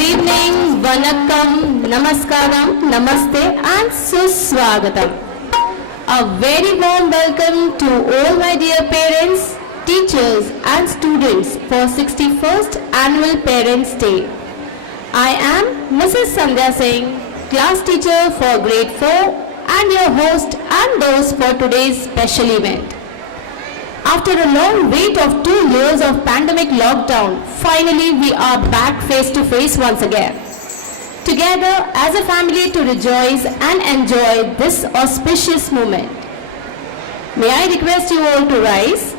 Good evening, Vanakkam, Namaskaram, Namaste and Suswagatam. A very warm welcome to all my dear parents, teachers and students for 61st Annual Parents' Day. I am Mrs. Sandhya Singh, class teacher for grade 4 and your host and host for today's special event. After a long wait of 2 years of pandemic lockdown, finally we are back face to face once again. Together as a family to rejoice and enjoy this auspicious moment. May I request you all to rise?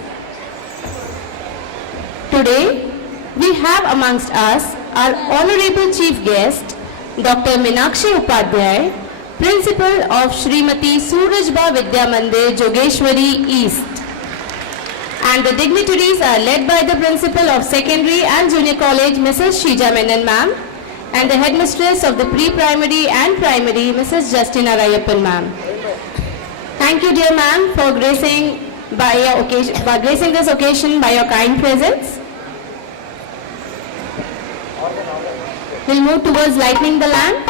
Today we have amongst us our honorable chief guest, Dr. Meenakshi Upadhyay, Principal of Srimati Surajba Vidya Mandir, Jogeshwari East. And the dignitaries are led by the Principal of Secondary and Junior College, Mrs. Sheeja Menon ma'am, and the Headmistress of the Pre-Primary and Primary, Mrs. Justina Rayappan ma'am. Thank you, dear ma'am, for gracing this occasion by your kind presence. We'll move towards lighting the lamp.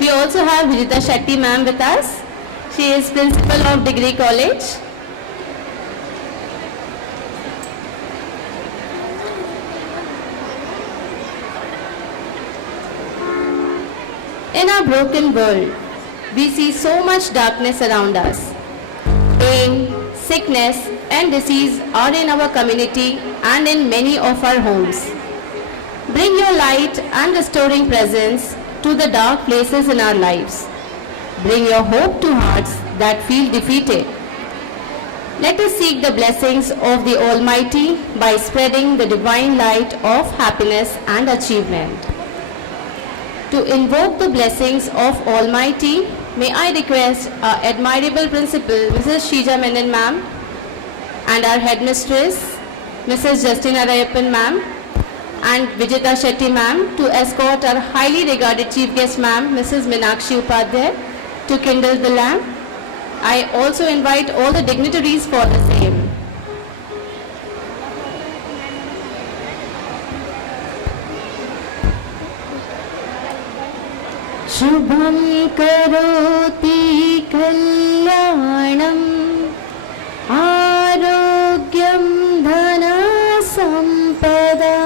We also have Vijita Shetty ma'am with us. She is Principal of Degree College. In our broken world, we see so much darkness around us. Pain, sickness and disease are in our community and in many of our homes. Bring your light and restoring presence to the dark places in our lives. Bring your hope to hearts that feel defeated. Let us seek the blessings of the Almighty by spreading the divine light of happiness and achievement. To invoke the blessings of Almighty, may I request our admirable Principal, Mrs. Sheeja Menon ma'am, and our Headmistress, Mrs. Justina Rayappan ma'am, and Vijita Shetty ma'am to escort our highly regarded chief guest ma'am, Mrs. Meenakshi Upadhyay, to kindle the lamp. I also invite all the dignitaries for the same. Shubham karoti kalyanam arogyam dhana sampada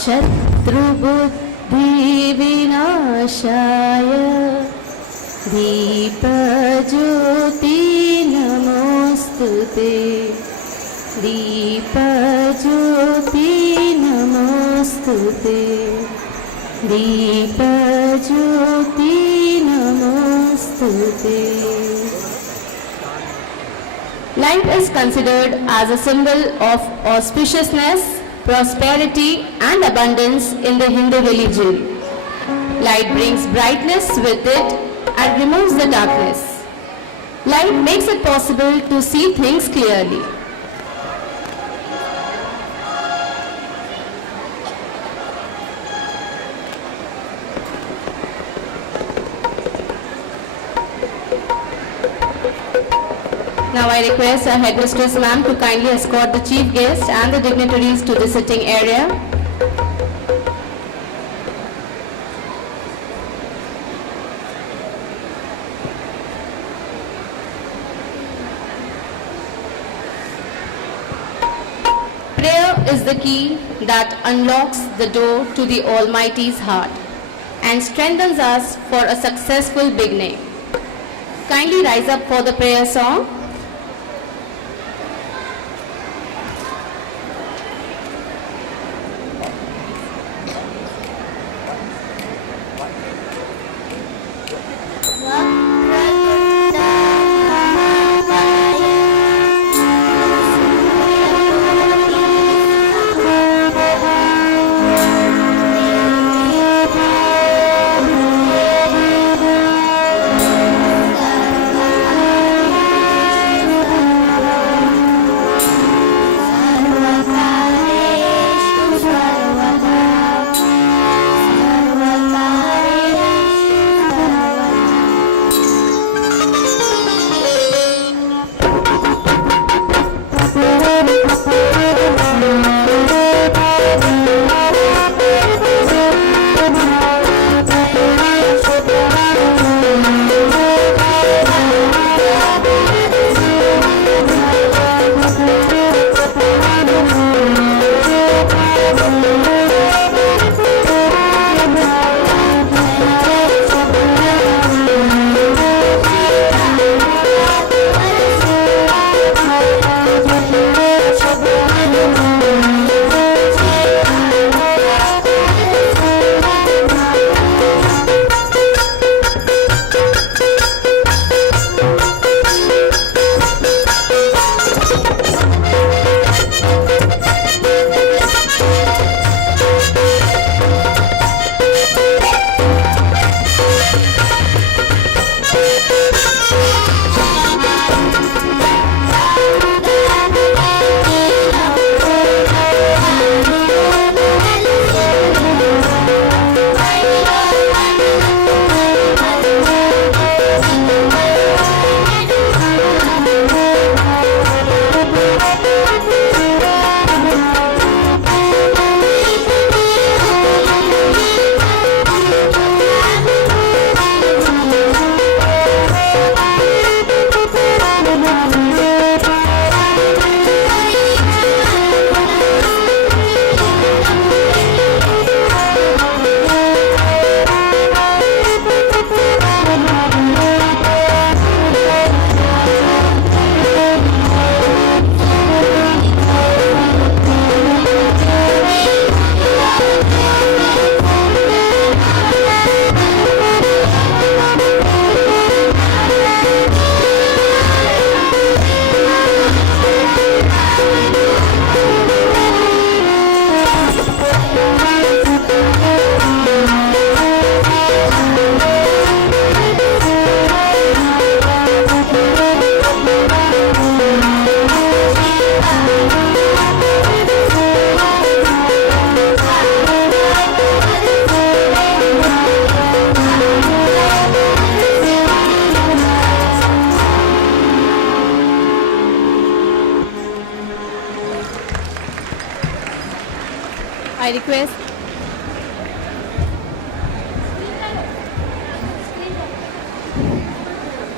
Shatrubuddhi vinashaya Deepajyoti namostute Deepajyoti namostute Deepajyoti namostute. Light is considered as a symbol of auspiciousness, prosperity and abundance in the Hindu religion. Light brings brightness with it and removes the darkness. Light makes it possible to see things clearly. Now I request our Headmistress ma'am to kindly escort the chief guest and the dignitaries to the sitting area. Prayer is the key that unlocks the door to the Almighty's heart and strengthens us for a successful beginning. Kindly rise up for the prayer song.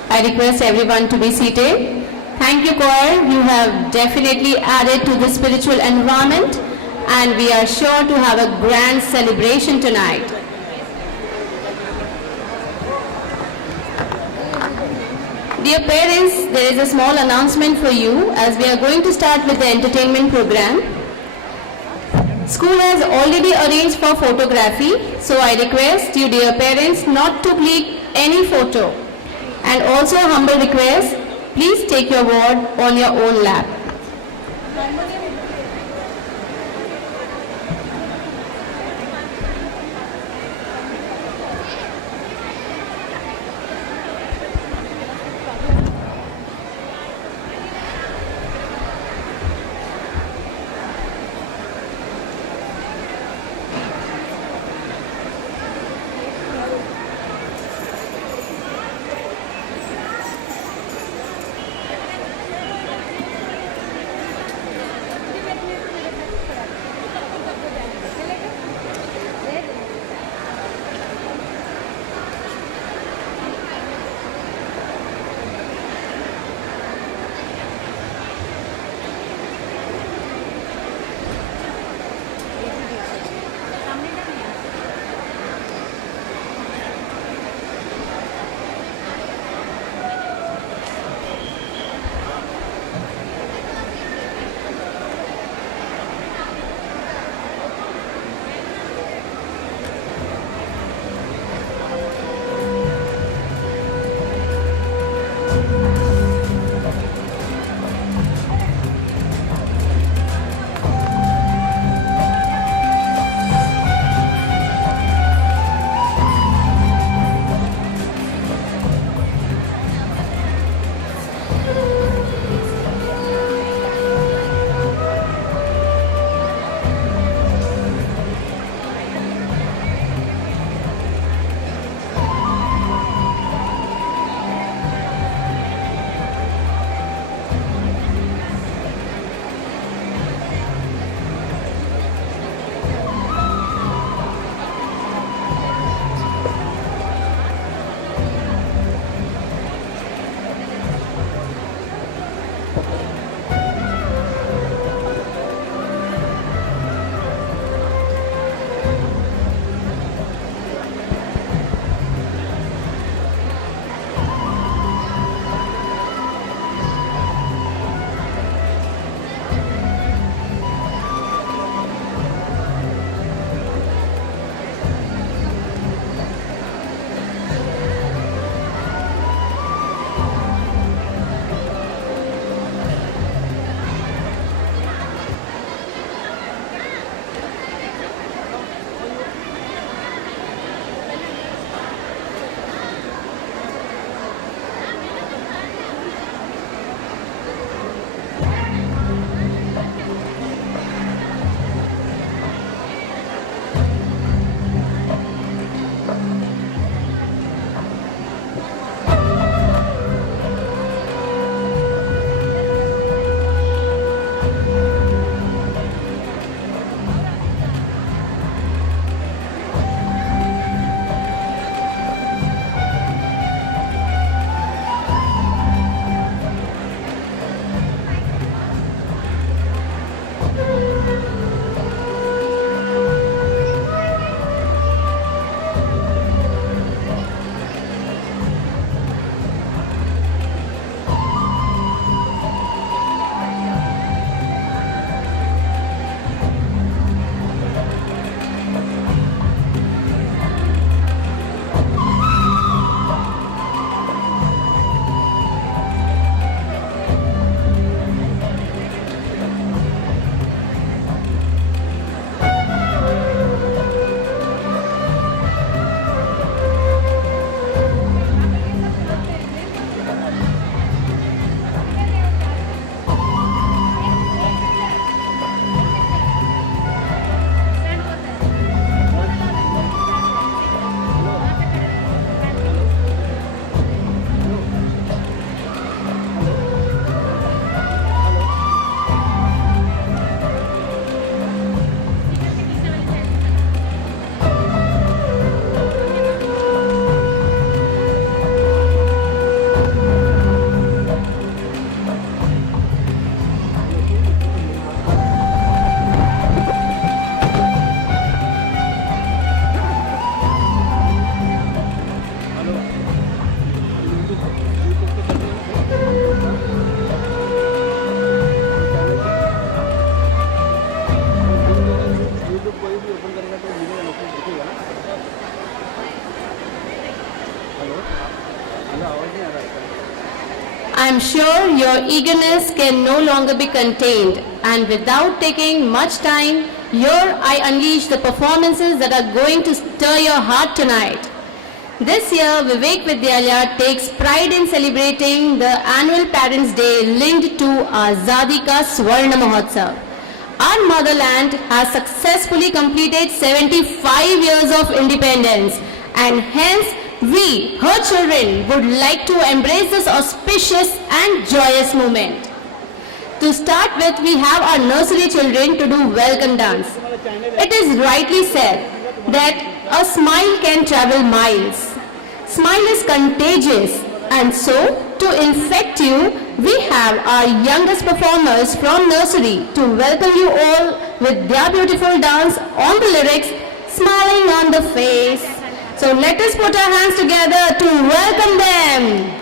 I request everyone to be seated. Thank you, choir. You have definitely added to the spiritual environment, and we are sure to have a grand celebration tonight. Dear parents, there is a small announcement for you as we are going to start with the entertainment program. School has already arranged for photography, so I request you, dear parents, not to click any photo. And also a humble request, please take your word on your own lap. I'm sure your eagerness can no longer be contained, and without taking much time, here I unleash the performances that are going to stir your heart tonight. This year, Vivek Vidyalaya takes pride in celebrating the annual Parents' Day linked to Azadi Ka Swarna Mahotsav. Our motherland has successfully completed 75 years of independence, and hence we, her children, would like to embrace this auspicious and joyous moment. To start with, we have our nursery children to do welcome dance. It is rightly said that a smile can travel miles. Smile is contagious, and so to infect you, we have our youngest performers from nursery to welcome you all with their beautiful dance on the lyrics, smiling on the face. So let us put our hands together to welcome them.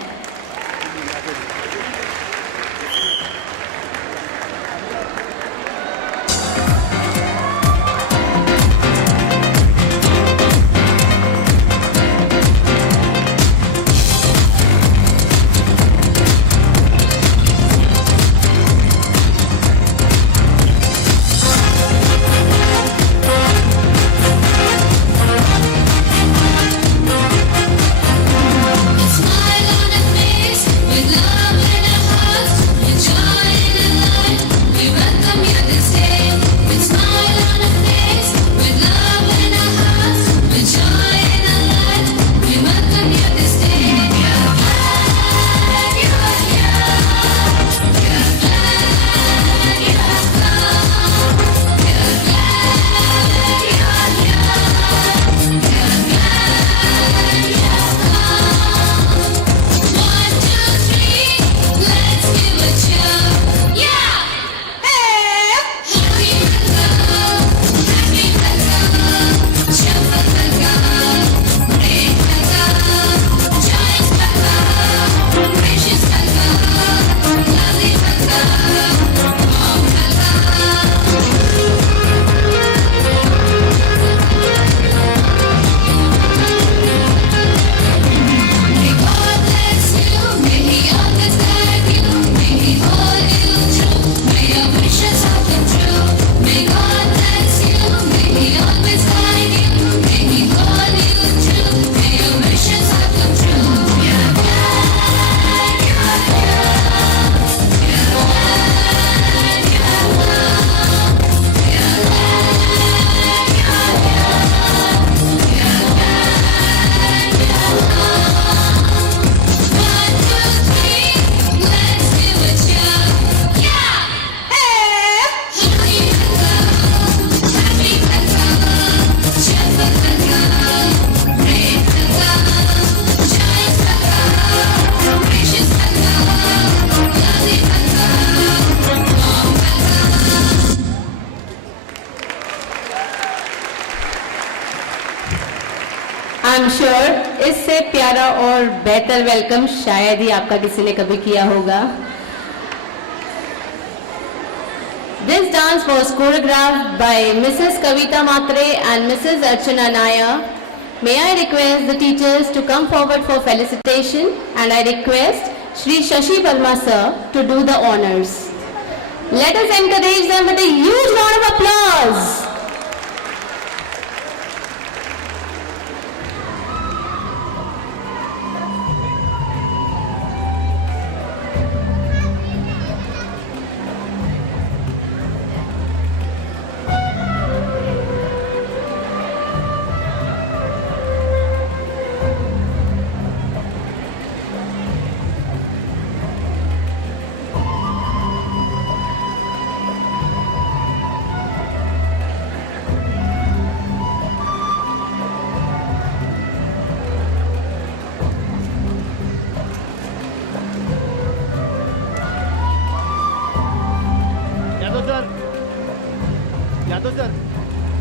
I'm sure इससे प्यारा और बेहतर welcome शायद ही आपका किसी ने कभी किया होगा. This dance was choreographed by Mrs. Kavita Matre and Mrs. Archana Nair. May I request the teachers to come forward for felicitation, and I request Shri Shashi Balma sir to do the honors. Let us encourage them with a huge round of applause.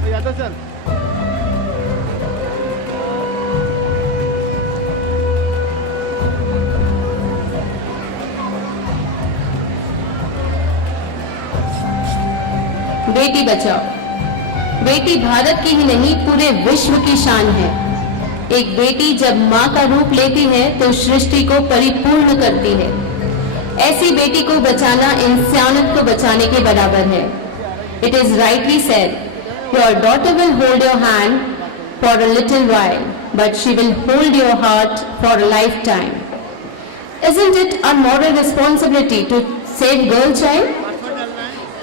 Yadav sir Beti Bachao. बेटी भारत की ही नहीं पूरे विश्व की शान है. एक बेटी जब माँ का रूप लेती है तो सृष्टि को परिपूर्ण करती है. ऐसी बेटी को बचाना इंसानियत को बचाने के बराबर है. It is rightly said, your daughter will hold your hand for a little while, but she will hold your heart for a lifetime. Isn't it our moral responsibility to save girl child?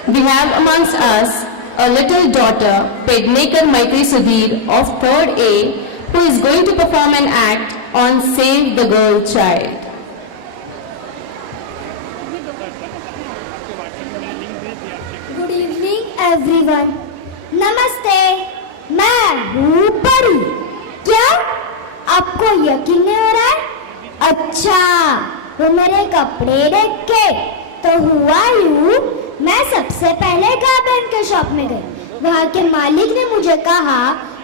We have amongst us a little daughter, Pednekar Maitri Sudhir of 3rd A, who is going to perform an act on Save the Girl Child. Good evening everyone. नमस्ते. मैं हूँ परी. क्या आपको यकीन नहीं हो रहा है? अच्छा, वो मेरे कपड़े देख के तो हुआ यूँ, मैं सबसे पहले गार्मेंट के शॉप में गई. वहाँ के मालिक ने मुझे कहा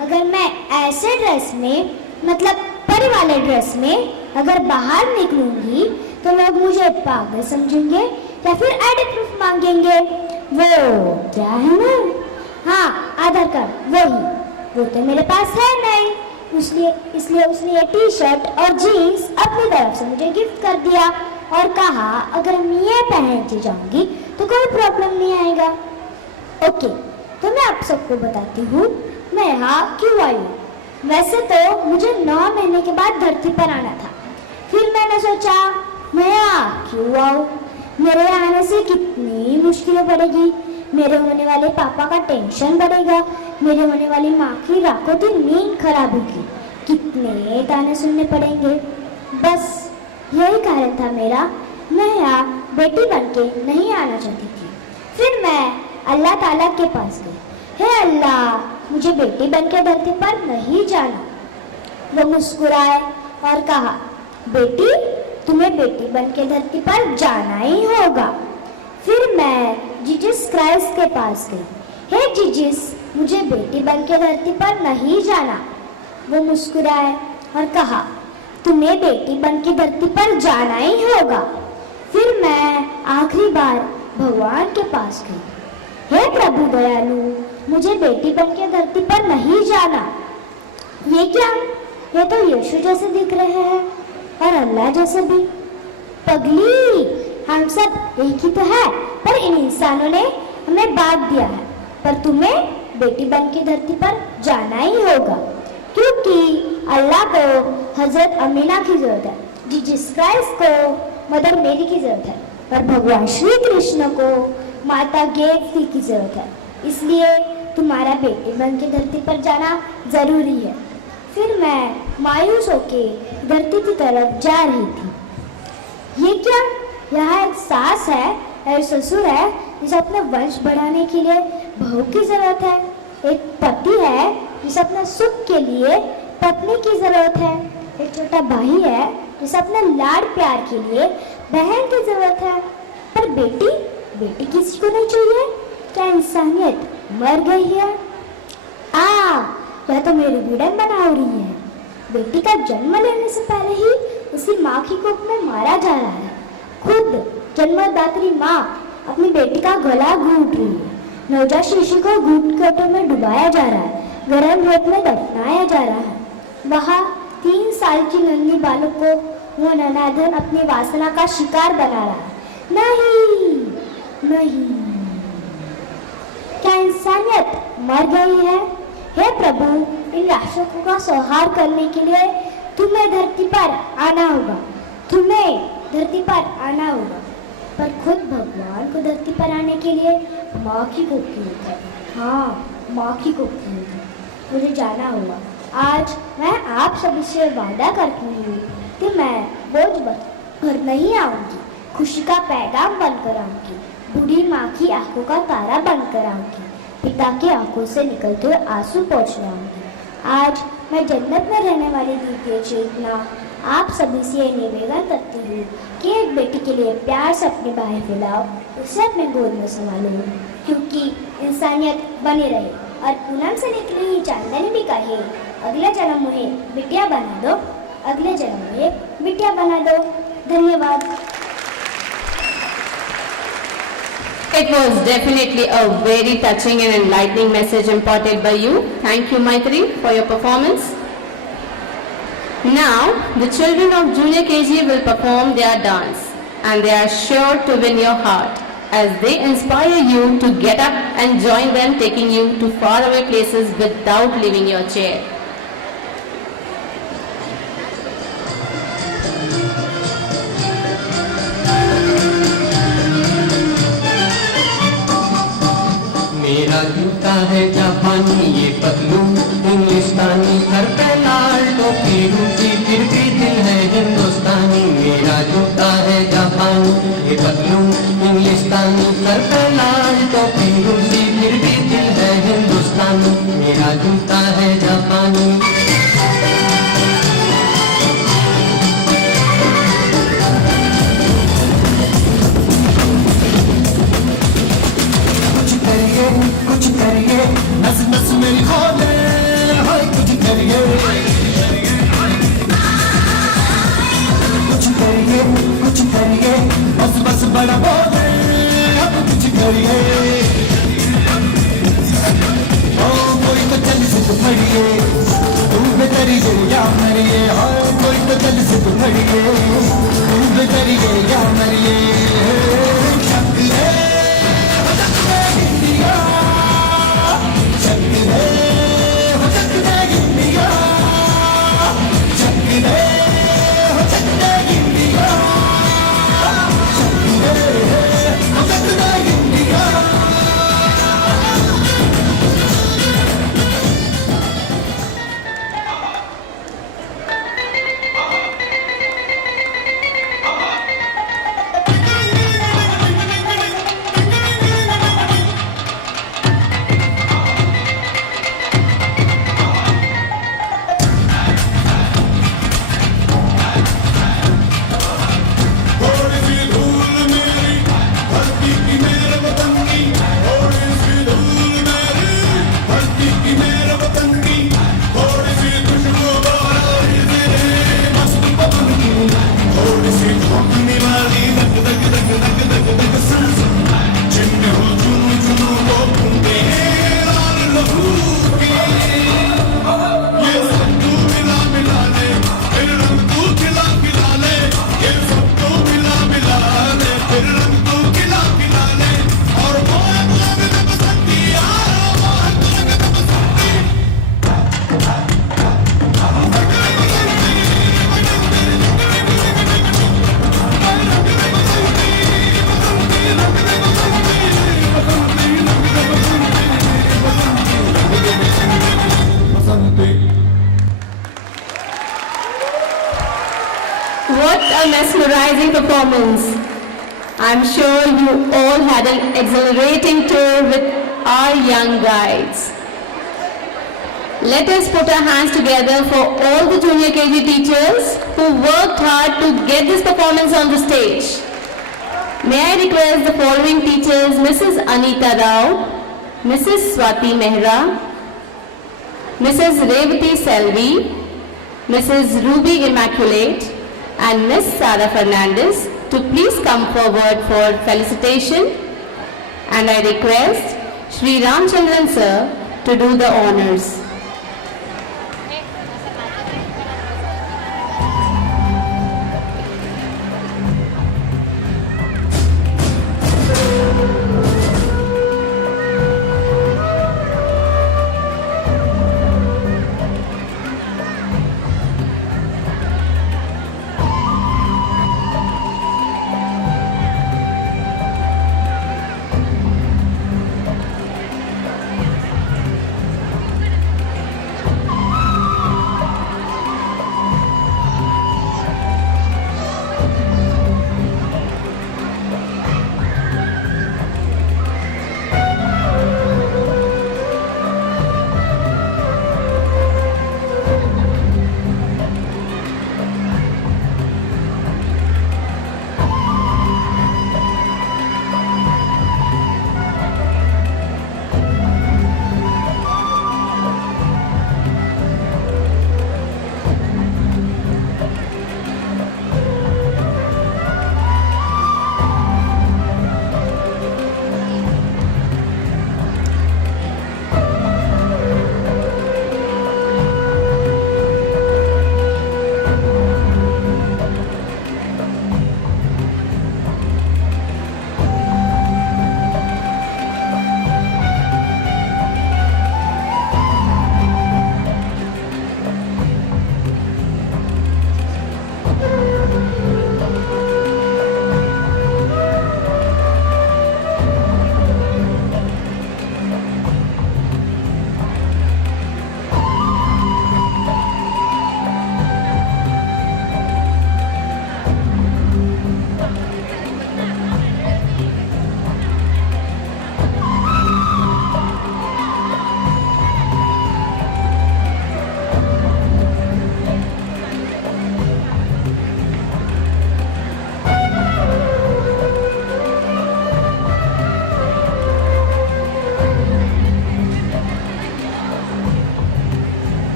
अगर मैं ऐसे ड्रेस में, मतलब परी वाले ड्रेस में अगर बाहर निकलूंगी तो लोग मुझे पागल समझेंगे या फिर आईडी प्रूफ मांगेंगे. वो क्या है ना, हाँ आधार कार्ड, वो तो मेरे पास है नहीं. इसलिए उसने ये टी शर्ट और जीन्स अपनी तरफ से मुझे गिफ्ट कर दिया और कहा अगर मैं ये पहन के जाऊंगी तो कोई प्रॉब्लम नहीं आएगा. ओके, तो मैं आप सबको बताती हूँ मैं यहाँ क्यों आई हूँ. वैसे तो मुझे 9 महीने के बाद धरती पर आना था. फिर मैंने सोचा मैं यहाँ क्यों आऊँ, मेरे आने से कितनी मुश्किलें पड़ेगी, मेरे होने वाले पापा का टेंशन बढ़ेगा, मेरे होने वाली माँ की रातों दिन नींद खराब होगी, कितने ताने सुनने पड़ेंगे. बस यही कारण था मेरा. मैं यहाँ बेटी बनके नहीं आना चाहती थी. फिर मैं अल्लाह ताला के पास गई. हे अल्लाह, मुझे बेटी बनके धरती पर नहीं जाना. वो मुस्कुराए और कहा बेटी तुम्हें बेटी बनके धरती पर जाना ही होगा. फिर मैं जीसस क्राइस्ट के पास गई. हे जीसस, मुझे बेटी बनके धरती पर नहीं जाना. वो मुस्कुराए और कहा तुम्हें बेटी बनके धरती पर जाना ही होगा. फिर मैं आखिरी बार भगवान के पास गई. हे प्रभु दयालु, मुझे बेटी बनके धरती पर नहीं जाना. ये क्या, ये तो यीशु जैसे दिख रहे हैं और अल्लाह जैसे भी. पगली, हम सब एक ही तो है, पर इन इंसानों ने हमें बांट दिया है. पर तुम्हें बेटी बनके धरती पर जाना ही होगा, क्योंकि अल्लाह को हजरत अमीना की जरूरत है, जीसस क्राइस्ट को मदर मेरी की जरूरत है, और भगवान श्री कृष्ण को माता गेवसी की जरूरत है. इसलिए तुम्हारा बेटी बनके धरती पर जाना जरूरी है. फिर मैं मायूस होके धरती की तरफ जा रही थी. ये क्या, यहाँ एक सास है और ससुर है जिसे अपने वंश बढ़ाने के लिए बहू की जरूरत है. एक पति है जिसे अपने सुख के लिए पत्नी की जरूरत है. एक छोटा भाई है जिसे अपने लाड़ प्यार के लिए बहन की जरूरत है. पर बेटी किसी को नहीं चाहिए. क्या इंसानियत मर गई है? यह तो मेरी विडंबना हो रही है. बेटी का जन्म लेने से पहले ही उसी माँ की कोख में मारा जा रहा है. खुद जन्मदात्री माँ अपनी बेटी का गला घूट रही है. नवजात शिशु को घूट में डुबाया जा रहा है, गर्म रेत में दफनाया जा रहा है. वहाँ 3 साल की नन्ही बालक को वो ननाधन अपनी वासना का शिकार बना रहा है. नहीं, क्या इंसानियत मर गई है? हे प्रभु, इन राक्षसों का संहार करने के लिए तुम्हें धरती पर आना होगा. पर खुद भगवान को धरती पर आने के लिए माँ की कोख की होता है. हाँ, माँ की कोख की होता है. मुझे जाना होगा. आज मैं आप सभी से वादा करती हूँ कि मैं बोझ बनकर नहीं आऊँगी, खुशी का पैगाम बनकर आऊँगी, बूढ़ी माँ की आंखों का तारा बनकर आऊँगी, पिता की आंखों से निकलते हुए आंसू पोंछ लाऊंगी. आज मैं जन्नत में रहने वाली द्वितीय चेतना आप सभी से निवेदन करती हूँ कि एक बेटी के लिए प्यार से अपनी बाहें फैलाओ, उसे अपने गोद में संभालो, क्योंकि इंसानियत बनी रहे. और पूनम से निकली हुई चांदनी भी कहे अगले जन्म मुझे बिटिया बना दो, अगले जन्म मुझे बिटिया बना दो. धन्यवाद. It was definitely a very touching and enlightening message imparted by you. Thank you, Maitri, for your performance. Now, the children of Junior KG will perform their dance. and they are sure to win your heart as they inspire you to get up and join them, taking you to faraway places without leaving your chair. मेरा जूता है जापानी ये पतलू इंग्लिस्तानी घर पे लाल टोपी रूसी फिर भी दिल है हिंदुस्तानी मेरा जूता है जापानी ये पतलू इंग्लिस्तानी घर पे लाल टोपी रूसी फिर भी दिल है हिंदुस्तानी मेरा जूता है जापानी कुछ करिए नस नस मेरी खोले हाय कुछ करिए बस बस बड़ा बोले अब कुछ करिए ओ कोई तो चल से तो फड़िए तू बेतरिए या मरिए हाय कोई तो चल से तो फड़िए तू बेतरिए या मरिए What a mesmerizing performance. I'm sure you all had an exhilarating tour with our young guides. Let us put our hands together for all the junior KG teachers who worked hard to get this performance on the stage. May I request the following teachers, Mrs. Anita Rao, Mrs. Swati Mehra, Mrs. Revati Selvi, Mrs. Ruby Immaculate, and Miss Sara Fernandez to please come forward for felicitation. And I request Shri Ramchandran sir to do the honors.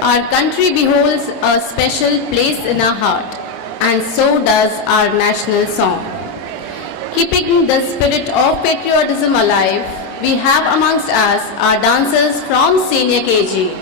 Our country beholds a special place in our heart, and so does our national song. Keeping the spirit of patriotism alive, we have amongst us our dancers from Senior KG.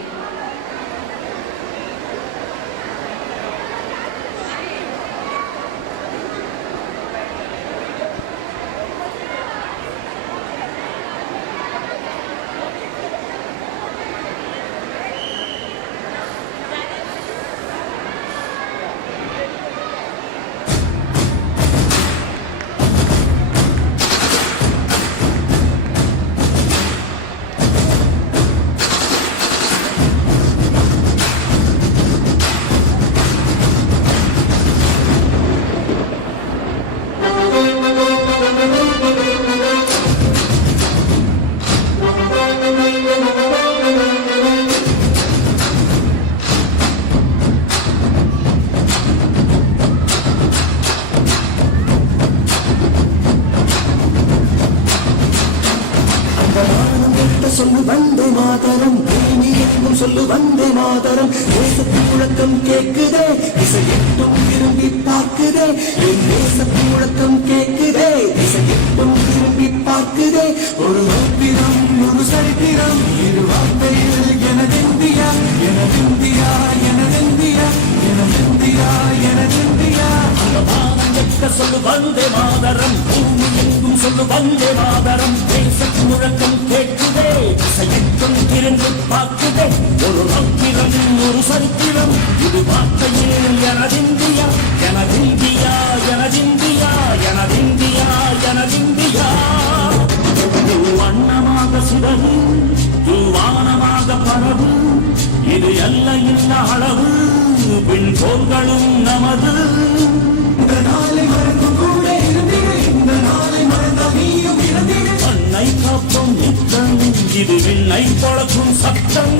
சொல்லு வந்தே மாதரம் பூமி எங்கும் சொல்லு வந்தே மாதரம் தேசத்து முழக்கம் கேக்குதே இசையெட்டும் திரும்பி பார்க்குதே என் தேசத்து முழக்கம் கேக்குதே இசையெட்டும் திரும்பி பார்க்குதே ஒரு வார்ப்பிடம் ஒரு சரித்திரம் இரு வார்த்தையில் எனதிந்தியா எனதிந்தியா எனதிந்தியா எனதிந்தியா எனதிந்தியா அந்த வானம் வெட்ட சொல்லு வந்தே மாதரம் பூமி எங்கும் சொல்லு வந்தே மாதரம் தேசத்து முழக்கம் கேட்குதே இசையெட்டும் திரும்பி பார்க்குதே ஒரு வார்ப்பிடம் ஒரு சரித்திரம் இது வார்த்தையில் எனதிந்தியா எனதிந்தியா எனதிந்தியா எனதிந்தியா எனதிந்தியா வண்ணமாக சிறகு வானமாக பரவு இது எல்லையில்ல அளவு பின் கோள்களும் நமது இந்த நாளை மறந்து கூட இருந்தீங்க இந்த நாளை மறந்த நீயும் இருந்தீங்க மண்ணை காப்போம் நித்தம் இது விண்ணை பொழக்கும் சத்தம்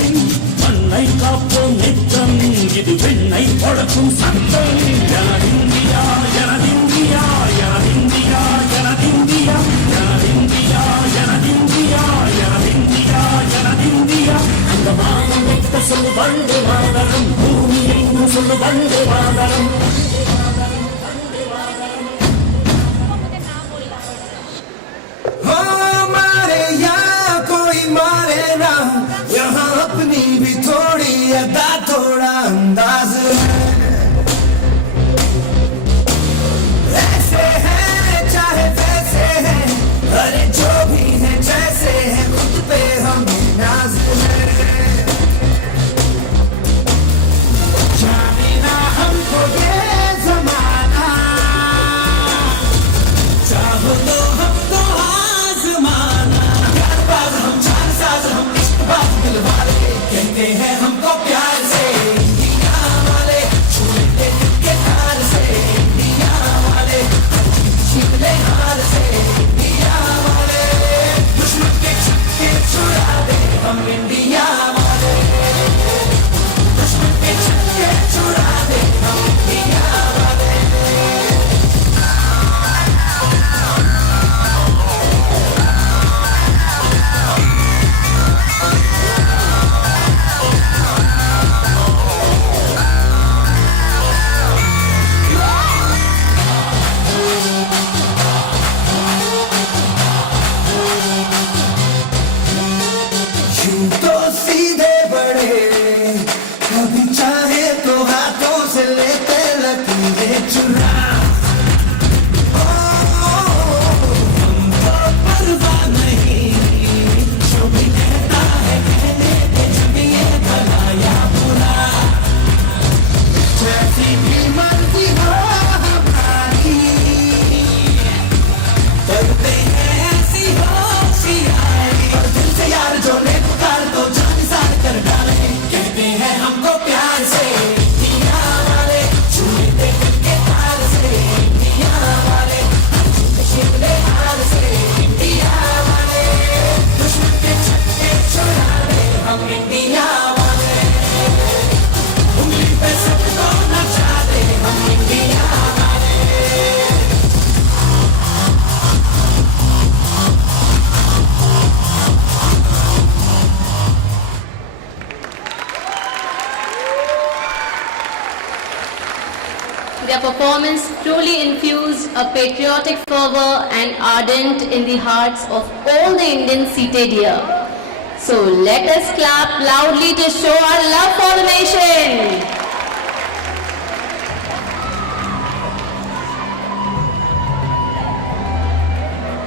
மண்ணை காப்போம் நித்தம் இது விண்ணை பொழக்கும் சத்தம் எனதிந்தியா எனதிந்தியா எனதிந்தியா எனதிந்தியா எனதிந்தியா எனதிந்தியா எனதிந்தியா எனதிந்தியா அந்த வானம் வெட்ட சொல்லு வந்தே மாதரம் பூமி எங்கும் சொல்லு வந்தே மாதரம் मारे या कोई मारे ना यहाँ अपनी भी थोड़ी अदा थोड़ा अंदाज ऐसे है चाहे वैसे है अरे जो भी है जैसे है खुद पे हम नाज है जाने ना हमको ये जमाना चाहो तो हमको कहते हैं हमको प्यार से इंडिया वाले छूटे के तार से इंडिया वाले छिपले हार से इंडिया वाले दुश्मन के छक्के छुड़ा दे हम इंडिया वाले दुश्मन के छक्के छुड़ा दे हम इंडिया वाले तो सीधे बड़े कभी चाहे तो हाथों से लेते लकीरें चुरा हमको परवाह नहीं जो भी कहता है कहने दे जब ये भला या बुरा जैसी भी मर्जी हो हमारी करते हैं ऐसी होशियारी और दिल से यार जो ले तो जान सार कर डाले कहते हैं हमको प्यार से इंडिया वाले छूटे के तार से इंडिया वाले शिवले हार से इंडिया वाले दुश्मन के छक्के छुड़ा दे हम इंडिया वाले उंगली पे सबको नचा दे हम इंडिया वाले Their performance truly infused a patriotic fervor and ardent in the hearts of all the Indians seated here. So let us clap loudly to show our love for the nation.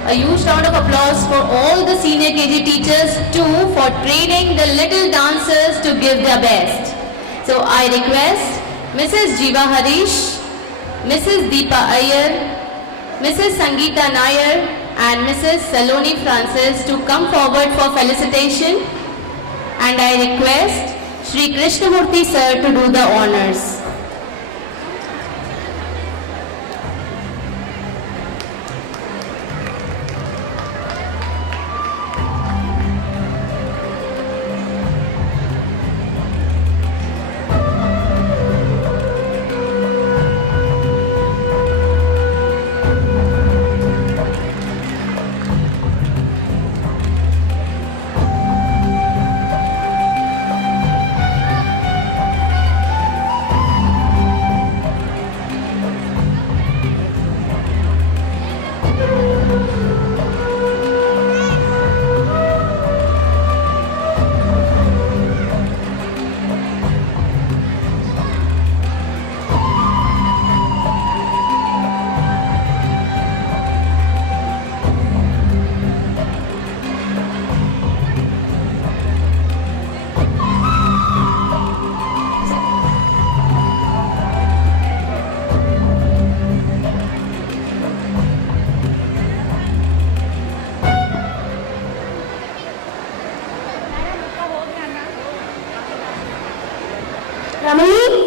A huge round of applause for all the senior KG teachers too for training the little dancers to give their best. So I request Mrs. Jiva Harish, Mrs. Deepa Iyer, Mrs. Sangeeta Nair and Mrs. Saloni Francis to come forward for felicitation, and I request Shri Krishnamurthy sir to do the honors.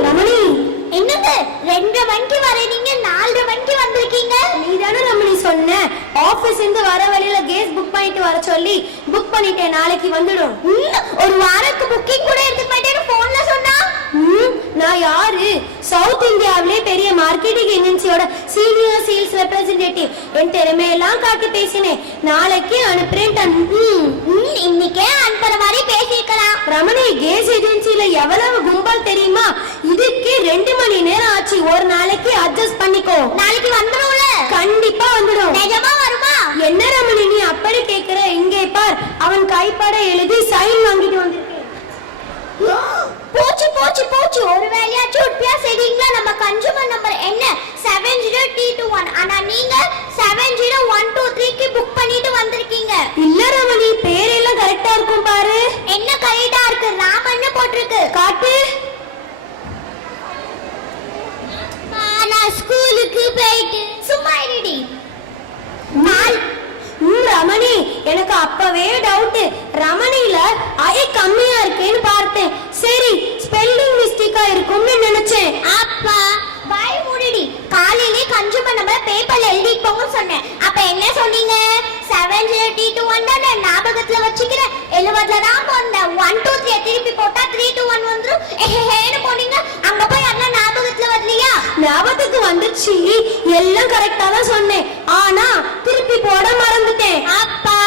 Ramani என்னங்க 2 மணிக்கு வரீங்க 4 மணிக்கு வந்திருக்கீங்க. நீதானே ரமணி சொன்ன office இருந்து வர வழியில கேஸ் புக் பண்ணிட்டு வர சொல்லி புக் பண்ணிட்டேன், நாளைக்கு வந்துடும். ஒரு வாரத்துக்கு புக்கிங் கூட எடுத்து போயிட்டேன்னு போன்ல சொன்னா. நான் யாரு? சவுத் இந்தியாவிலே பெரிய மார்க்கெட்டிங் ஏஜென்சியோட சீனியர் சேல்ஸ் ரெப்ரசன்டேட்டிவ். என் திறமையெல்லாம் காட்டி பேசினேன். நாளைக்கு அனுப்புறேன். இன்னைக்கே அனுப்புற மாதிரி பேசிக்கலாம். ரமணி, கேஸ் ஏஜென்சில எவ்வளவு கும்பல் தெரியுமா? இதுக்கு 2 மணி நேரம் ஆச்சு. ஒரு நாளைக்கு அட்ஜஸ்ட் பண்ணிக்கோ. நாளைக்கு வந்துடும்ல? கண்டிப்பா வந்துடும். நிஜமா வருமா? என்ன ரமணி நீ அப்படி கேக்குற? இங்கே பார், அவன் கைப்பட எழுதி சைன் வாங்கிட்டு வந்திருக்கேன். போச்சு போச்சு போச்சு. ஒரு வேலையாச்சும் உட்பியா செய்றீங்களா? நம்ம கன்சூமர் நம்பர் என்ன 70T21. ஆனா நீங்க 701223க்கு புக் பண்ணிட்டு வந்திருக்கீங்க. இல்ல ரமணி, பேரெல்லாம் கரெக்ட்டா இருக்கும் பாரு. என்ன கரெக்ட்டா இருக்கு? ராமன்னு போட்டுருக்கு. காட்டு. நான் ஸ்கூலுக்கு போயிட்டு சும்மா இருடி. ரமணி, எனக்கு அப்பவே டவுட். ரமணில ஐ கம்மியா இருக்கேன்னு பார்த்தேன். சரி, ஸ்பெல்லிங் மிஸ்டேக்கா இருக்கும்னு நினைச்சேன். அப்பா வாய் மூடிடி. காலையிலே கன்சூமர் நம்பர் பேப்பர்ல எழுதிட்டு போங்கன்னு சொன்னேன். அப்ப என்ன சொன்னீங்க? 70T21 தானே ஞாபகத்துல வச்சுக்கிறேன். 70ல தான் போனேன். 123 திருப்பி போட்டா 321 வந்துரும். ஏன்னு போனீங்க. அங்க போய் அதெல்லாம் ஞாபகத்துல வரலையா? ஞாபகத்துக்கு வந்துச்சு. எல்லாம் கரெக்டா தான் சொன்னேன். ஆனா திருப்பி போட மறந்துட்டேன். அப்பா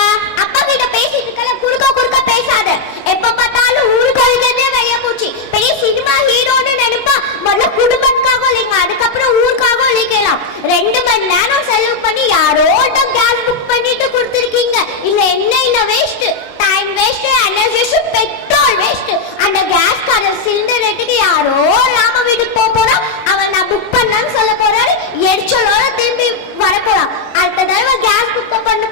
கிட்ட பேசிட்டு இருக்கல, குறுக்க பேசாத. எப்ப பார்த்தாலும் ஊருக்கு அழுதே வெளிய போச்சு. பெரிய சினிமா ஹீரோன்னு நினைப்பா. முதல்ல குடும்பத்துக்காக இல்லைங்க, அதுக்கப்புறம் ஊருக்காக இல்லைக்கலாம். 2 மணி நேரம் செலவு பண்ணி யாரோட கேஸ் புக் பண்ணிட்டு கொடுத்துருக்கீங்க. இல்ல என்ன இல்ல waste, time waste, energy waste, petrol waste. அந்த கேஸ் காரர் சிலிண்டர் ரேட்டுக்கு யாரோ ராம வீட்டுக்கு போறா. அவன் நான் புக் பண்ணான்னு சொல்ல போறாரு. எரிச்சலோட திரும்பி வர போறான். அடுத்த தடவை கேஸ் புக் பண்ண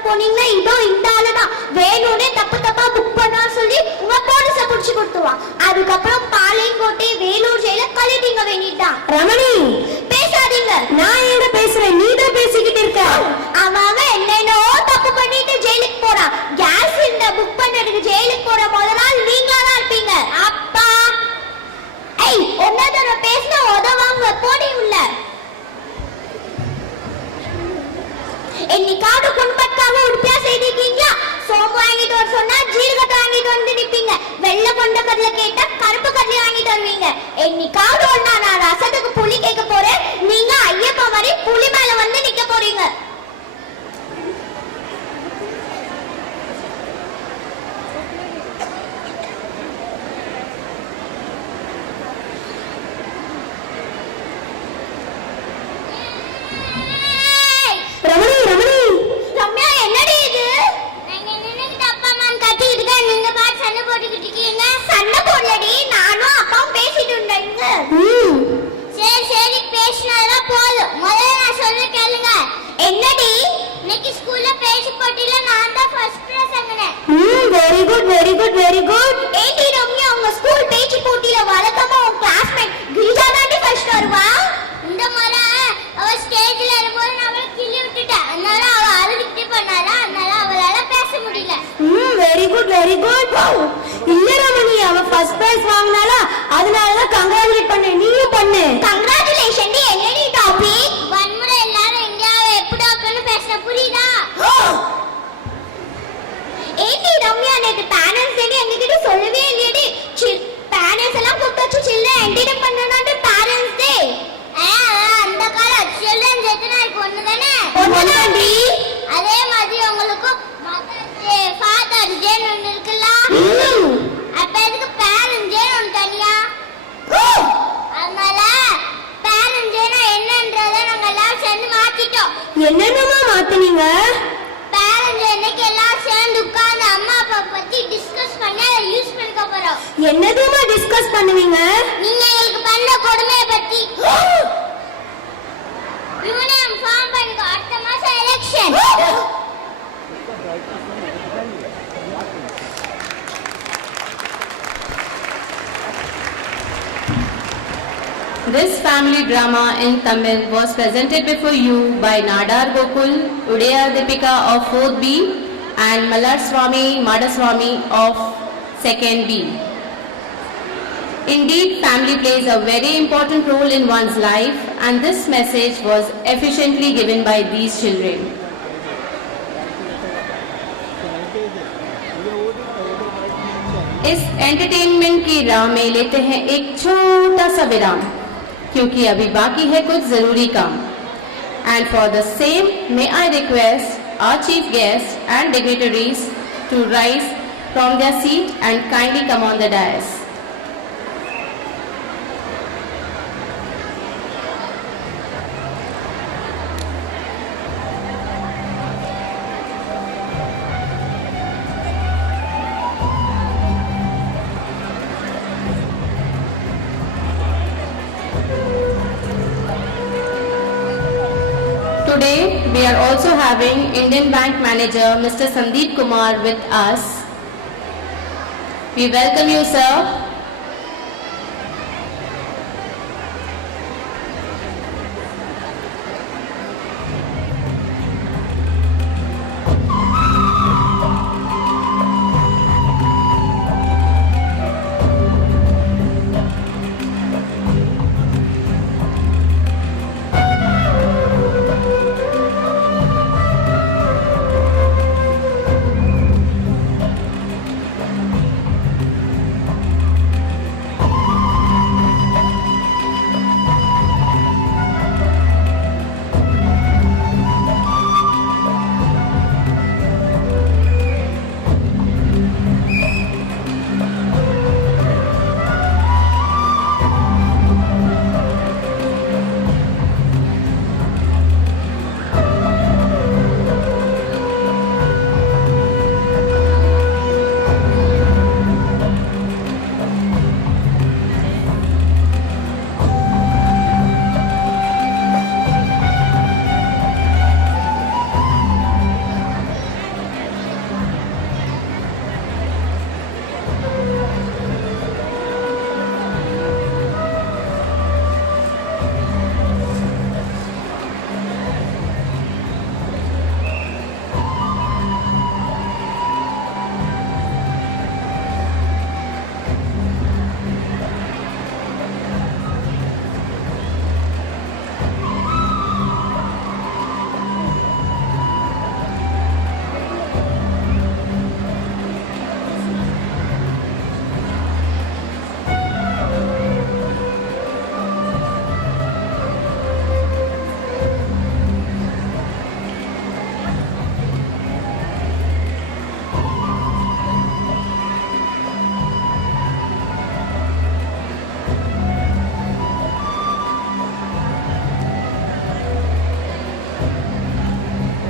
குட் வெரி குட். ஏண்டி ரம்யா உங்க ஸ்கூல் பேச்சு போட்டியில வழக்கமா உங்க கிளாஸ்மேட் கிரிஜா தாண்டி ஃபர்ஸ்ட் வருவா. இந்த முறை அவ ஸ்டேஜ்ல இருக்கும்போது நான் அவளை கிள்ளி விட்டுட்டேன். அதனால அவ அழுதுகிட்டே பண்ணாளா, அதனால அவளால பேச முடியல. Very good very good. இல்ல ரமணி அவ ஃபர்ஸ்ட் பிரைஸ் வாங்குனாளா, அதனால தான் கங்க்ராச்சுலேட் பண்ணேன். நீயும் பண்ணு. கங்க்ராச்சுலேஷன் டி. என்னடி டாபிக்? வன்முறை எல்லாரும் இந்தியாவை எப்படி ஆக்கணும்னு பேச புரியுதா? ஏண்டி ரம்யா நேத்து பேரண்ட்ஸ் டே எங்ககிட்ட சொல்லவே இல்லையடி. பேரண்ட்ஸ் எல்லாம் கூப்பிட்டு சில்ட்ரன் என்டர்டெயின் பண்ணனும்னு பேரண்ட்ஸ் டே. அந்த கால சில்ட்ரன்ஸ் எத்தனை நாளைக்கு ஒண்ணுதானே? ஒண்ணுதான்டி. அதே மாதிரி உங்களுக்கு மதர்ஸ் டே ஃபாதர்ஸ் டே ஒன்னு இருக்குல்ல. அப்ப எதுக்கு பேரண்ட்ஸ் டே ஒன்னு தனியா? அதனால பேரண்ட்ஸ் டேனா என்னன்றதை நாங்க எல்லாம் சேர்ந்து மாத்திட்டோம். என்னென்னமா மாத்துனீங்க? பேரண்ட்ஸ் இன்னைக்கு எல்லாம் சேர்ந்து உட்கார்ந்து அம்மா அப்பா பத்தி டிஸ்கஸ் பண்ணி அதை யூஸ் பண்ணிக்க போறோம். என்னதுமா டிஸ்கஸ் பண்ணுவீங்க? நீங்க எங்களுக்கு பண்ண கொடுமையை பத்தி. யூனியன் ஃபார்ம் பண்ணுங்க. அடுத்த மாசம் election. This family drama in Tamil was presented before you by Nadar Gokul, Udaya Deepika of 4th B and Mallar Swami Madaswami of 2nd B. Indeed, family plays a very important role in one's life and this message was efficiently given by these children. इस entertainment की राह में लेते हैं एक छोटा सा विराम क्योंकि अभी बाकी है कुछ जरूरी काम. And for the same, may I request our chief guests and dignitaries to rise from their seat and kindly come on the dais. Today, we are also having Indian Bank Manager Mr. Sandeep Kumar with us. We welcome you, sir.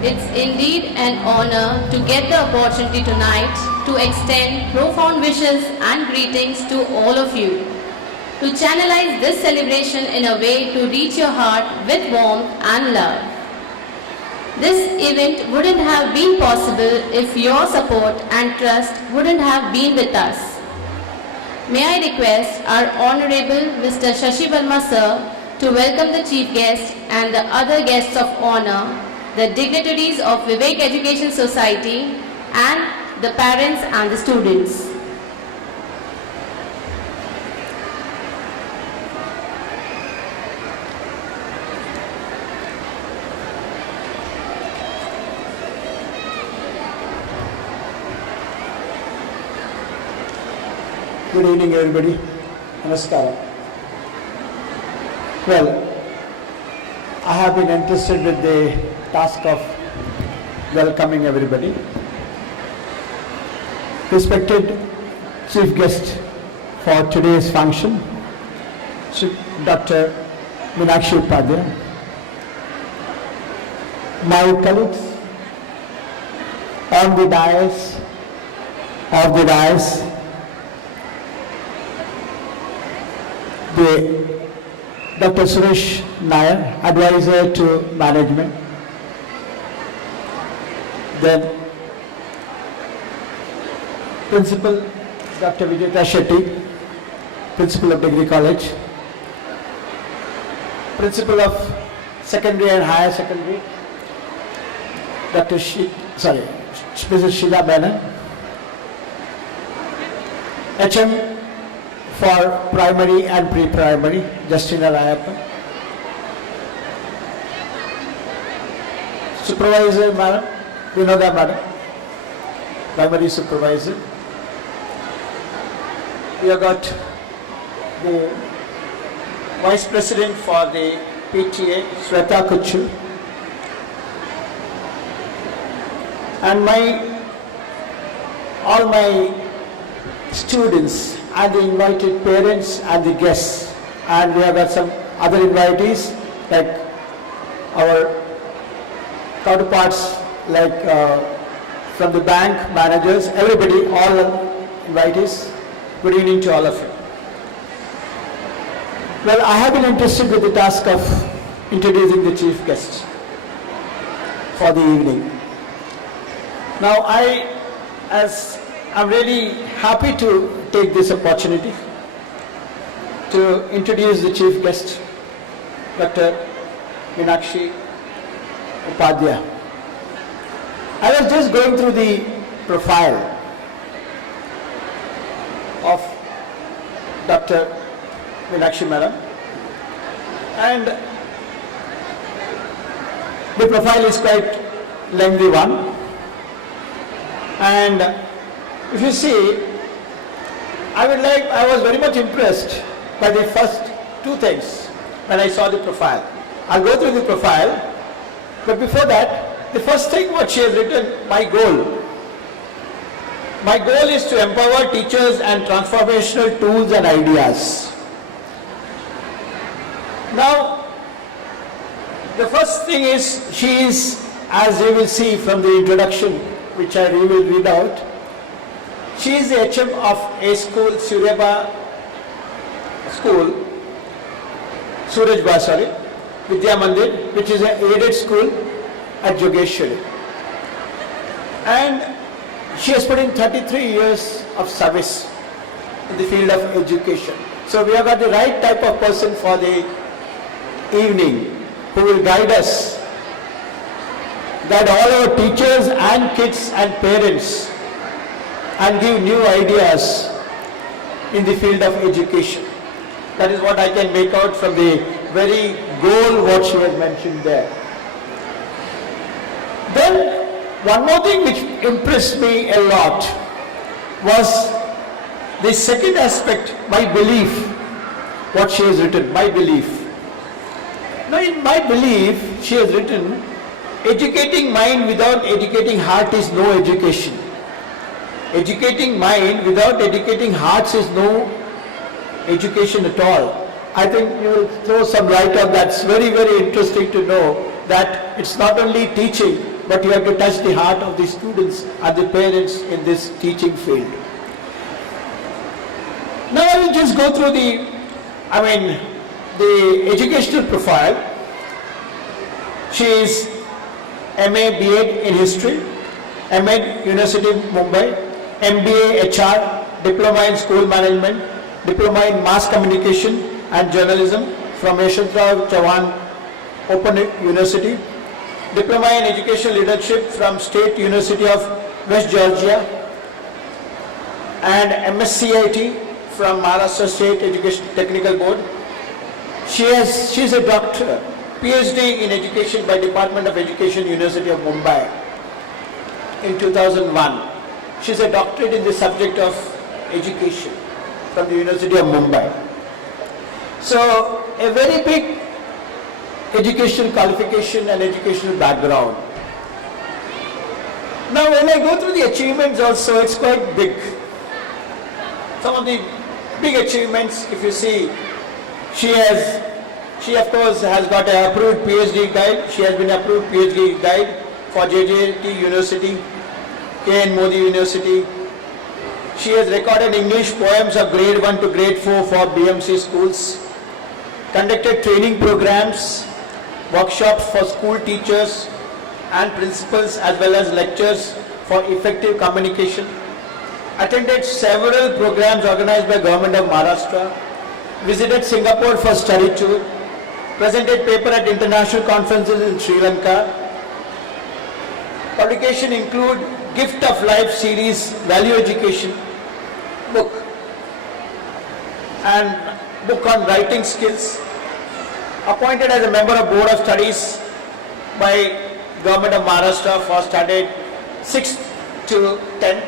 It's indeed an honor to get the opportunity tonight to extend profound wishes and greetings to all of you, to channelize this celebration in a way to reach your heart with warmth and love. This event wouldn't have been possible if your support and trust wouldn't have been with us. May I request our Honorable Mr. Shashi Verma Sir to welcome the Chief Guest and the other guests of honor, the dignitaries of Vivek Education Society and the parents and the students. Good evening, everybody. Namaskaram. Well, I have been entrusted with the task of welcoming everybody. Respected chief guest for today's function, Dr. Meenakshi Upadhyaya, my colleagues on the dais, of the dais, Dr. Suresh Nair, Advisor to Management. Then Principal Dr. Vijay Shetty, Principal of Degree College. Principal of Secondary and Higher Secondary, Dr. Mrs. Sheila Menon. HM for primary and pre-primary, Justina Rayappa. Supervisor, Madam, Vinoda Madam, primary supervisor. We have got the Vice President for the PTA, Sweta Kuchu. And all my students and the invited parents and the guests, and we have got some other invitees like our counterparts like from the bank managers, everybody, all invitees. Good evening to all of you. Well, I have been entrusted with the task of introducing the chief guest for the evening. Now I'm really happy to take this opportunity to introduce the chief guest, Dr. Meenakshi Upadhyaya. I was just going through the profile of Dr. Meenakshi Madam, and the profile is quite lengthy one. And if you see, I was very much impressed by the first two things when I saw the profile. I'll go through the profile, but before that, the first thing what she has written, my goal. My goal is to empower teachers and transformational tools and ideas. Now, the first thing is, she is, as you will see from the introduction, which I will read out, she is the HM of a school, Surajba Vidya Mandir, which is an aided school at Jogeshwari. And she has put in 33 years of service in the field of education. So we have got the right type of person for the evening who will guide us, guide all our teachers and kids and parents, and give new ideas in the field of education. That is what I can make out from the very goal what she has mentioned there. Then one more thing which impressed me a lot was the second aspect, my belief, what she has written, my belief. Now in my belief, she has written, educating mind without educating heart is no education. Educating mind without educating hearts is no education at all. I think you will throw some light on that. It's very, very interesting to know that it's not only teaching, but you have to touch the heart of the students and the parents in this teaching field. Now I will just go through the educational profile. She is MA B.Ed in History, M.Ed University of Mumbai, MBA HR, Diploma in School Management, Diploma in Mass Communication and Journalism from Yashwantrao Chauhan Open University, Diploma in Educational Leadership from State University of West Georgia, and MSCIT from Maharashtra State Education Technical Board. She is a doctor, PhD in Education by Department of Education, University of Mumbai in 2001. She is a doctorate in the subject of education from the University of Mumbai. So a very big educational qualification and educational background. Now when I go through the achievements also, it's quite big. Some of the big achievements, if you see, she of course has got an approved PhD guide. She has been approved PhD guide for JJT University, K.N. Modi University. She has recorded English poems of grade 1 to grade 4 for BMC schools, conducted training programs, workshops for school teachers and principals as well as lectures for effective communication, attended several programs organized by Government of Maharashtra, visited Singapore for study tour, presented paper at international conferences in Sri Lanka. Publication include Gift of Life series, Value Education book, and book on writing skills. Appointed as a member of Board of Studies by Government of Maharashtra for standard 6th to 10th.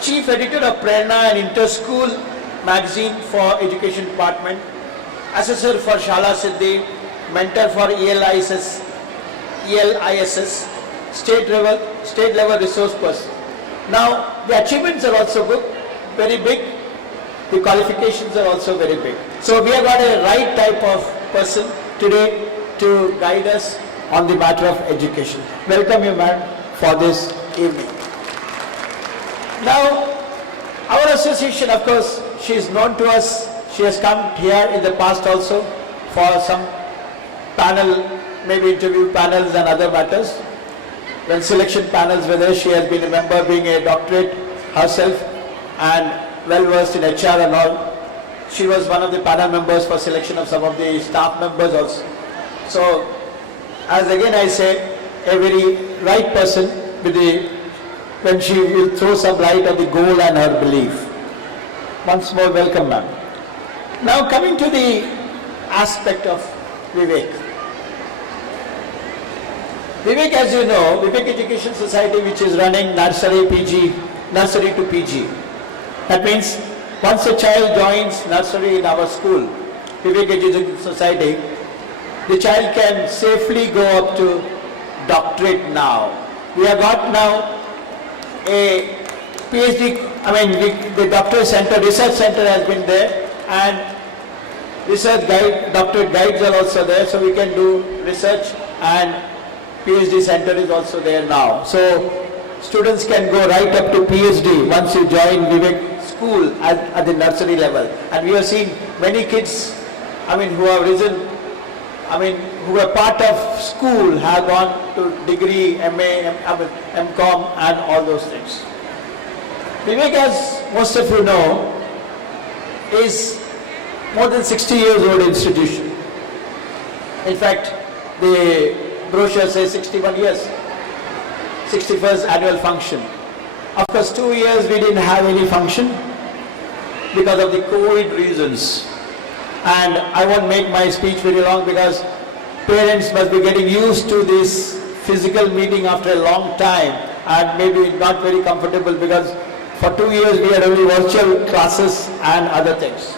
Chief Editor of Prerna and Inter-School magazine for Education Department. Assessor for Shala Siddhi, Mentor for ELISS, State level resource person. Now the achievements are also good, very big. The qualifications are also very big. So we have got a right type of person today to guide us on the matter of education. Welcome you, ma'am, for this evening. Now, our association, of course, she is known to us. She has come here in the past also for some panel, maybe interview panels and other matters. When selection panels were there, she has been a member, being a doctorate herself and well versed in HR and all. She was one of the panel members for selection of some of the staff members also. So, as again I say, a very right person with the, when she will throw some light on the goal and her belief. Once more, welcome, ma'am. Now coming to the aspect of Vivek. Vivek, as you know, Vivek Education Society, which is running nursery to PG. That means once a child joins nursery in our school, Vivek Education Society, the child can safely go up to doctorate now. We have got now a PhD, the doctorate center, research center has been there, and research guide, doctorate guides are also there, so we can do research, and PhD center is also there now. So students can go right up to PhD once you join Vivek school at the nursery level. And we have seen many kids, who have risen, who are part of school have gone to degree, MA, MCom and all those things. Vivek, as most of you know, is more than 60 years old institution. In fact, the brochure says 61 years, 61st annual function. Of course, 2 years we didn't have any function because of the COVID reasons. And I won't make my speech very long because parents must be getting used to this physical meeting after a long time and maybe not very comfortable because for 2 years we had only virtual classes and other things.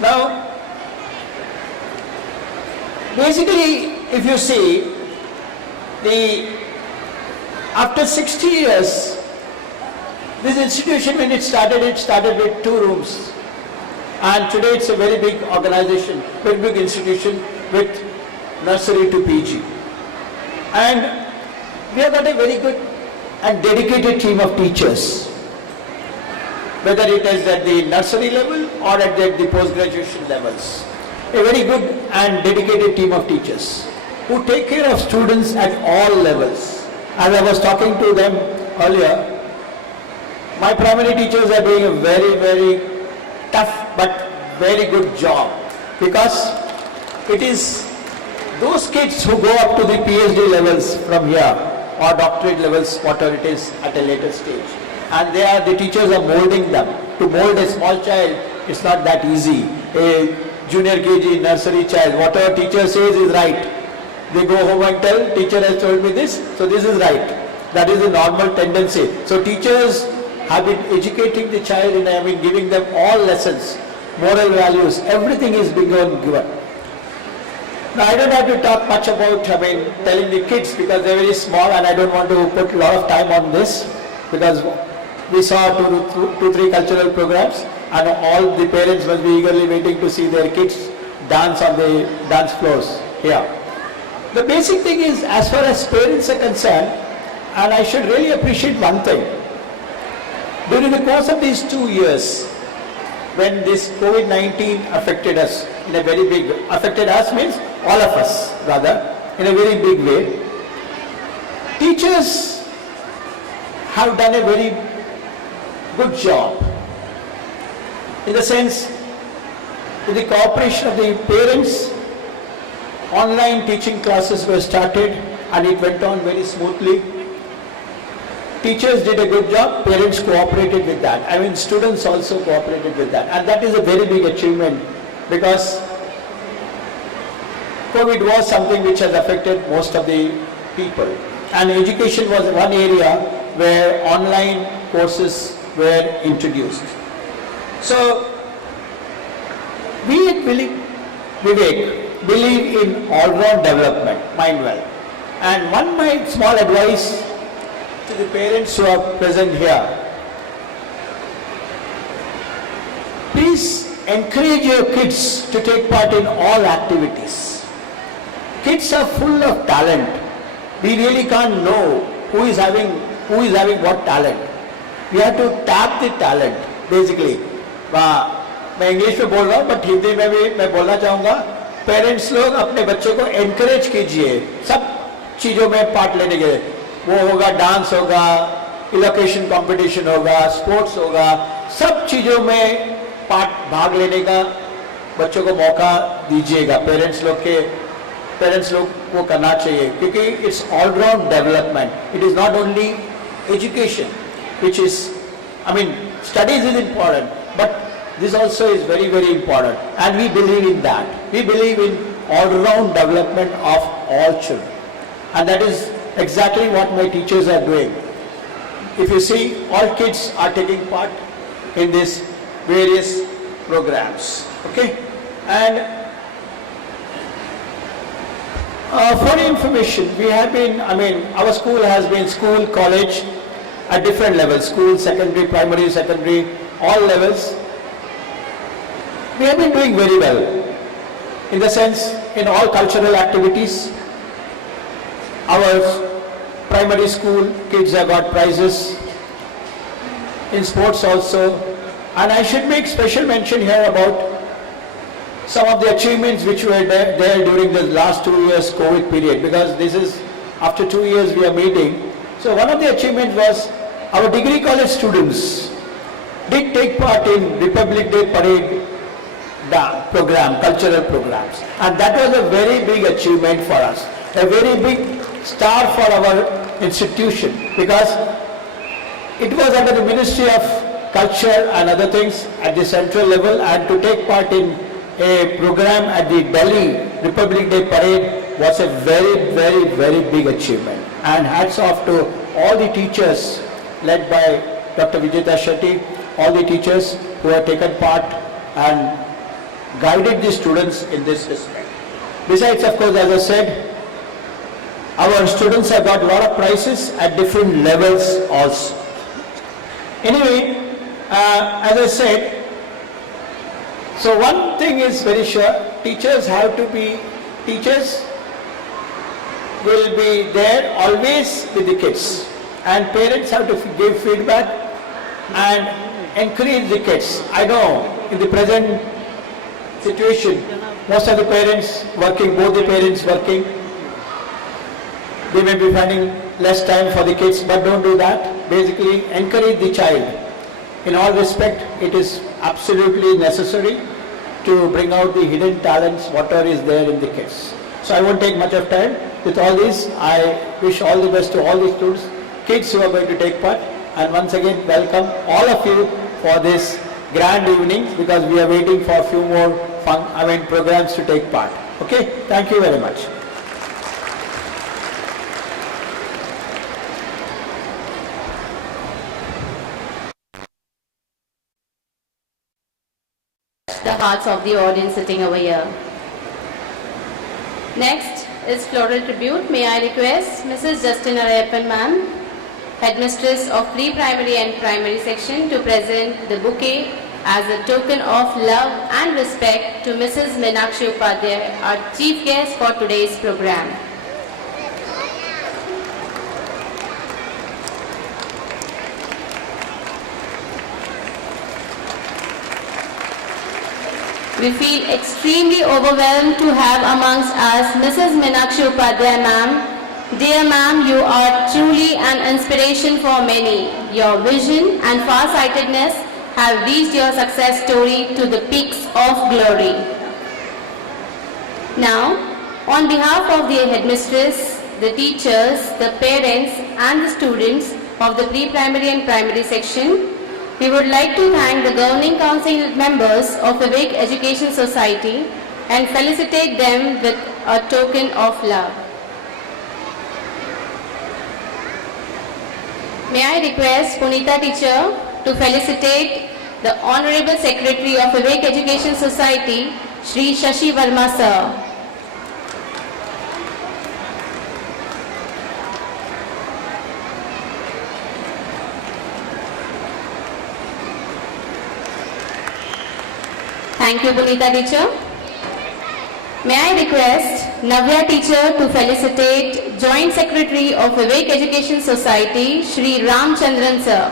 Now, basically, if you see, after 60 years, this institution, when it started with 2 rooms. And today it's a very big organization, very big institution with nursery to PG. And we have got a very good and dedicated team of teachers, whether it is at the nursery level or at the post-graduation levels. A very good and dedicated team of teachers. who take care of students at all levels. As I was talking to them earlier, my primary teachers are doing a very, very tough but very good job, because it is those kids who go up to the PhD levels from here, or doctorate levels, whatever it is, at a later stage. And the teachers are molding them. To mold a small child, it's not that easy. A junior KG, nursery child, whatever teacher says is right. They go home and tell, teacher has told me this, so this is right. That is a normal tendency. So teachers have been educating the child in, giving them all lessons, moral values, everything is being given. Now I don't have to talk much about, telling the kids, because they're very small and I don't want to put a lot of time on this, because we saw two, three cultural programs and all the parents must be eagerly waiting to see their kids dance on the dance floors here. The basic thing is, as far as parents are concerned, and I should really appreciate one thing, during the course of these 2 years, when this COVID-19 affected us in a very big, affected us means all of us rather, in a very big way, teachers have done a very good job, in the sense, with the cooperation of the parents, online teaching classes were started and it went on very smoothly. Teachers did a good job, parents cooperated with that. Students also cooperated with that. And that is a very big achievement, because COVID was something which has affected most of the people. And education was one area where online courses were introduced. So, we at Vivek believe in all-round development, mind well. And one my small advice to the parents who are present here, please encourage your kids to take part in all activities. Kids are full of talent. We really can't know who is having what talent. We have to tap the talent, basically. मैं English में बोल रहा हूँ, but Hindi में भी मैं बोलना चाहूँगा, पेरेंट्स लोग अपने बच्चे को एनकरेज कीजिए सब चीज़ों में पार्ट लेने के लिए. वो होगा, डांस होगा, इलोकेशन कंपटीशन होगा, स्पोर्ट्स होगा, सब चीज़ों में भाग लेने का बच्चों को मौका दीजिएगा. पेरेंट्स लोग को करना चाहिए, क्योंकि it's all round development. It is not only education which is, studies is important, but this also is very, very important, and we believe in that. We believe in all-round development of all children, and that is exactly what my teachers are doing. If you see, all kids are taking part in these various programs, okay? And for information, we have been, our school has been school, college, at different levels, school, secondary, primary, secondary, all levels. We have been doing very well, in the sense, in all cultural activities. Our primary school kids have got prizes, in sports also. And I should make special mention here about some of the achievements which were there during the last 2 years COVID period, because this is, after 2 years we are meeting. So one of the achievements was, our degree college students did take part in Republic Day Parade program, cultural programs. And that was a very big achievement for us, a very big star for our institution, because it was under the Ministry of Culture and other things at the central level, and to take part in a program at the Delhi Republic Day Parade was a very, very, very big achievement. And hats off to all the teachers led by Dr. Vijeta Shetty, all the teachers who have taken part and guided the students in this respect. Besides, of course, as I said, our students have got a lot of prizes at different levels also. Anyway, as I said, so one thing is very sure, teachers will be there always with the kids. And parents have to give feedback and encourage the kids. I know in the present situation, most of the parents working, both the parents working, they may be finding less time for the kids, but don't do that. Basically, encourage the child. In all respect, it is absolutely necessary to bring out the hidden talents, whatever is there in the kids. So I won't take much of time. With all this, I wish all the best to all the students, kids who are going to take part, and once again welcome all of you for this grand evening, because we are waiting for a few more programs to take part. Okay, thank you very much. The hearts of the audience sitting over here. Next is floral tribute. May I request Mrs. Justina Rayappan ma'am, Headmistress of Pre-Primary and Primary Section, to present the bouquet as a token of love and respect to Mrs. Meenakshi Upadhyay, our chief guest for today's program. We feel extremely overwhelmed to have amongst us Mrs. Meenakshi Upadhyay ma'am. Dear ma'am, you are truly an inspiration for many. Your vision and far-sightedness have reached your success story to the peaks of glory. Now, on behalf of the headmistress, the teachers, the parents and the students of the pre-primary and primary section, we would like to thank the governing council members of Vivek Education Society and felicitate them with a token of love. May I request Punita teacher to felicitate the Honorable Secretary of Vivek Education Society, Shri Shashi Verma sir. Thank you, Punita teacher. May I request Navya teacher to felicitate Joint Secretary of Vivek Education Society, Shri Ramchandran sir.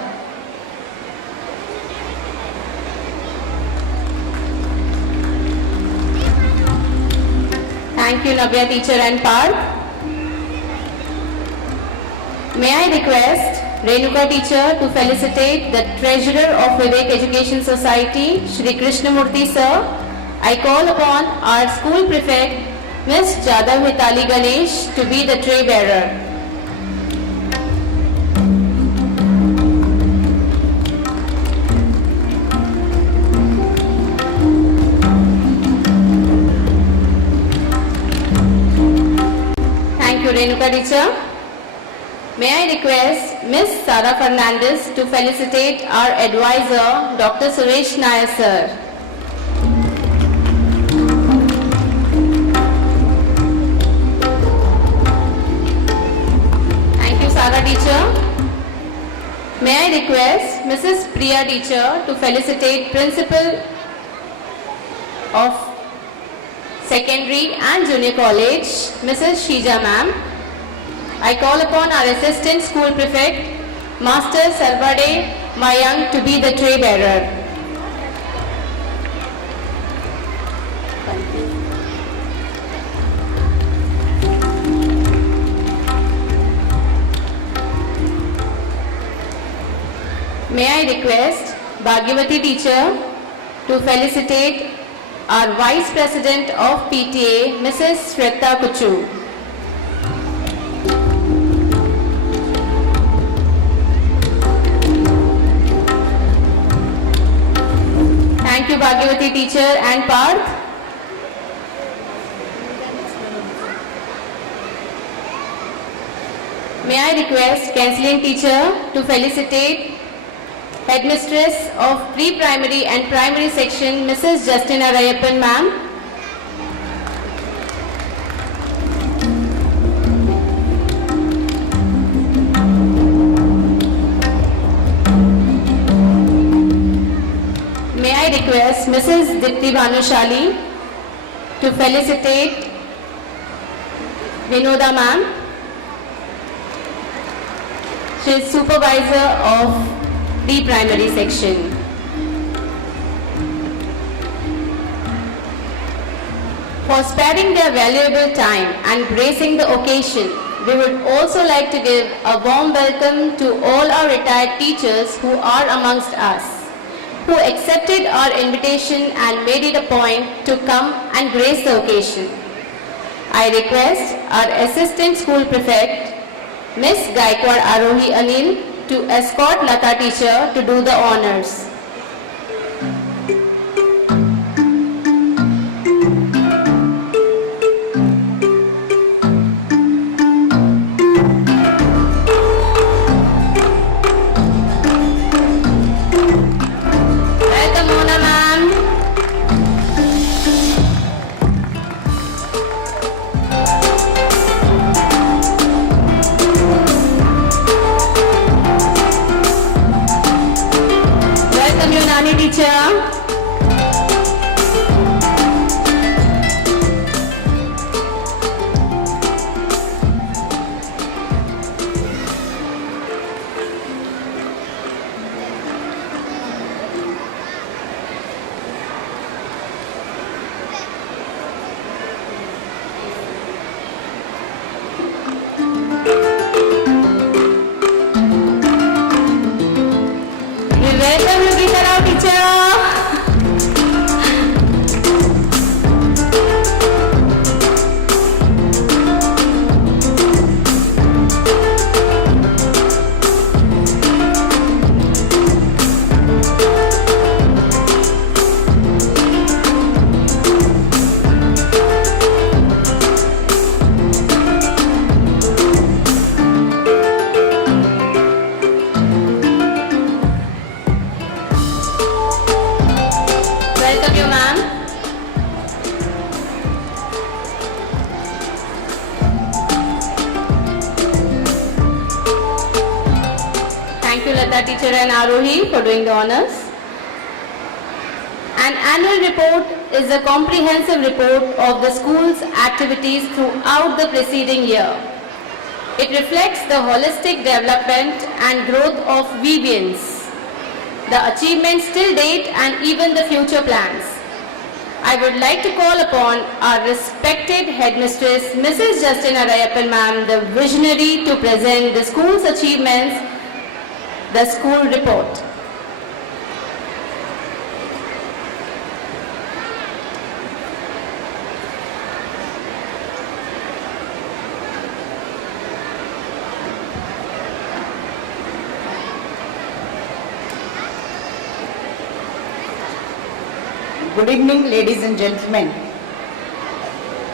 Thank you, Navya teacher and Parth. May I request Renuka teacher to felicitate the Treasurer of Vivek Education Society, Shri Krishnamurthy sir. I call upon our school prefect, Ms. Jadav Hitali Ganesh, to be the tray bearer. Thank you, Renuka teacher. May I request Ms. Sara Fernandez to felicitate our advisor, Dr. Suresh Nair sir. Thank you, Sara teacher. May I request Mrs. Priya teacher to felicitate Principal of Secondary and Junior College, Mrs. Shija ma'am. I call upon our Assistant School Prefect, Master Salvade Mayang, to be the tray bearer. May I request Bhagavati teacher to felicitate our Vice President of PTA, Mrs. Shweta Kuchu. Thank you, Bhagavati teacher and Parth. May I request counseling teacher to felicitate Headmistress of Pre-Primary and Primary Section, Mrs. Justina Rayappan ma'am. May I request Mrs. Dipti Bhanushali to felicitate Vinoda ma'am. She is supervisor of Pre-Primary Section. For sparing their valuable time and gracing the occasion We would also like to give a warm welcome to all our retired teachers who are amongst us, who accepted our invitation and made it a point to come and grace the occasion. I request our Assistant School Prefect, Miss Gaikwad Arohi Anil, to escort Lata teacher to do the honors. Welcome, Mona ma'am. Welcome, Unani teacher. We welcome you, Geeta Rao teacher. Welcome you, ma'am. Thank you, Lata teacher and Arohi, for doing the honors. An annual report is a comprehensive report of the school's activities throughout the preceding year. It reflects the holistic development and growth of Vivians, the achievements till date and even the future plans. I would like to call upon our respected headmistress, Mrs. Justina Rayappan ma'am, the visionary, to present the school's achievements, the school report. Good evening, ladies and gentlemen.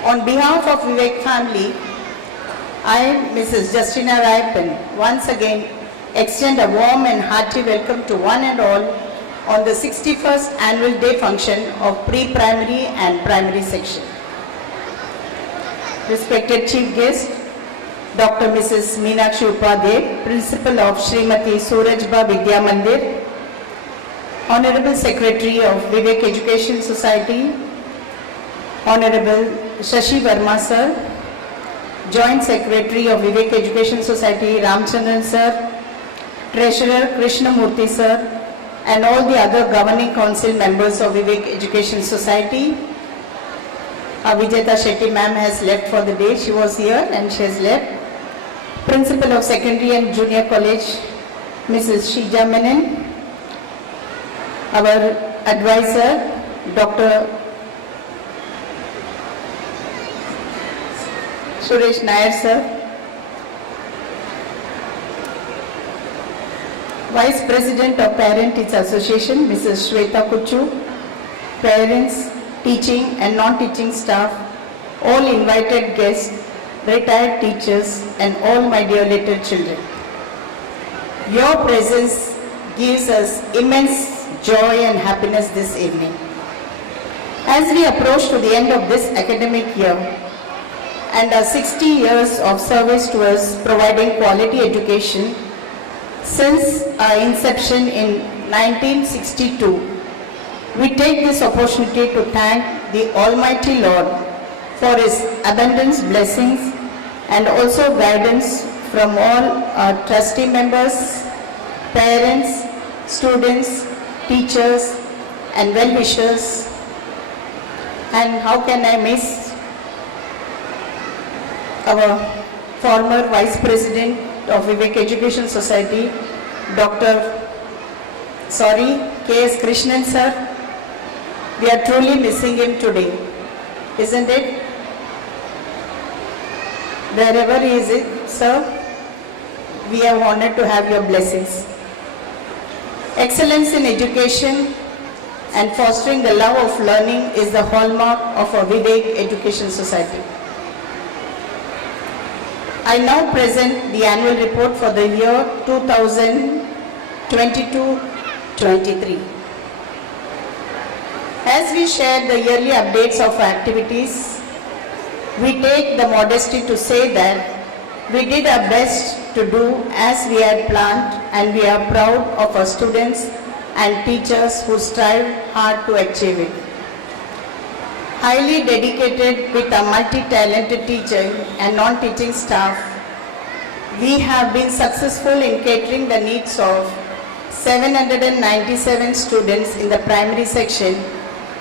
On behalf of Vivek family, I, Mrs. Justina Rayappan, once again extend a warm and hearty welcome to one and all on the 61st annual day function of pre-primary and primary section. Respected chief guest, Dr. Mrs. Meenakshi Upadhyay, Principal of Srimati Surajba Vidya Mandir, Honorable Secretary of Vivek Education Society, Honorable Shashi Verma Sir, Joint Secretary of Vivek Education Society Ramchandran Sir, Treasurer Krishnamurthy Sir, and all the other governing council members of Vivek Education Society. Vijayata Shetty ma'am has left for the day. She was here and she has left. Principal of Secondary and Junior College, Mrs. Shija Menon. Our advisor, Dr. Suresh Nair sir. Vice President of Parent Teacher Association, Mrs. Shweta Kuchu. Parents, teaching and non-teaching staff, all invited guests, retired teachers, and all my dear little children. Your presence gives us immense joy and happiness this evening. As we approach to the end of this academic year and our 60 years of service towards providing quality education since our inception in 1962, we take this opportunity to thank the Almighty Lord for His abundant blessings and also guidance from all our trustee members, parents, students, teachers and well-wishers. And how can I miss our former Vice President of Vivek Education Society, K.S. Krishnan sir. We are truly missing him today, isn't it? Wherever he is, sir, we are honored to have your blessings. Excellence in education and fostering the love of learning is the hallmark of our Vivek Education Society. I now present the annual report for the year 2022-23. As we share the yearly updates of our activities, we take the modesty to say that we did our best to do as we had planned, and we are proud of our students and teachers who strive hard to achieve it. Highly dedicated with a multi-talented teaching and non-teaching staff, we have been successful in catering the needs of 797 students in the primary section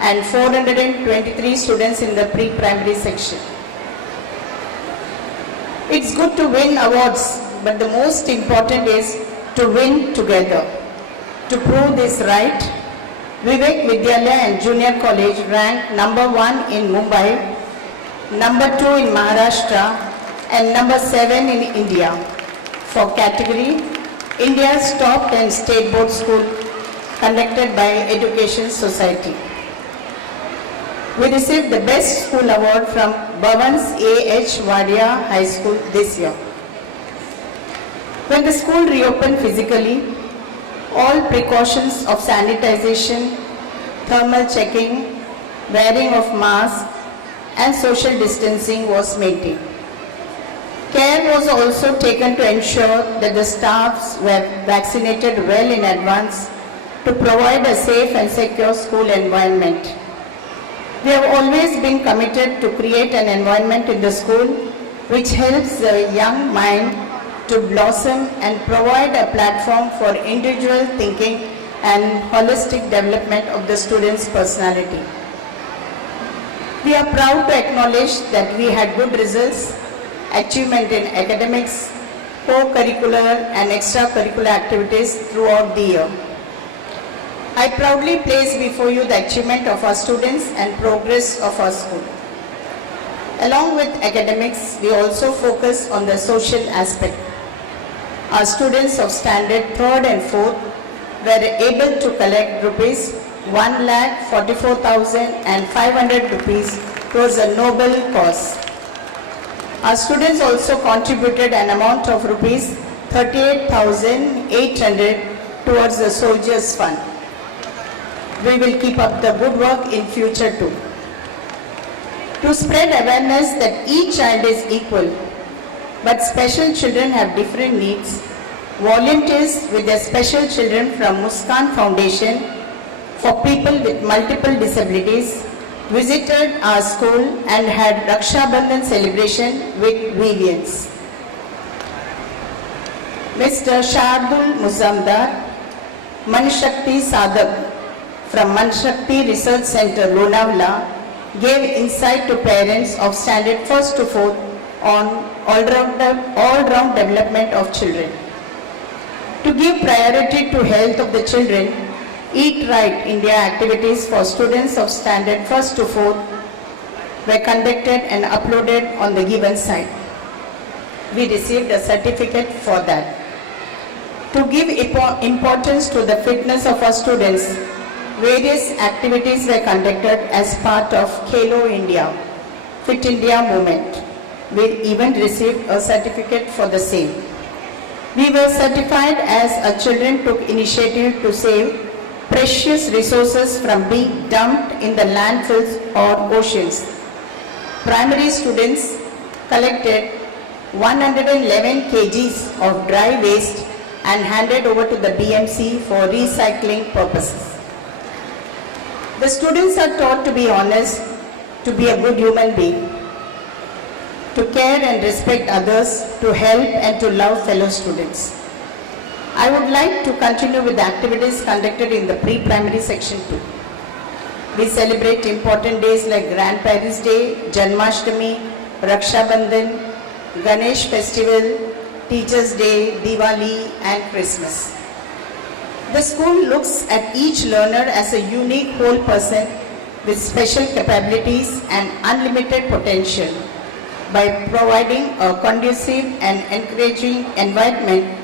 and 423 students in the pre-primary section. It's good to win awards, but the most important is to win together. To prove this right, Vivek Vidyalaya and Junior College ranked number 1 in Mumbai, number 2 in Maharashtra, and number 7 in India for category India's top 10 state board school conducted by Education Society. We received the Best School Award from Bhavan's A.H. Wadia High School this year. When the school reopened physically, all precautions of sanitization, thermal checking, wearing of masks, and social distancing was maintained. Care was also taken to ensure that the staffs were vaccinated well in advance to provide a safe and secure school environment. We have always been committed to create an environment in the school which helps the young mind to blossom and provide a platform for individual thinking and holistic development of the student's personality. We are proud to acknowledge that we had good results, achievement in academics, co-curricular and extracurricular activities throughout the year. I proudly place before you the achievement of our students and progress of our school. Along with academics, we also focus on the social aspect. Our students of standard 3rd and 4th were able to collect rupees 1,44,500 rupees towards a noble cause. Our students also contributed an amount of rupees 38,800 towards the Soldiers Fund. We will keep up the good work in future too. To spread awareness that each child is equal, but special children have different needs, volunteers with their special children from Muskan Foundation for people with multiple disabilities visited our school and had Raksha Bandhan celebration with Vivians. Mr. Shardul Muzammdar, Manshakti Sadak from Manshakti Research Center, Lonavala, gave insight to parents of standard 1st to 4th on all-round development of children. To give priority to health of the children, Eat Right India activities for students of standard 1st to 4th were conducted and uploaded on the given site. We received a certificate for that. To give importance to the fitness of our students, various activities were conducted as part of Khelo India, Fit India movement. We even received a certificate for the same. We were certified as our children took initiative to save precious resources from being dumped in the landfills or oceans. Primary students collected 111 kgs of dry waste and handed over to the BMC for recycling purposes. The students are taught to be honest, to be a good human being, to care and respect others, to help and to love fellow students. I would like to continue with the activities conducted in the pre-primary section too. We celebrate important days like Grandparents' Day, Janmashtami, Raksha Bandhan, Ganesh Festival, Teachers' Day, Diwali and Christmas. The school looks at each learner as a unique whole person with special capabilities and unlimited potential. By providing a conducive and encouraging environment,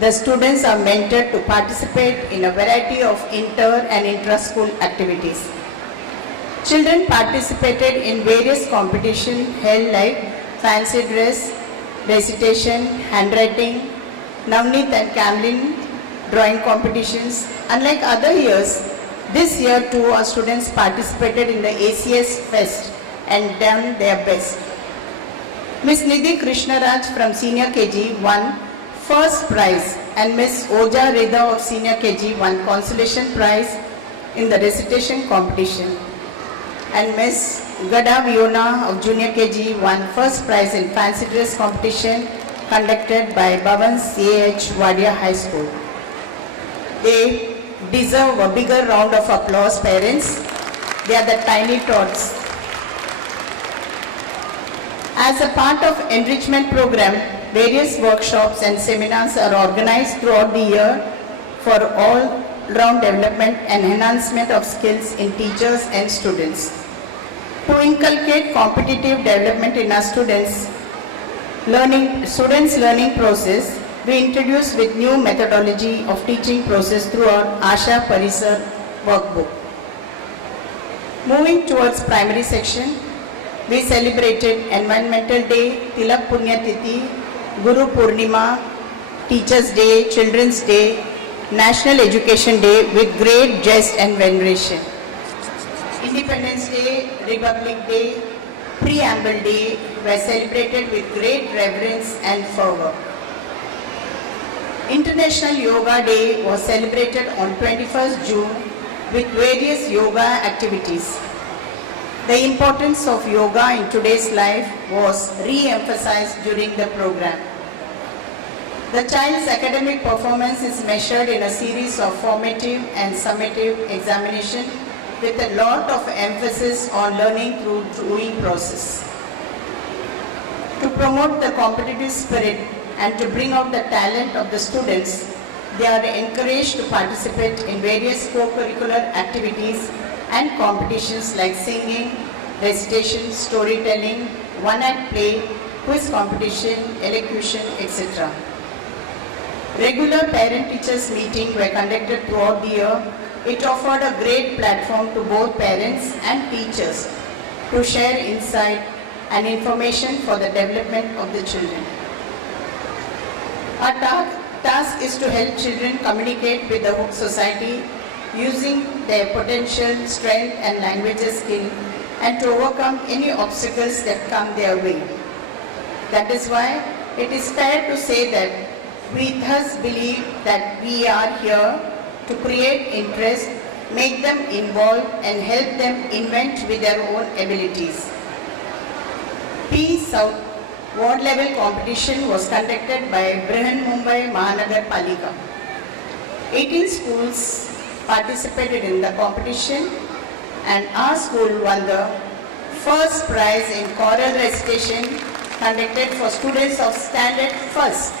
the students are mentored to participate in a variety of inter- and intra-school activities. Children participated in various competitions held like fancy dress, recitation, handwriting, Navneet and Camlin drawing competitions. Unlike other years, this year too our students participated in the ACS Fest and done their best. Miss Nidhi Krishnaraj from Senior KG won first prize and Miss Oja Reda of Senior KG won consolation prize in the recitation competition. And Miss Gada Viona of Junior KG won first prize in fancy dress competition conducted by Bhavan CH Wadia High School. They deserve a bigger round of applause, parents. They are the tiny tots. As a part of enrichment program, various workshops and seminars are organized throughout the year for all-round development and enhancement of skills in teachers and students. To inculcate competitive development in our students' learning process, we introduce with new methodology of teaching process through our Asha Parisar workbook. Moving towards primary section, we celebrated Environmental Day, Tilak Punya Tithi, Guru Purnima, Teachers' Day, Children's Day, National Education Day with great jest and veneration. Independence Day, Republic Day, Preamble Day were celebrated with great reverence and fervor. International Yoga Day was celebrated on 21st June with various yoga activities. The importance of yoga in today's life was re-emphasized during the program. The child's academic performance is measured in a series of formative and summative examinations with a lot of emphasis on learning through doing process. To promote the competitive spirit and to bring out the talent of the students, they are encouraged to participate in various co-curricular activities and competitions like singing, recitation, storytelling, one-act play, quiz competition, elocution, etc. Regular parent-teachers meetings were conducted throughout the year. It offered a great platform to both parents and teachers to share insight and information for the development of the children. Our task is to help children communicate with the society using their potential, strength and language skill and to overcome any obstacles that come their way. That is why it is fair to say that we thus believe that we are here to create interest, make them involved and help them invent with their own abilities. P South Ward level competition was conducted by Brihan Mumbai Mahanagar Palika. 18 schools participated in the competition and our school won the first prize in choral recitation conducted for students of standard first.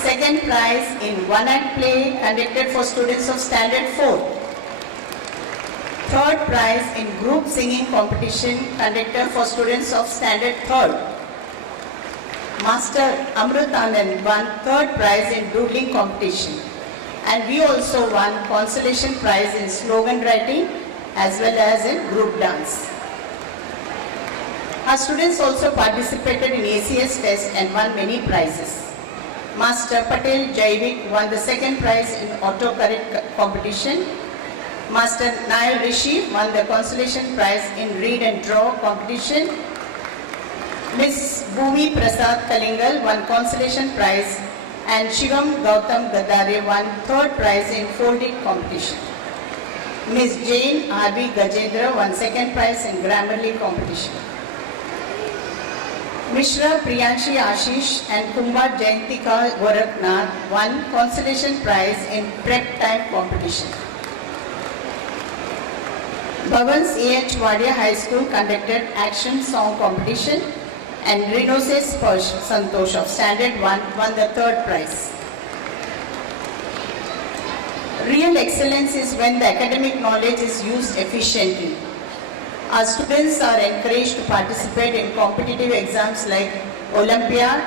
Second prize in one-act play conducted for students of standard 4th. Third prize in group singing competition conducted for students of standard 3rd. Master Amrit Anand won third prize in doodling competition and we also won consolation prize in slogan writing as well as in group dance. Our students also participated in ACS Fest and won many prizes. Master Patel Jaivik won the second prize in autocorrect competition. Master Nail Rishi won the consolation prize in read and draw competition. Miss Bhumi Prasad Kalingal won consolation prize and Shivam Gautam Gadare won third prize in folded competition. Miss Jane R.V. Gajendra won second prize in Grammarly competition. Mishra Priyanshi Ashish and Kumbar Jayantika Gorakhnath won consolation prize in prep time competition. Bhavan CH Wadia High School conducted action song competition and Rinose Santosh of Standard 1 won the third prize. Real excellence is when the academic knowledge is used efficiently. Our students are encouraged to participate in competitive exams like Olympiad,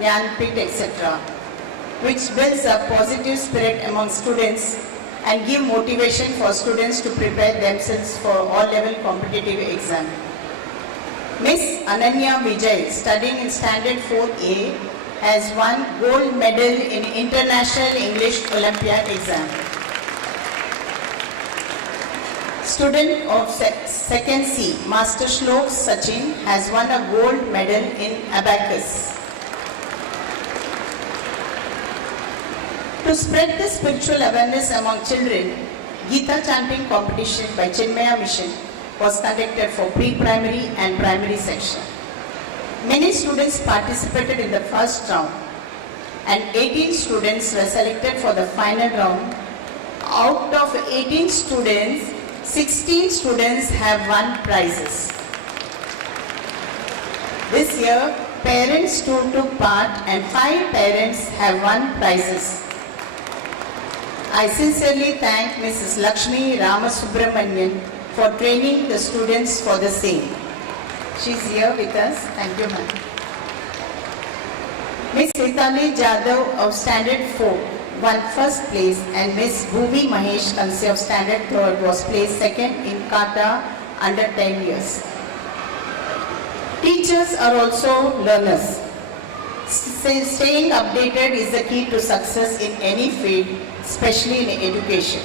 Jnanpit, etc., which builds a positive spirit among students and give motivation for students to prepare themselves for all-level competitive exam. Miss Ananya Vijay, studying in Standard 4A, has won gold medal in International English Olympiad exam. Student of second C, Master Shlok Sachin, has won a gold medal in abacus. To spread the spiritual awareness among children, Gita chanting competition by Chinmaya Mission was conducted for pre-primary and primary section. Many students participated in the first round and 18 students were selected for the final round. Out of 18 students, 16 students have won prizes. This year, parents too took part and 5 parents have won prizes. I sincerely thank Mrs. Lakshmi Ramasubramanian for training the students for the same. She is here with us. Thank you, ma'am. Miss Hitali Jadhav of Standard 4 won first place and Miss Bhumi Mahesh Kansi of Standard 3rd was placed second in Kata under 10 years. Teachers are also learners. Staying updated is the key to success in any field, especially in education.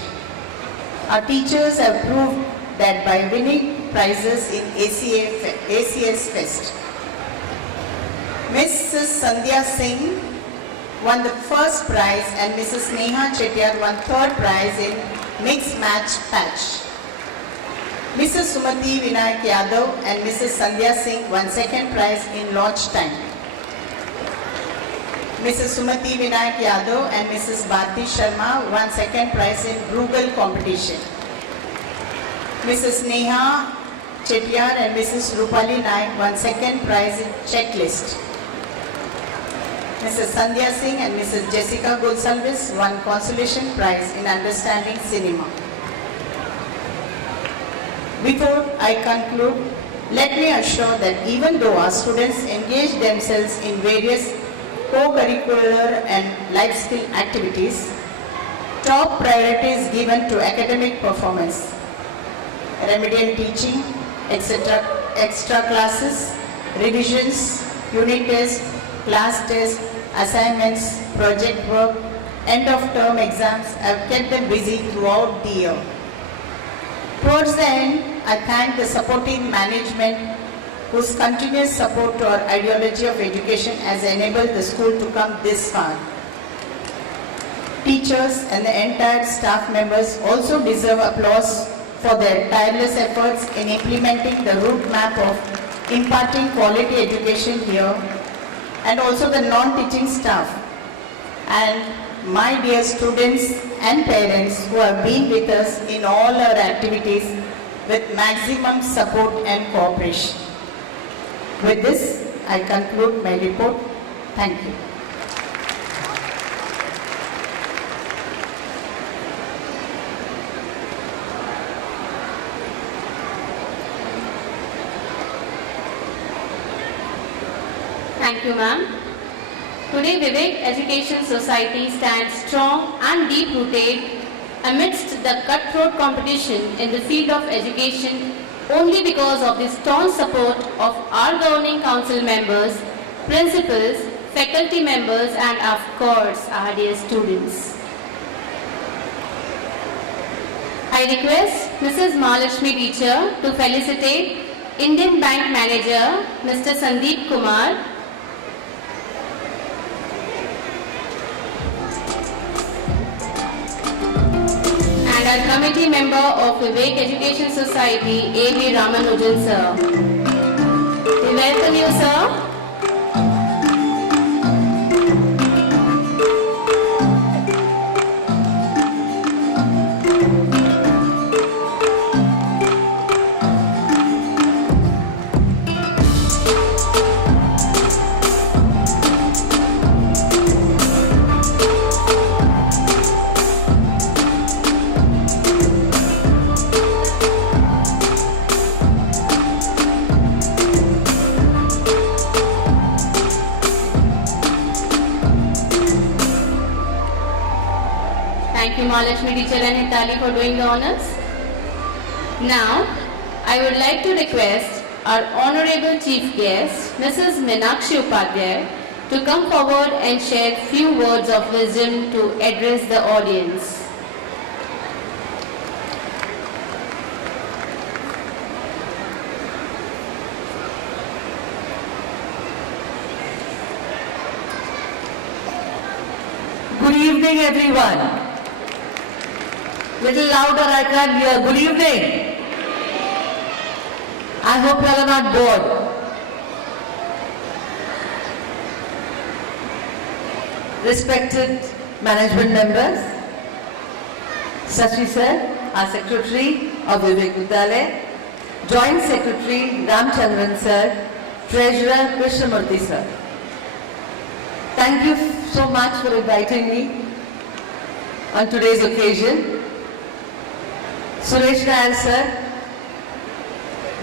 Our teachers have proved that by winning prizes in ACS Fest. Mrs. Sandhya Singh won the first prize and Mrs. Neha Chettiar won third prize in mixed match patch. Mrs. Sumati Vinayak Yadav and Mrs. Sandhya Singh won second prize in launch time. Mrs. Sumati Vinayak Yadav and Mrs. Bharti Sharma won second prize in Brugal competition. Mrs. Neha Chettiar and Mrs. Rupali Naik won second prize in checklist. Mrs. Sandhya Singh and Mrs. Jessica Gulsalvis won consolation prize in understanding cinema. Before I conclude, let me assure that even though our students engage themselves in various co-curricular and life skill activities, top priority is given to academic performance, remedial teaching, etc., extra classes, revisions, unit tests, class tests, assignments, project work, end of term exams have kept them busy throughout the year. Towards the end, I thank the supportive management whose continuous support to our ideology of education has enabled the school to come this far. Teachers and the entire staff members also deserve applause for their tireless efforts in implementing the route map of imparting quality education here, and also the non-teaching staff and my dear students and parents who have been with us in all our activities with maximum support and cooperation. With this, I conclude my report. Thank you. Thank you, ma'am. Today, Vivek Education Society stands strong and deep-rooted amidst the cutthroat competition in the field of education only because of the staunch support of our governing council members, principals, faculty members and of course our dear students. I request Mrs. Mahalakshmi teacher to felicitate Indian Bank Manager Mr. Sandeep Kumar and our committee member of Vivek Education Society, A.V. Ramanujan sir. We welcome you, sir. Mahalakshmi teacher and Hitali for doing the honors. Now, I would like to request our Honorable Chief Guest, Mrs. Meenakshi Upadhyay, to come forward and share few words of wisdom to address the audience. Good evening, everyone. Little louder, I can't hear. Good evening. I hope you all are not bored. Respected management members, Sashi sir, our secretary of Vivek Vidyalaya, Joint Secretary Ramchandran sir, Treasurer Krishnamurthy sir. Thank you so much for inviting me on today's occasion. Suresh Nair sir,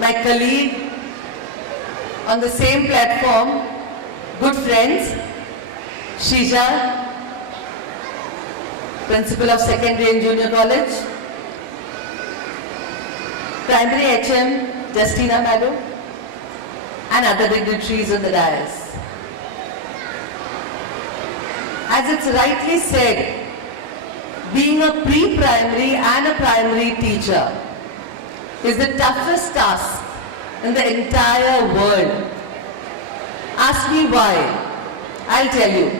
my colleague on the same platform, good friends, Shija, Principal of Secondary and Junior College, Primary HM Justina Madam, and other dignitaries on the dais. As it's rightly said, being a pre-primary and a primary teacher is the toughest task in the entire world. Ask me why. I'll tell you.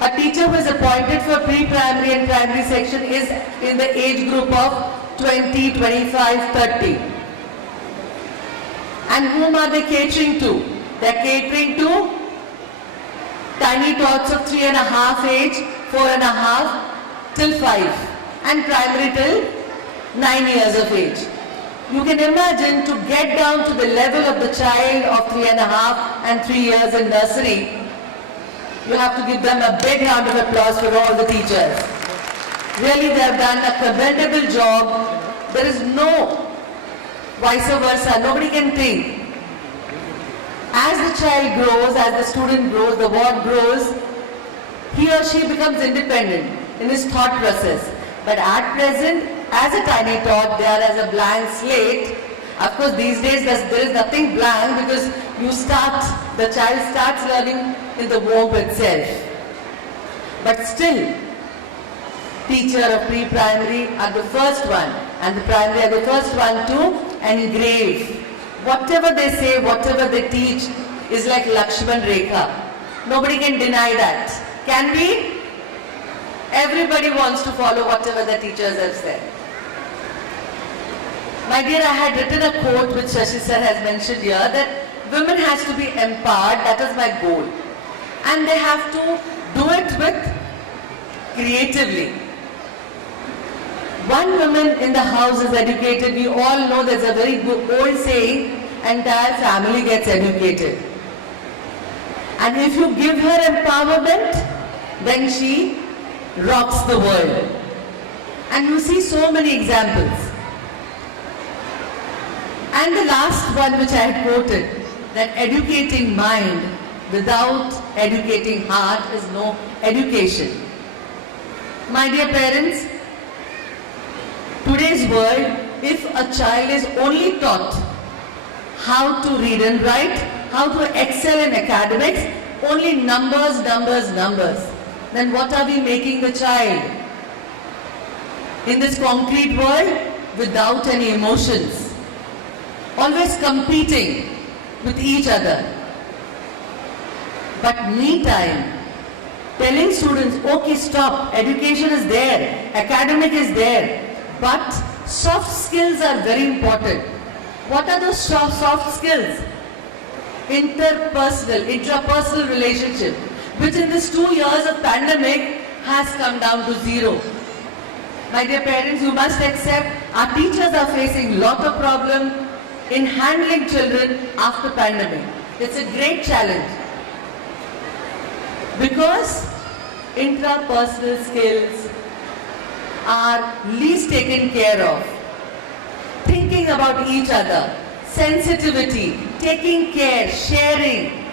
A teacher who is appointed for pre-primary and primary section is in the age group of 20, 25, 30. And whom are they catering to? They're catering to tiny tots of 3.5 age, 4.5 till 5, and primary till 9 years of age. You can imagine to get down to the level of the child of 3.5 and 3 years in nursery, you have to give them a big round of applause for all the teachers. Really, they have done a commendable job. There is no vice versa. Nobody can think. As the child grows, as the student grows, the ward grows, he or she becomes independent in his thought process. But at present, as a tiny tot, they are as a blank slate. Of course, these days there is nothing blank because the child starts learning in the womb itself. But still, teacher of pre-primary are the first one, and the primary are the first one to engrave. Whatever they say, whatever they teach is like Lakshman Rekha. Nobody can deny that. Can we? Everybody wants to follow whatever the teachers have said. My dear, I had written a quote which Shashi sir has mentioned here that women has to be empowered, that is my goal. And they have to do it with creatively. One woman in the house is educated. We all know there's a very good old saying, entire family gets educated. And if you give her empowerment, then she rocks the world. And you see so many examples. And the last one which I had quoted, that educating mind without educating heart is no education. My dear parents, today's world, if a child is only taught how to read and write, how to excel in academics, only numbers, numbers, numbers, then what are we making the child? In this concrete world, without any emotions, always competing with each other. But meantime, telling students, okay, stop, education is there, academic is there, but soft skills are very important. What are those soft skills? Interpersonal, intrapersonal relationship, which in these 2 years of pandemic has come down to zero. My dear parents, you must accept our teachers are facing lot of problems in handling children after pandemic. It's a great challenge because intrapersonal skills are least taken care of. Thinking about each other, sensitivity, taking care, sharing,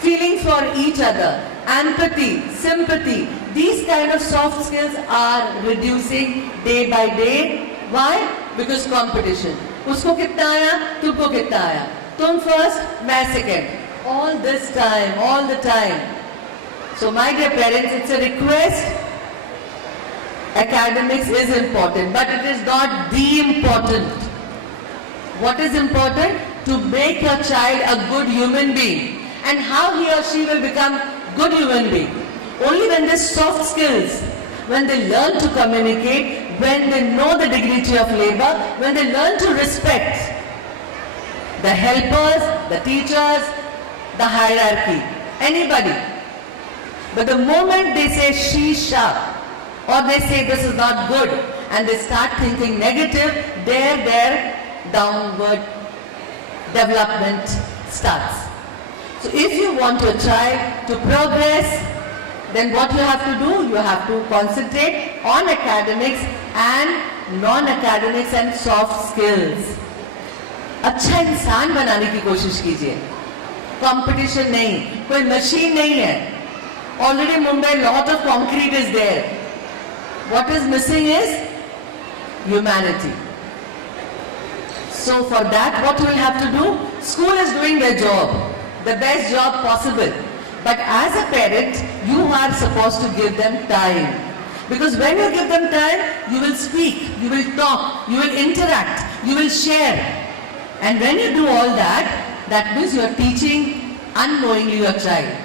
feeling for each other, empathy, sympathy. These kind of soft skills are reducing day by day. Why? Because competition. Usko kitna aaya, tumko kitna aaya. Tum first, main second. All this time, all the time. So my dear parents, it's a request. Academics is important, but it is not the important. What is important? To make your child a good human being. And how he or she will become good human being? Only when they soft skills, when they learn to communicate, when they know the dignity of labor, when they learn to respect the helpers, the teachers, the hierarchy, anybody. But the moment they say shisha, or they say this is not good, and they start thinking negative, their downward development starts. So if you want your child to progress, then what you have to do, you have to concentrate on academics and non-academics and soft skills. अच्छा इंसान बनाने की कोशिश कीजिए. Competition नहीं, कोई machine नहीं है. Already Mumbai, lot of concrete is there. What is missing is humanity. So for that, what you will have to do? School is doing their job, the best job possible. But as a parent, you are supposed to give them time. Because when you give them time, you will speak, you will talk, you will interact, you will share. And when you do all that, that means you are teaching unknowingly your child.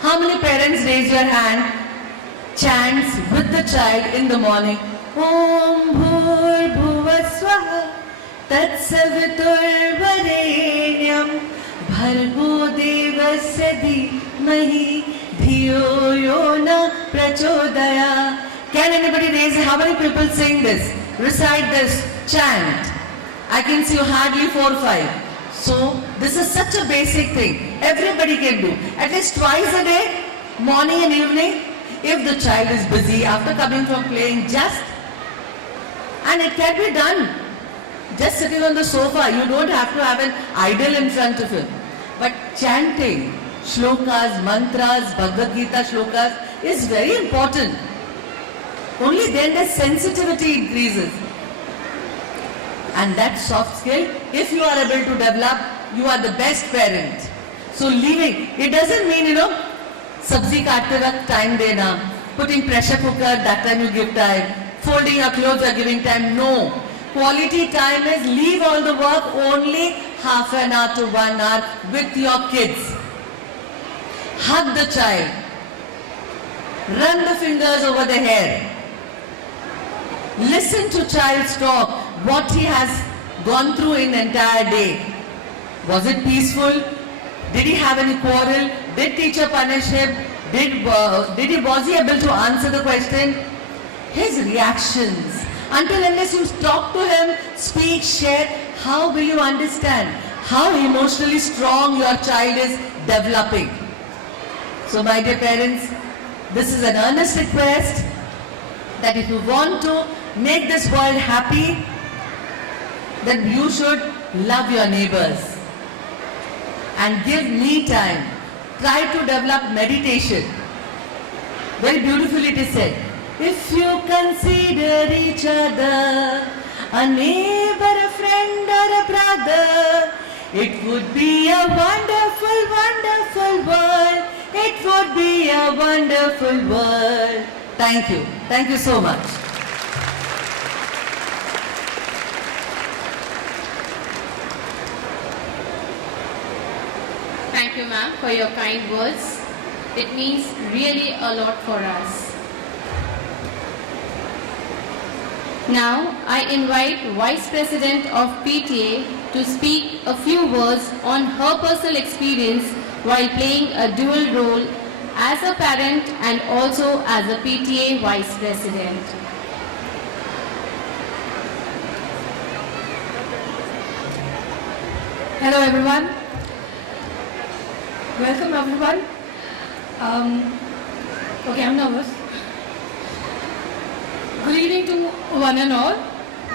How many parents raise your hand, chants with the child in the morning? Om Bhur Bhuva Swaha Tat Savitur Varenyam Bhargo Devasya Dhimahi Dhiyo Yona Prachodaya. Can anybody raise? How many people sing this? Recite this, chant. I can see hardly 4 or 5. So this is such a basic thing. Everybody can do. At least twice a day, morning and evening. If the child is busy after coming from playing, just, and it can be done. Just sitting on the sofa, you don't have to have an idol in front of him. But chanting, shlokas, mantras, Bhagavad Gita shlokas is very important. Only then the sensitivity increases. And that soft skill, if you are able to develop, you are the best parent. So leaving, it doesn't mean, sabzi katte waqt time dena, putting pressure cooker, that time you give time, folding your clothes or giving time, no. Quality time is leave all the work, only half an hour to 1 hour with your kids. Hug the child. Run the fingers over the hair. Listen to child's talk, what he has gone through in entire day. Was it peaceful? Did he have any quarrel? Did teacher punish him? Was he able to answer the question? His reactions. Until unless you talk to him, speak, share, how will you understand how emotionally strong your child is developing? So my dear parents, this is an earnest request that if you want to make this world happy, then you should love your neighbors and give me time. Try to develop meditation. Very beautifully it is said, if you consider each other a neighbor, a friend or a brother, it would be a wonderful, wonderful world. It would be a wonderful world. Thank you. Thank you so much. Thank you, ma'am, for your kind words. It means really a lot for us. Now, I invite Vice President of PTA to speak a few words on her personal experience while playing a dual role as a parent and also as a PTA Vice President. Hello everyone. Welcome everyone. Okay, I'm nervous. Good evening to one and all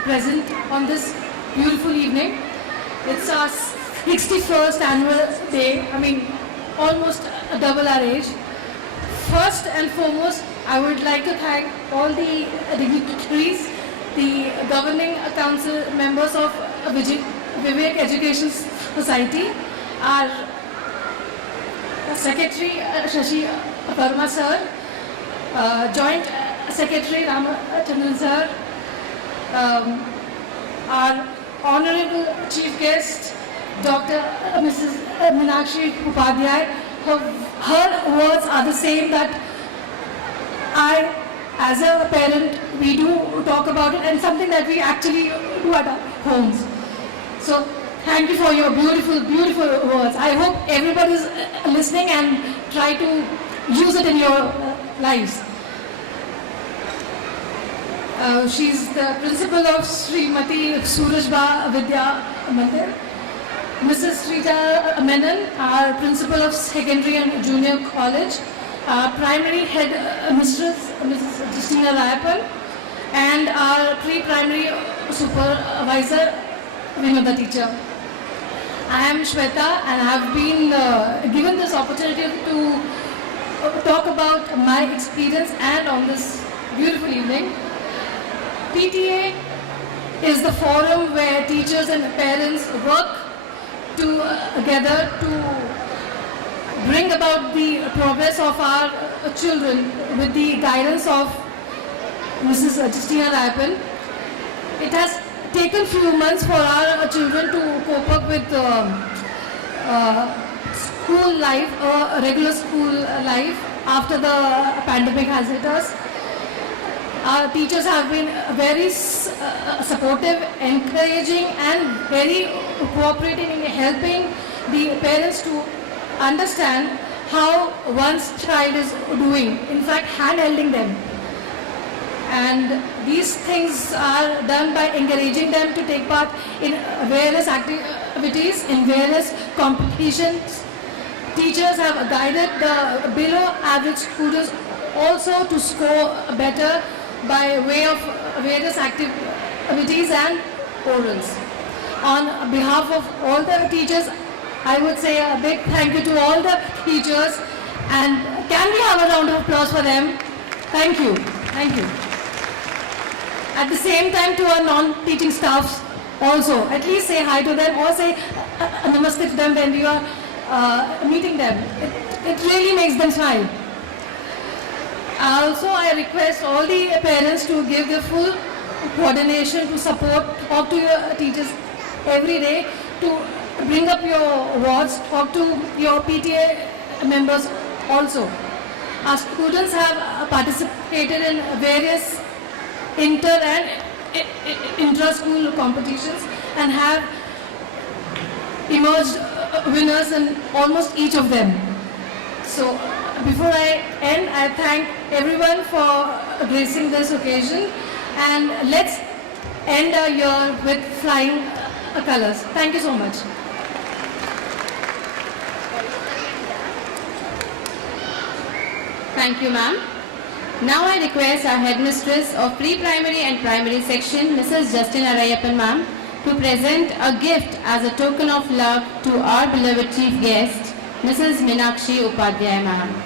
present on this beautiful evening. It's our 61st annual day. I mean, almost double our age. first and foremost, I would like to thank all the dignitaries, the governing council members of Vivek Education Society, our Secretary Shashi Verma sir, Joint Secretary Ramachandran sir, our Honorable Chief Guest, Dr. Mrs. Meenakshi Upadhyay. Her words are the same that I, as a parent, we do talk about it, and something that we actually do at our homes. So thank you for your beautiful, beautiful words. I hope everybody is listening and try to use it in your lives. She's the principal of Srimati Surajba Vidya Mandir. Mrs. Rita Menon, our principal of secondary and junior college. Our primary head mistress, Mrs. Justina Rayapan, and our pre-primary supervisor, Vinodha teacher. I am Shweta and I have been given this opportunity to talk about my experience and on this beautiful evening. PTA is the forum where teachers and parents work together to bring about the progress of our children with the guidance of Mrs. Justina Rayapan. It has taken few months for our children to cope up with school life, regular school life after the pandemic has hit us. Our teachers have been very supportive, encouraging and very cooperating in helping the parents to understand how one's child is doing, in fact handholding them. And these things are done by encouraging them to take part in various activities, in various competitions. Teachers have guided the below average students also to score better by way of various activities and orals. On behalf of all the teachers, I would say a big thank you to all the teachers, and can we have a round of applause for them? Thank you. Thank you. At the same time, to our non-teaching staffs also, at least say hi to them or say namaste to them when you are meeting them. It really makes them smile. Also, I request all the parents to give their full coordination to support, talk to your teachers every day, to bring up your wards, talk to your PTA members also. Our students have participated in various inter and intra-school competitions and have emerged winners in almost each of them. So before I end, I thank everyone for gracing this occasion, and let's end our year with flying colors. Thank you so much. Thank you, ma'am. Now I request our headmistress of pre-primary and primary section, Mrs. Justina Rayapan, ma'am, to present a gift as a token of love to our beloved chief guest, Mrs. Meenakshi Upadhyay, ma'am.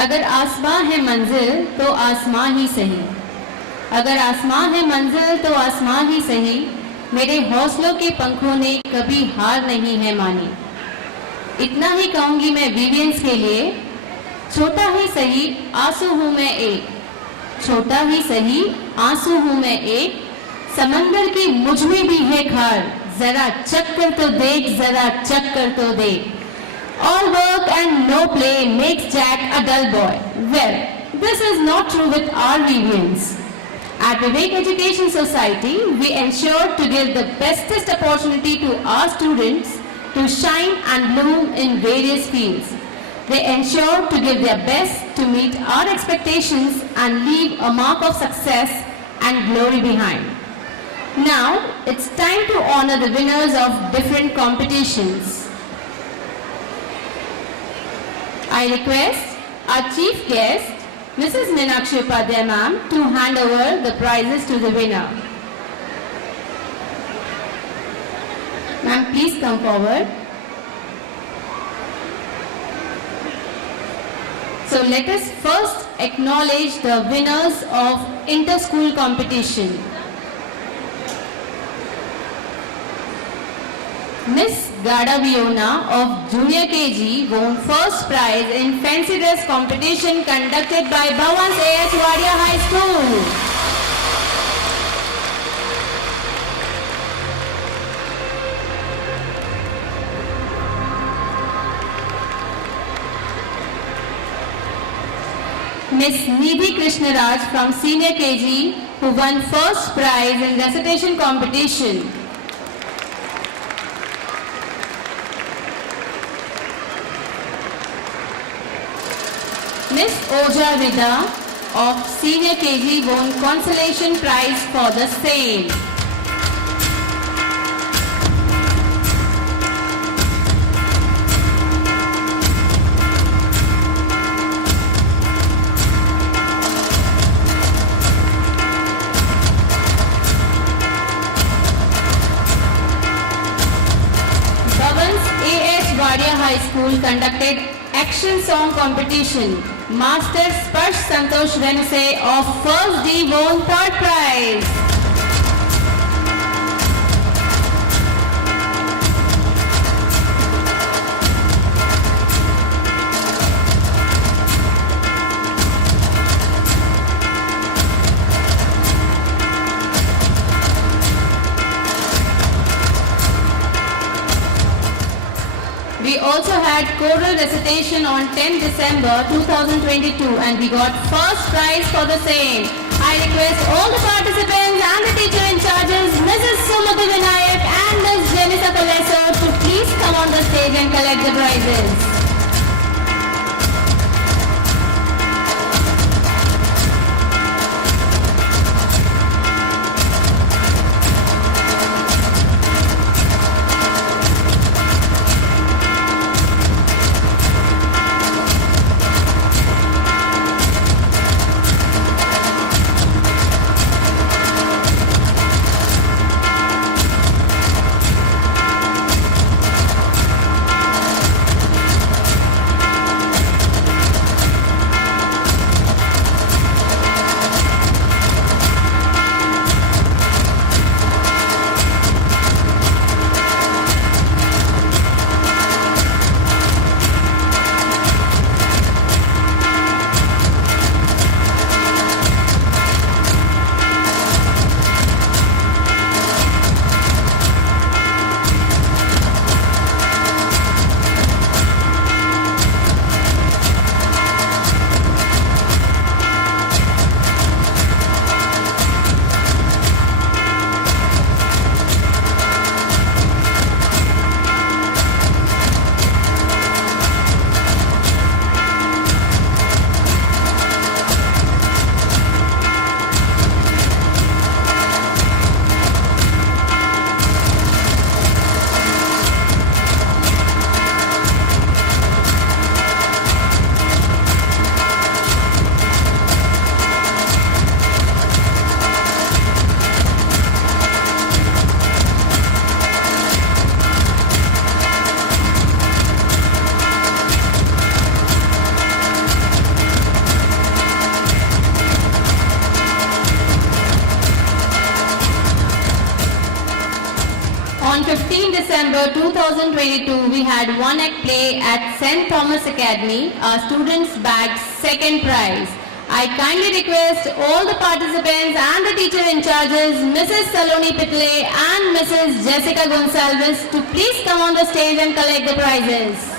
अगर आसमां है मंजिल तो आसमां ही सही, अगर आसमां है मंजिल तो आसमां ही सही, मेरे हौसलों के पंखों ने कभी हार नहीं है मानी। इतना ही कहूंगी मैं विवियंस के लिए, छोटा ही सही आंसू हूं मैं एक, छोटा ही सही आंसू हूं मैं एक, समंदर की मुझ में भी है खार, जरा चख कर तो देख, जरा चख कर तो देख। All work and no play makes Jack a dull boy. Well, this is not true with our Vivians. At Vivek Education Society, we ensure to give the bestest opportunity to our students to shine and bloom in various fields. They ensure to give their best to meet our expectations and leave a mark of success and glory behind. Now, it's time to honor the winners of different competitions. I request our chief guest, Mrs. Meenakshi Upadhyay ma'am, to hand over the prizes to the winner. Ma'am, please come forward. So let us first acknowledge the winners of inter-school competition. Miss Gada Viona of Junior KG won first prize in fancy dress competition conducted by Bhavans A.H. Wadia High School. Miss Nidhi Krishnaraj from Senior KG who won first prize in recitation competition. Miss Oja Vida of Senior KG won consolation prize for the same. Bhavans A.H. Wadia High School conducted action song competition. Master Sparsh Santosh Rense of First D won third prize. We also had choral recitation on 10 December 2022 and we got first prize for the same. I request all the participants and the teacher in charges, Mrs. Sumati Vinayak and Ms. Jenisa Coleso to please come on the stage and collect the prizes. December 2022, we had one act play at St. Thomas Academy. Our students bagged second prize. I kindly request all the participants and the teacher in charges, Mrs. Saloni Pitle and Mrs. Jessica Gonsalves, to please come on the stage and collect the prizes.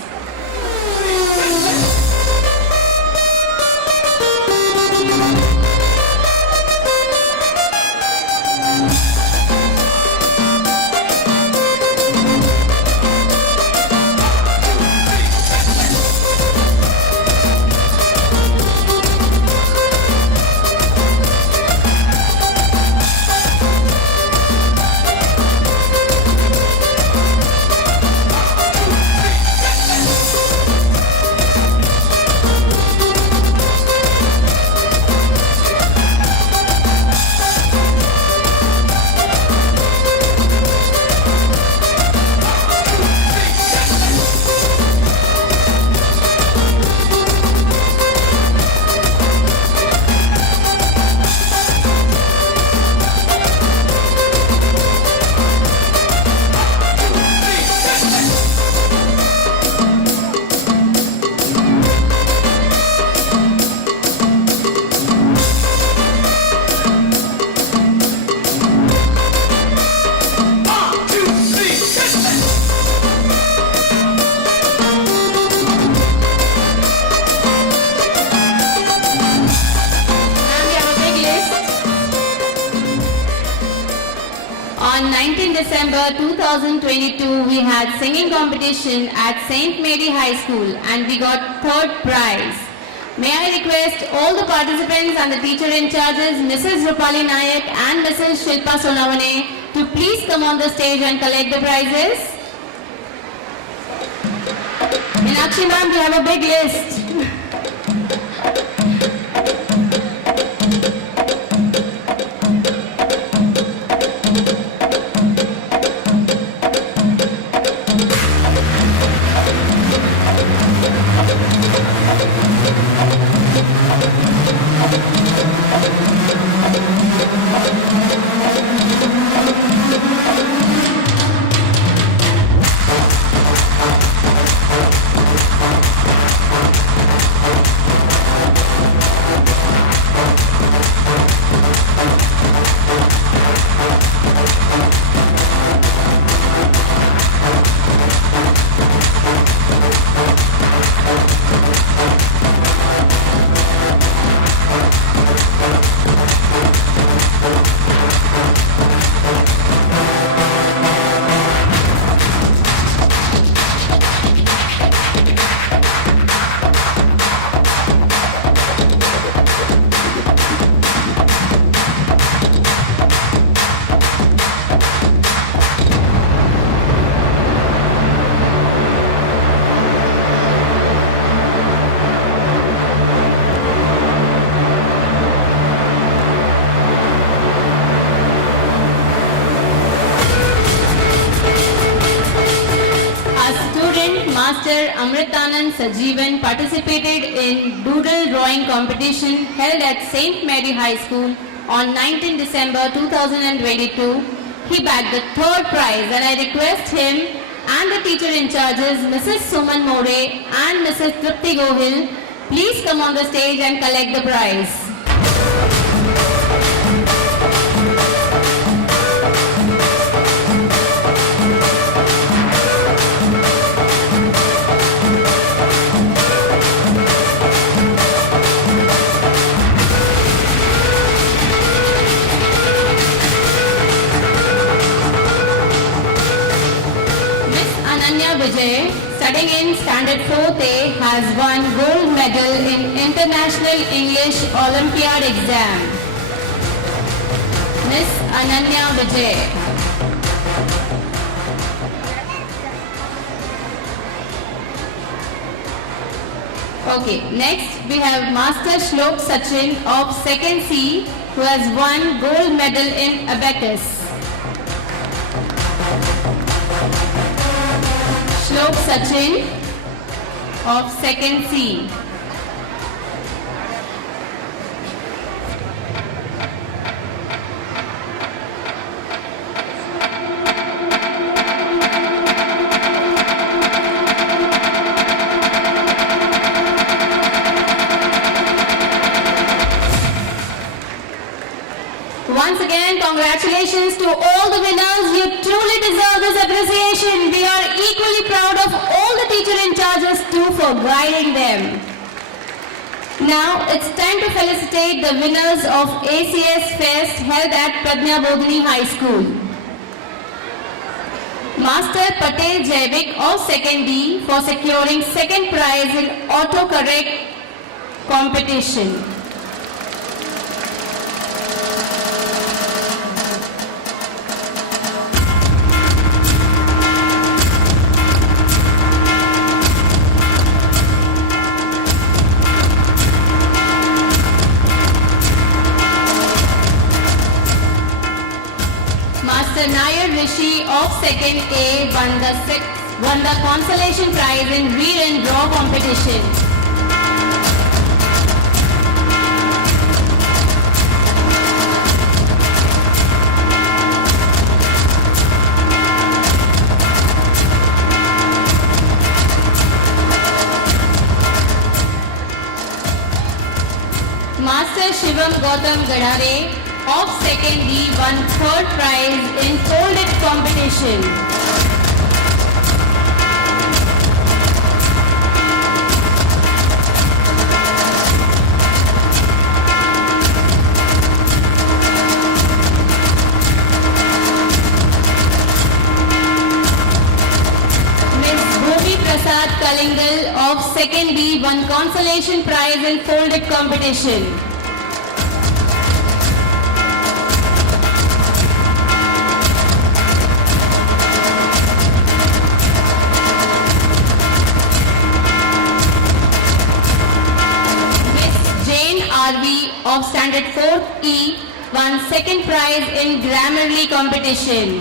On 19 December 2022, we had singing competition at St. Mary High School and we got third prize. May I request all the participants and the teacher in charges, Mrs. Rupali Nayak and Mrs. Shilpa Sonavane, to please come on the stage and collect the prizes. Meenakshi ma'am, we have a big list. Master Amritanand Sajeevan participated in doodle drawing competition held at St. Mary High School on 19 December 2022. He bagged the third prize and I request him and the teacher in charges, Mrs. Suman More and Mrs. Tripti Gohil, please come on the stage and collect the prize. Vijay, studying in Standard 4th has won gold medal in International English Olympiad exam. Miss Ananya Vijay. Okay, next we have Master Shlok Sachin of 2nd C who has won gold medal in abacus. Shlok Sachin of 2nd C. once again, congratulations to all the winners. You truly deserve this appreciation. We are equally proud of all the teacher in charges too for guiding them. Now it's time to felicitate the winners of ACS Fest held at Pradnya Bodhini High School. Master Patel Jaivik of 2nd D for securing second prize in autocorrect competition. Master Nair Rishi of 2nd A won the consolation prize in read and draw competition. Master Shivam Gautam Gadhare of 2nd D won 3rd prize in folded competition. Ms. Bhuvi Prasad Kalingal of 2nd D won consolation prize in folded competition. Of standard 4th E won second prize in Grammarly competition.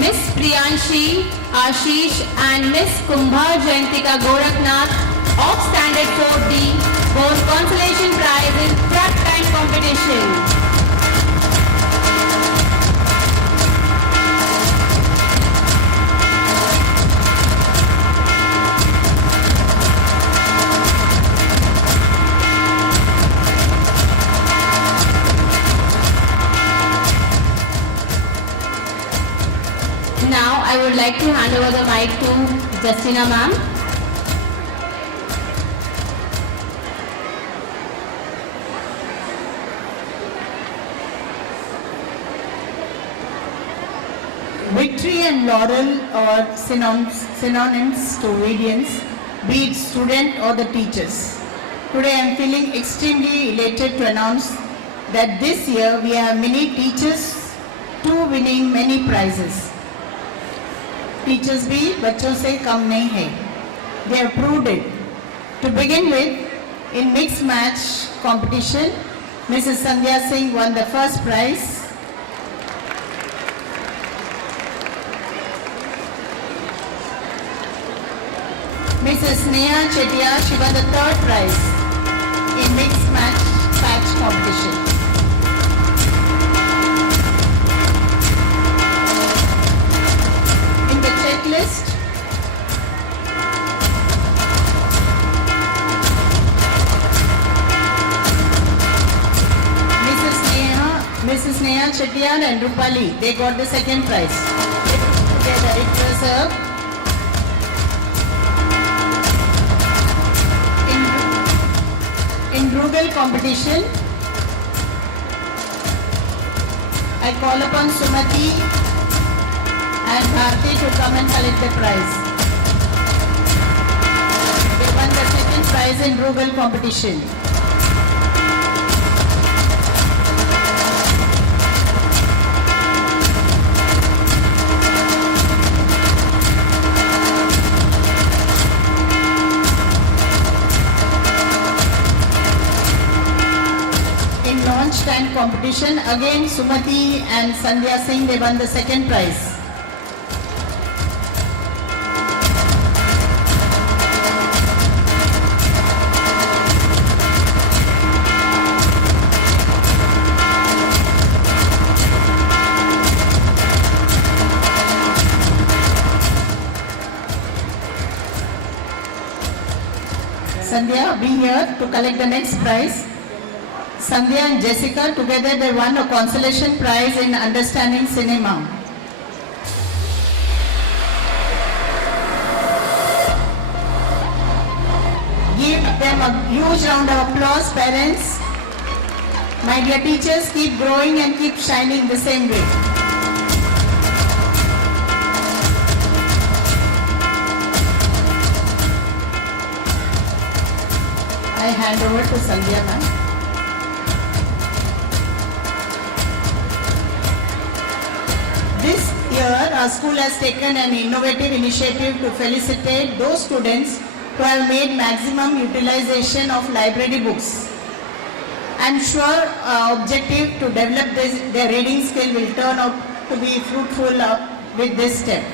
Miss Priyanshi, Ashish and Miss Kumbhar Jayantika Gorakhnath of standard 4D won consolation prize in track time competition. Now I would like to hand over the mic to Justina ma'am. Victory and laurel are synonyms to obedience, be it student or the teachers. Today I am feeling extremely elated to announce that this year we have many teachers too winning many prizes. Teachers भी बच्चों से कम नहीं है. They have proved it. To begin with, in mixed match competition, Mrs. Sandhya Singh won the first prize. Mrs. Neha Chetia, she won the third prize in mixed match competition. In the checklist, Mrs. Neha Chettiyan and Rupali, they got the second prize. Together it was in Rugal competition. I call upon Sumati and Bharti to come and collect the prize. They won the second prize in Rugal competition. Stand competition, again Sumati and Sandhya Singh, they won the second prize. Sandhya be here to collect the next prize. Sandhya and Jessica together they won a consolation prize in understanding cinema. Give them a huge round of applause, parents. My dear teachers, keep growing and keep shining the same way. I hand over to Sandhya ma'am. This year, our school has taken an innovative initiative to felicitate those students who have made maximum utilization of library books. I'm sure our objective to develop their reading skill will turn out to be fruitful with this step.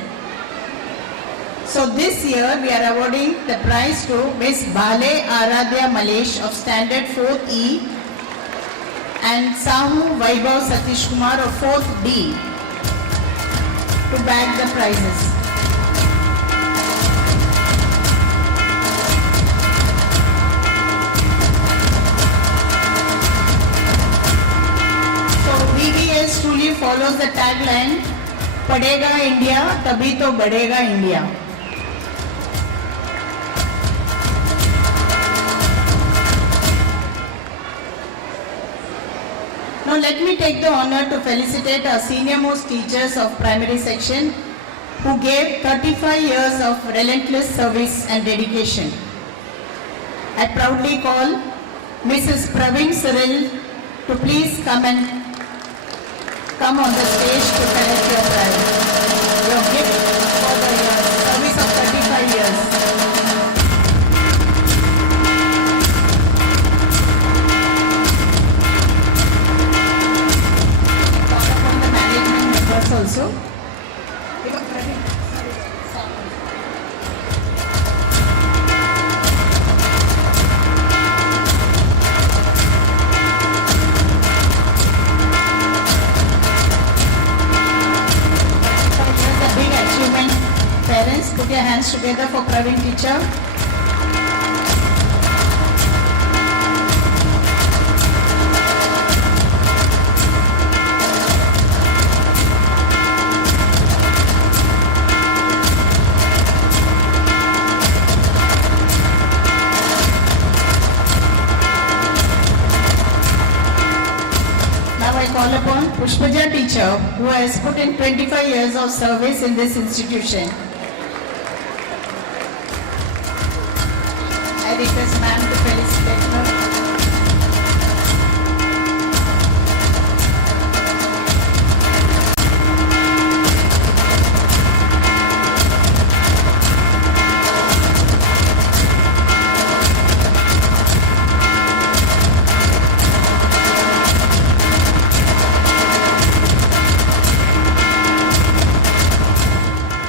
So this year we are awarding the prize to Miss Bale Aradhya Malesh of Standard 4th E and Sahu Vaibhav Satish Kumar of 4th D to bag the prizes. VVS truly follows the tagline, Padega India, Tabhi to Badega India. Now let me take the honor to felicitate our senior most teachers of primary section who gave 35 years of relentless service and dedication. I proudly call Mrs. Praveen Cyril to please come on the stage to collect your prize. Your gift for the service of 35 years. Call upon the management members also. Parents, put your hands together for Praveen teacher. Now I call upon Pushpaja teacher who has put in 25 years of service in this institution. I request ma'am to felicitate her.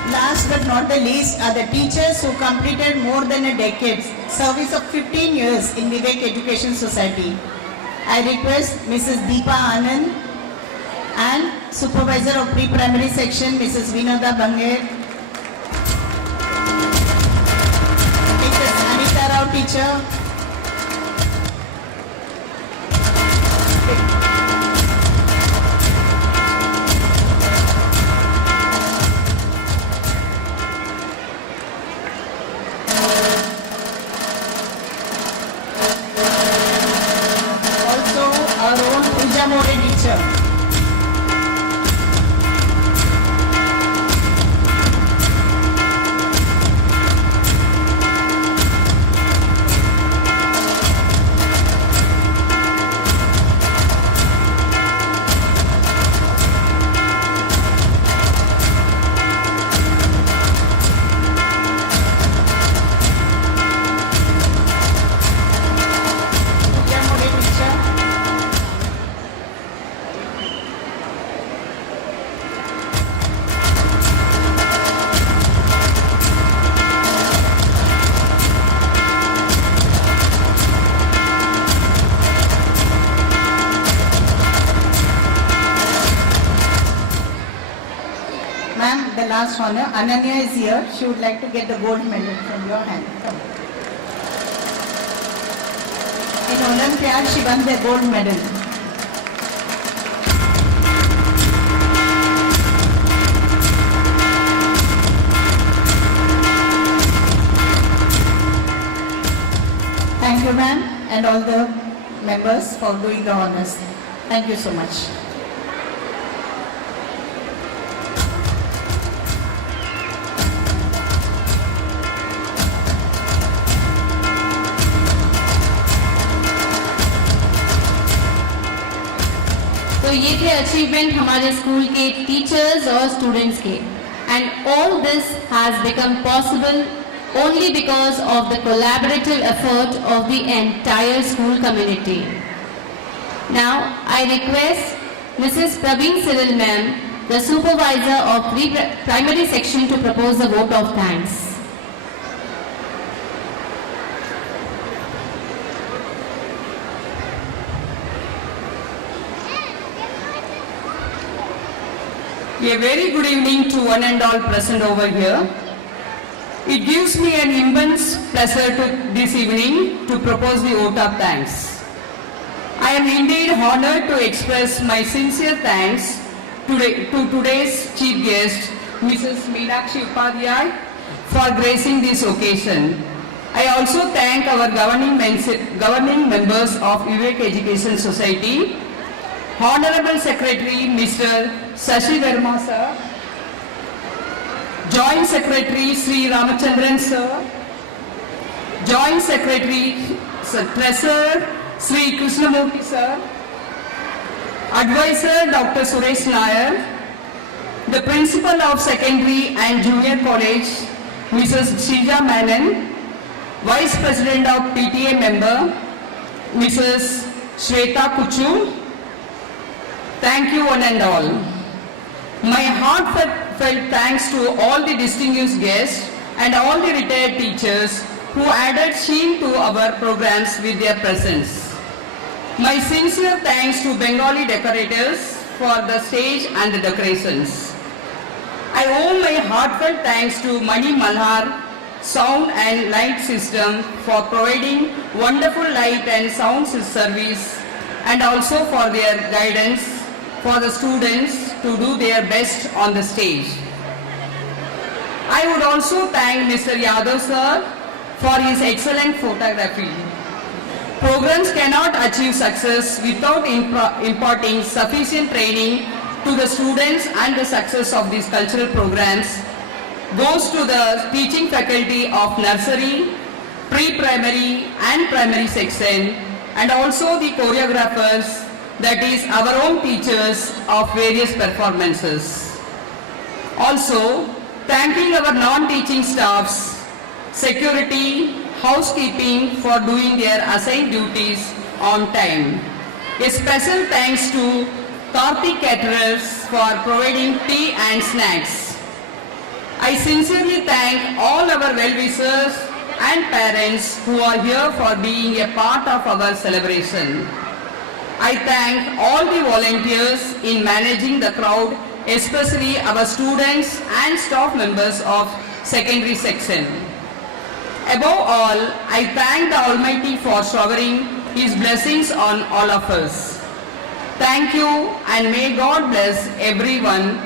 Last but not the least are the teachers who completed more than a decade service of 15 years in Vivek Education Society. I request Mrs. Deepa Anand and Supervisor of Pre-Primary Section Mrs. Vinoda Banger, Mrs. Anita Rao teacher, our own Puja More teacher. Puja More teacher. Ma'am, the last honor, Ananya is here. She would like to get the gold medal from your hand. Come. In Olympiad, she won the gold medal. Thank you, ma'am, and all the members for doing the honors. Thank you so much. तो ये थे achievement हमारे school के teachers और students के and all this has become possible only because of the collaborative effort of the entire school community. Now I request Mrs. Praveen Cyril ma'am, the supervisor of primary section, to propose the vote of thanks. A very good evening to one and all present over here. It gives me an immense pleasure this evening to propose the vote of thanks. I am indeed honored to express my sincere thanks to today's chief guest, Mrs. Meenakshi Upadhyay, for gracing this occasion. I also thank our governing members of Vivek Education Society, Honorable Secretary Mr. Sashi Verma sir, Joint Secretary Sri Ramachandran sir, Joint Secretary Treasurer Sri Krishnamurthy sir, Advisor Dr. Suresh Nair, the Principal of Secondary and Junior College Mrs. Shija Menon, Vice President of PTA member Mrs. Shweta Kuchu. Thank you one and all. My heartfelt thanks to all the distinguished guests and all the retired teachers who added sheen to our programs with their presence. My sincere thanks to Bengali decorators for the stage and the decorations. I owe my heartfelt thanks to Mani Malhar Sound and Light System for providing wonderful light and sound service, and also for their guidance for the students to do their best on the stage. I would also thank Mr. Yadav sir for his excellent photography. Programs cannot achieve success without imparting sufficient training to the students, and the success of these cultural programs goes to the teaching faculty of nursery, pre-primary and primary section, and also the choreographers, that is our own teachers of various performances. Also, thanking our non-teaching staffs, security, housekeeping for doing their assigned duties on time. A special thanks to Karthik caterers for providing tea and snacks. I sincerely thank all our well-wishers and parents who are here for being a part of our celebration. I thank all the volunteers in managing the crowd, especially our students and staff members of secondary section. Above all, I thank the Almighty for showering His blessings on all of us. Thank you, and may God bless everyone.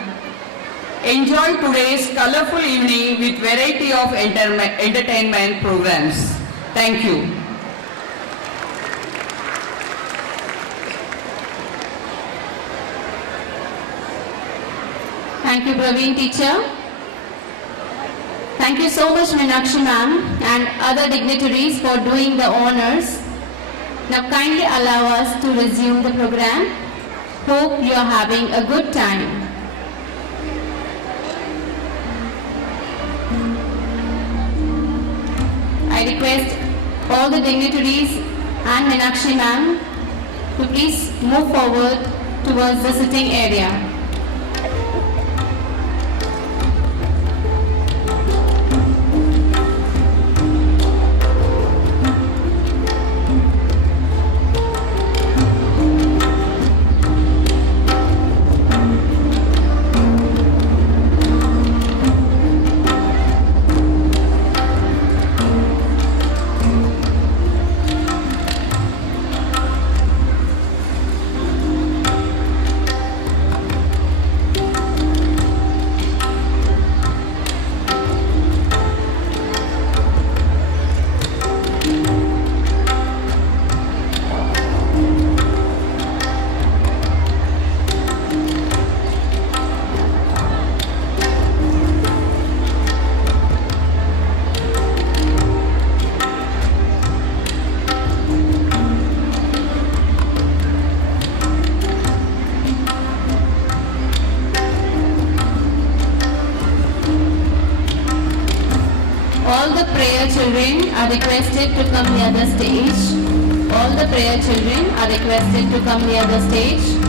Enjoy today's colorful evening with variety of entertainment programs. Thank you. Thank you, Praveen teacher. Thank you so much, Meenakshi ma'am and other dignitaries for doing the honors. Now kindly allow us to resume the program. Hope you are having a good time. I request all the dignitaries and Meenakshi ma'am to please move forward towards the sitting area. the prayer children are requested to come near the stage. All the prayer children are requested to come near the stage.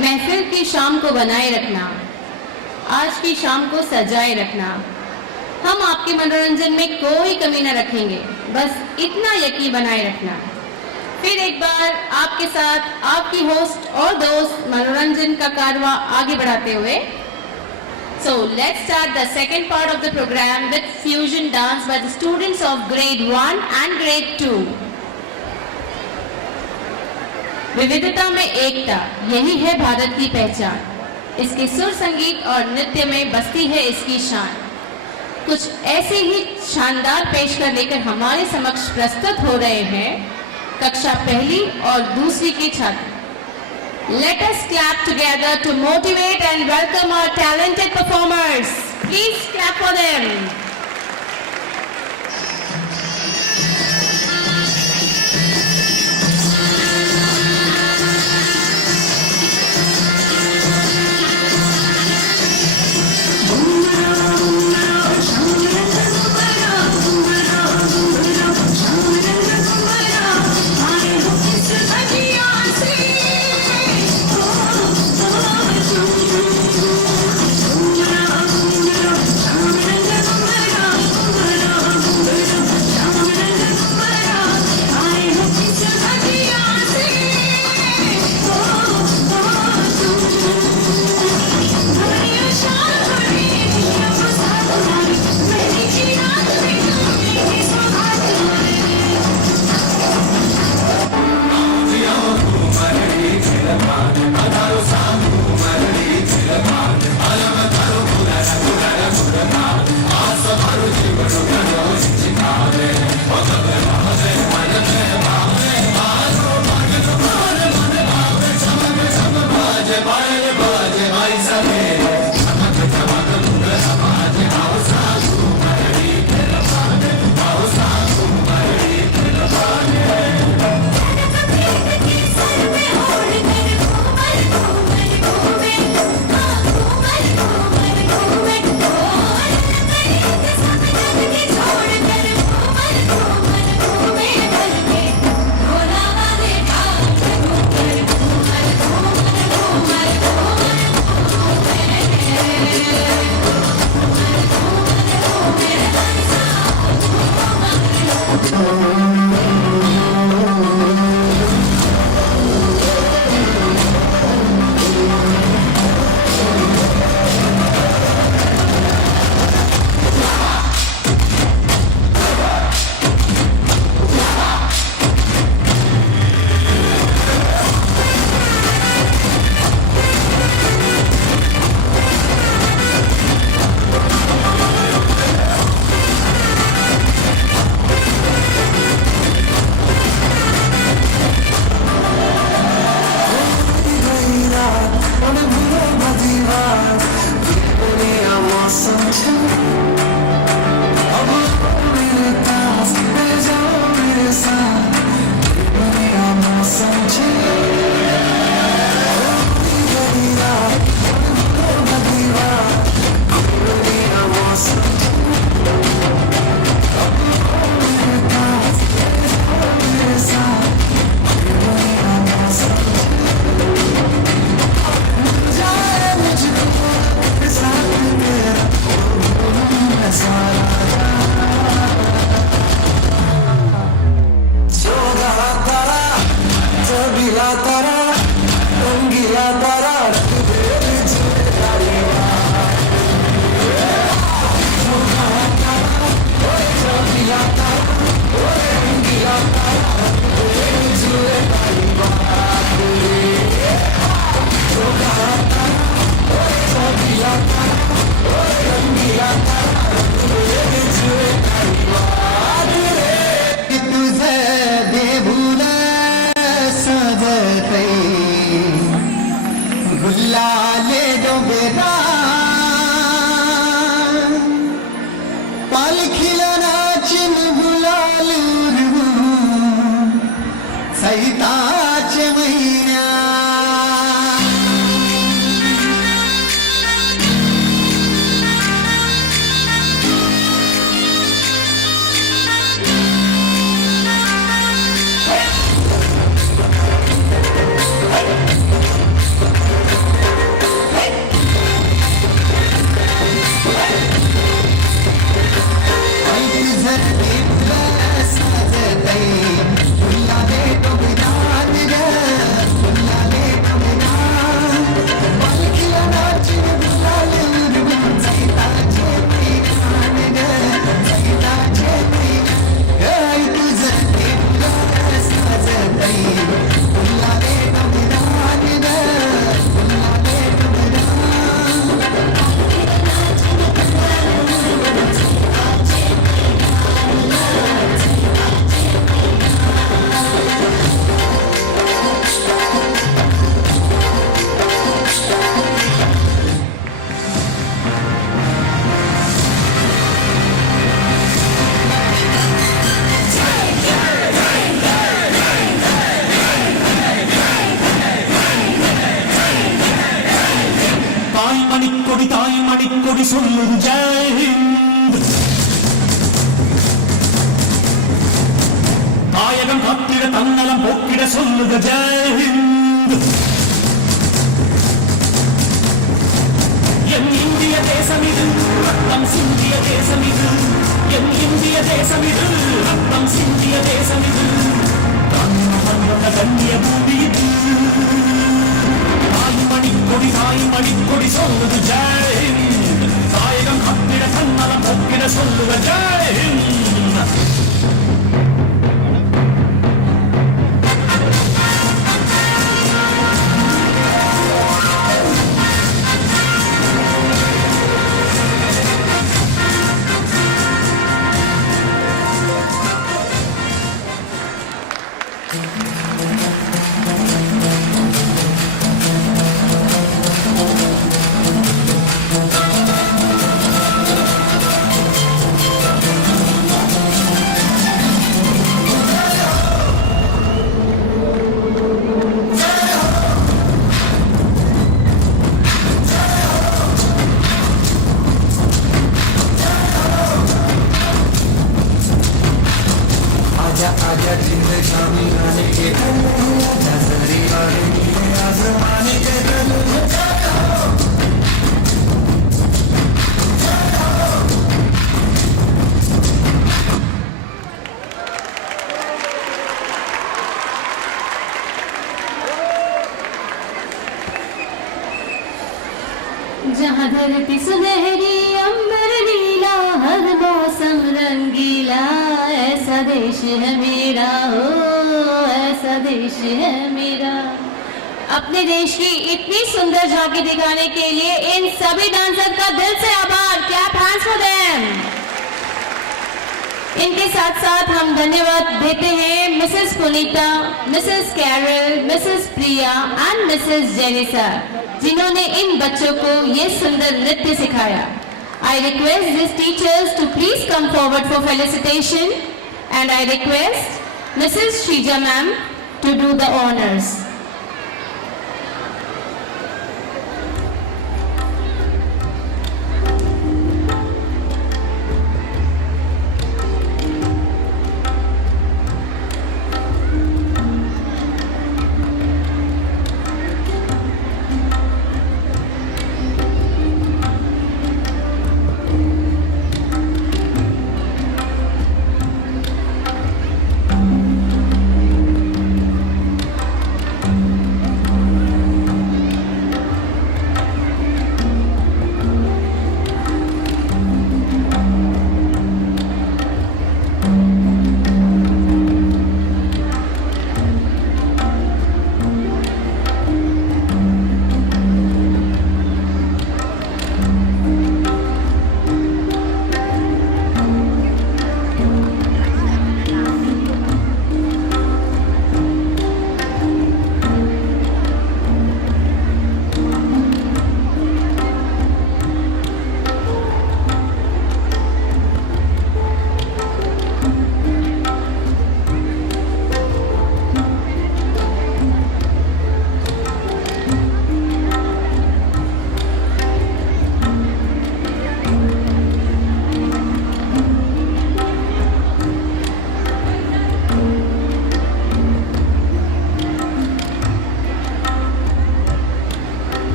महफिल की शाम को बनाए रखना, आज की शाम को सजाए रखना। हम आपके मनोरंजन में कोई कमी न रखेंगे, बस इतना यकीन बनाए रखना। फिर एक बार आपके साथ आपकी होस्ट और दोस्त मनोरंजन का कारवां आगे बढ़ाते हुए। So let's start the second part of the program with fusion dance by the students of grade 1 and grade 2. विविधता में एकता, यही है भारत की पहचान। इसके सुर, संगीत और नृत्य में बसती है इसकी शान। कुछ ऐसे ही शानदार पेशकर लेकर हमारे समक्ष प्रस्तुत हो रहे हैं कक्षा पहली और दूसरी के छात्र। Let us clap together to motivate and welcome our talented performers. Please clap for them. Manikodi தாய் மணிக்கொடி சொல்லுது ஜெய் ஹிந்த். தாயகம் காத்திட தன்னலம் போக்கிட சொல்லுக ஜெய் ஹிந்த். என் இந்திய தேசம் இது ரத்தம் சிந்திய தேசம் இது. என் இந்திய தேசம் இது ரத்தம் சிந்திய தேசம் இது. கண்ணிய பூமி இது. தாய் மணிக்கொடி சொல்லுது ஜெய் ஹிந்த். தாயகம் காத்திட தன்னலம் போக்கிட சொல்லுக ஜெய் ஹிந்த். आजा आजा जिंद शामी आने के नजरी वाले नीले आसमानी के जहाँ धरती सुनहरी अंबर नीला हर मौसम रंगीला ऐसा देश है मेरा हो ऐसा देश है मेरा। अपने देश की इतनी सुंदर झांकी दिखाने के लिए इन सभी डांसर का दिल से आभार। Clap hands for them. इनके साथ साथ हम धन्यवाद देते हैं Mrs Punita, Mrs Carol, Mrs Priya and Mrs Jenisa, जिन्होंने इन बच्चों को ये सुंदर नृत्य सिखाया। I request these teachers to please come forward for felicitation, and I request Mrs. Shrija ma'am to do the honors.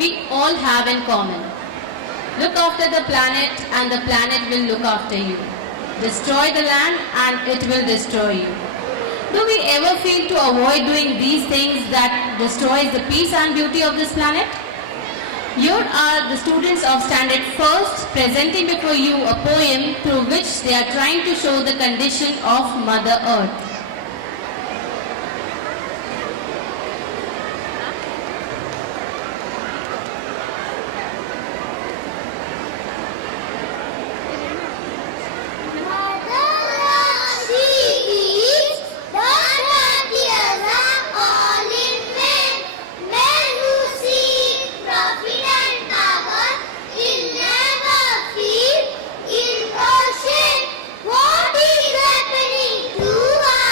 we all have in common. Look after the planet and the planet will look after you. Destroy the land and it will destroy you. Do we ever feel to avoid doing these things that destroys the peace and beauty of this planet? Here are the students of Standard First presenting before you a poem through which they are trying to show the condition of Mother Earth. What is happening to us?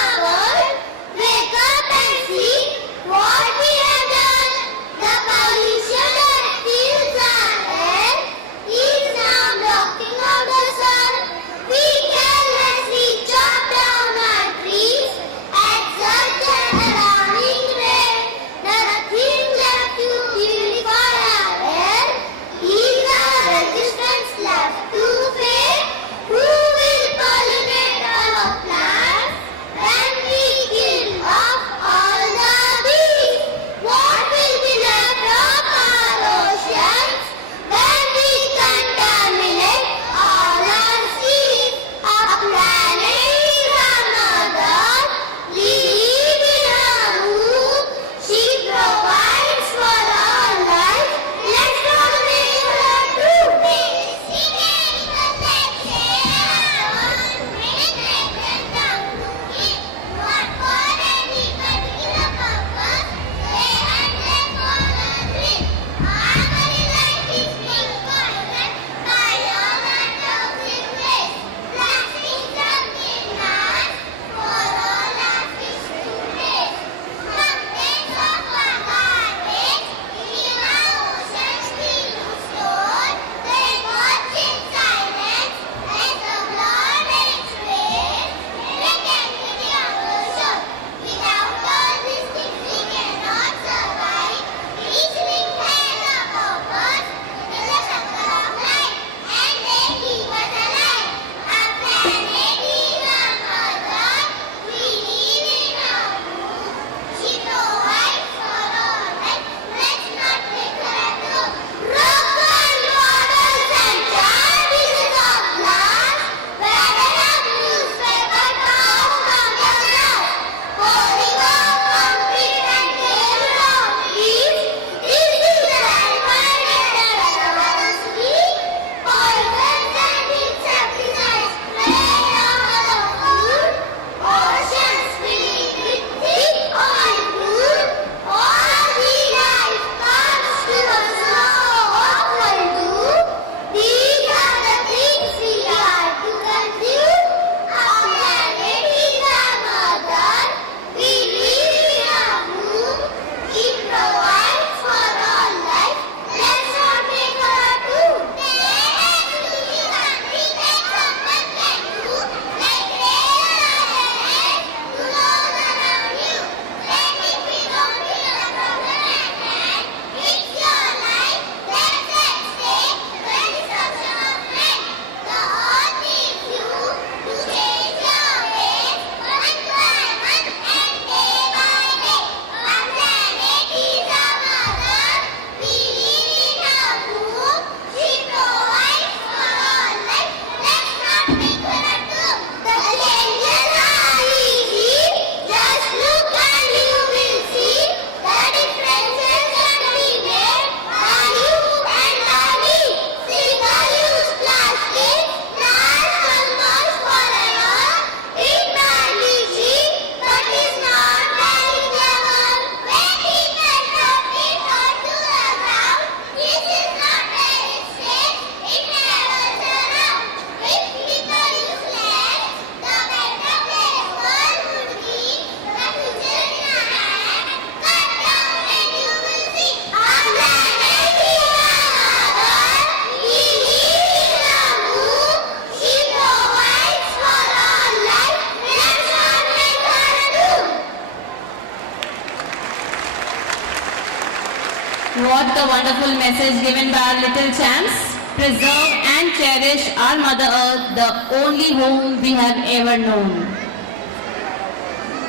the wonderful message given by our little champs. Preserve and cherish our Mother Earth, the only home we have ever known.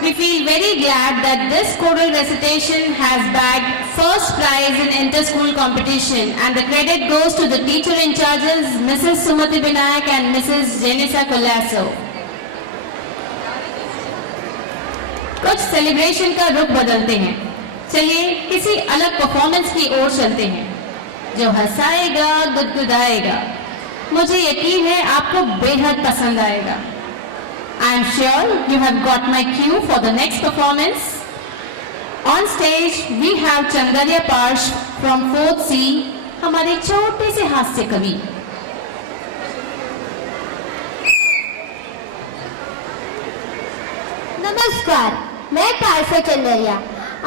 We feel very glad that this choral recitation has bagged first prize in inter-school competition, and the credit goes to the teacher in charges, Mrs. Sumati Binayak and Mrs. Jenisa Colasso. कुछ celebration का रुख बदलते हैं, चलिए किसी अलग performance की ओर चलते हैं जो हंसाएगा, गुदगुदाएगा। मुझे यकीन है आपको बेहद पसंद आएगा। I am sure you have got my cue for the next performance. On stage we have Chandarya Parsh from 4th C, हमारे छोटे से हास्य कवि। नमस्कार, मैं पार्श्व चंदरिया।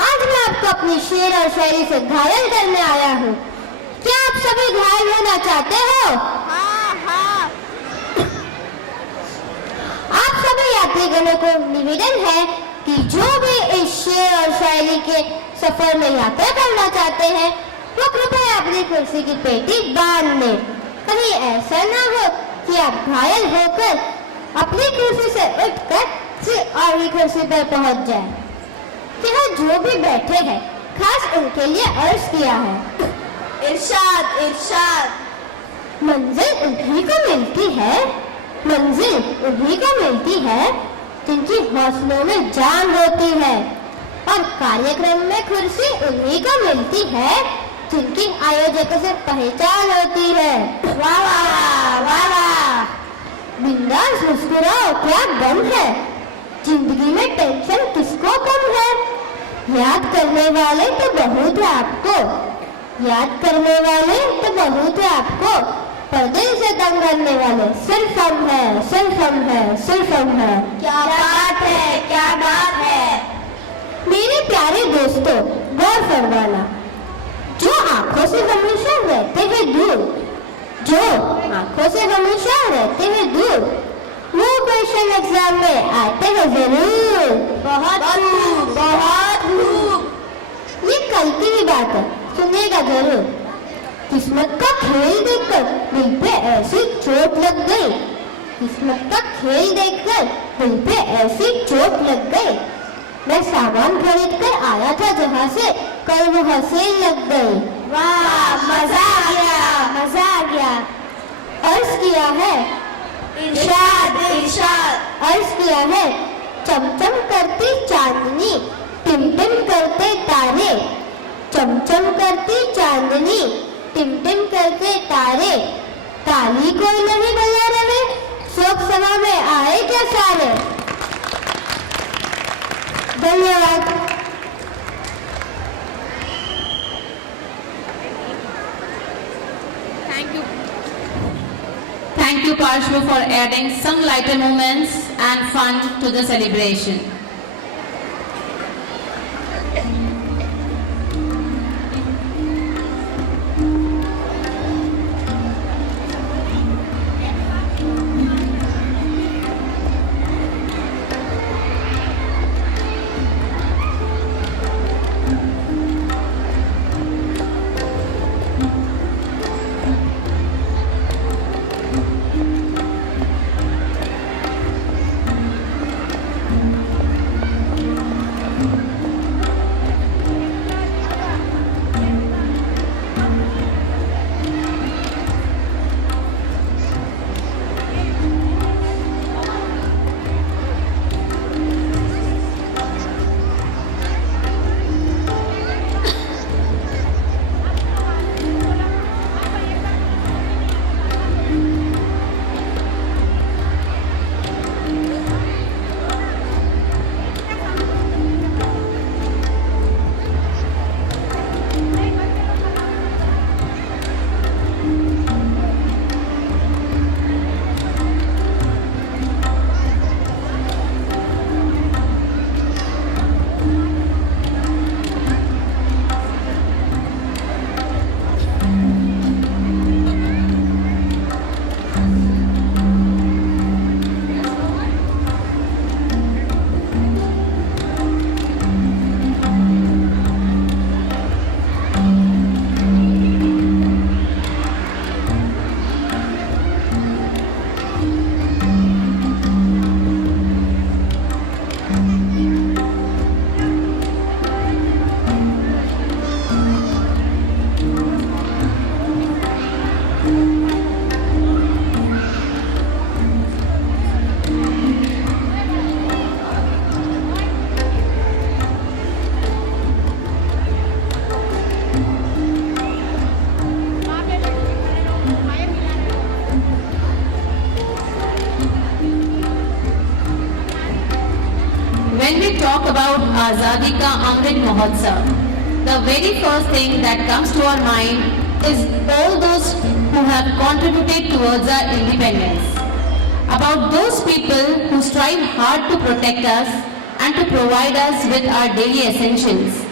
आज मैं आपको अपनी शेर और शायरी से घायल करने आया हूँ। क्या आप सभी घायल होना चाहते हो? हाँ। आप सभी यात्रीगणों को निवेदन है कि जो भी इस शेर और शायरी के सफर में यात्रा करना चाहते हैं वो कृपया अपनी कुर्सी की पेटी बांध लें। कहीं ऐसा ना हो कि आप घायल होकर अपनी कुर्सी से उठकर और भी कुर्सी पर पहुंच जाए। यहाँ जो भी बैठे हैं खास उनके लिए अर्ज किया है। इरशाद इरशाद। मंजिल उन्हीं को मिलती है, मंजिल उन्हीं को मिलती है जिनकी हौसलों में जान होती है, और कार्यक्रम में कुर्सी उन्हीं को मिलती है जिनकी आयोजकों से पहचान होती है। वाह वाह वाह वाह। बिंदास मुस्कुराओ, क्या गम है, जिंदगी में टेंशन किसको कम है। याद करने वाले तो बहुत है आपको, याद करने वाले तो बहुत है आपको, पर दिल से तंग करने वाले सिर्फ हम है, सिर्फ हम है, सिर्फ हम है। क्या बात है, क्या बात है। मेरे प्यारे दोस्तों, गौर फरमाना, जो आंखों से हमेशा रहते हैं दूर, जो आंखों से हमेशा रहते हैं दूर, वो क्वेश्चन एग्जाम में आते हैं जरूर। बहुत खूब, बहुत खूब। ये कल की ही बात है, सुनिएगा जरूर। किस्मत का खेल देखकर दिल पे ऐसी चोट लग गई, किस्मत का खेल देखकर दिल पे ऐसी चोट लग गई। मैं सामान खरीद कर आया था जहाँ से, कल वो हंसी लग गई। वाह, मजा आ गया, मजा आ गया। अर्ज किया है इरशाद इरशाद। अर्ज किया है चमचम करती चांदनी, टिमटिम करते तारे, चमचम करती चांदनी, टिमटिम करते तारे, ताली कोई नहीं बजा रहे, शोक सभा में आए क्या सारे। धन्यवाद। Thank you, Parshva, for adding some lighter moments and fun to the celebration. talk about Azadi Ka Amrit Mahotsav, the very first thing that comes to our mind is all those who have contributed towards our independence. About those people who strive hard to protect us and to provide us with our daily essentials.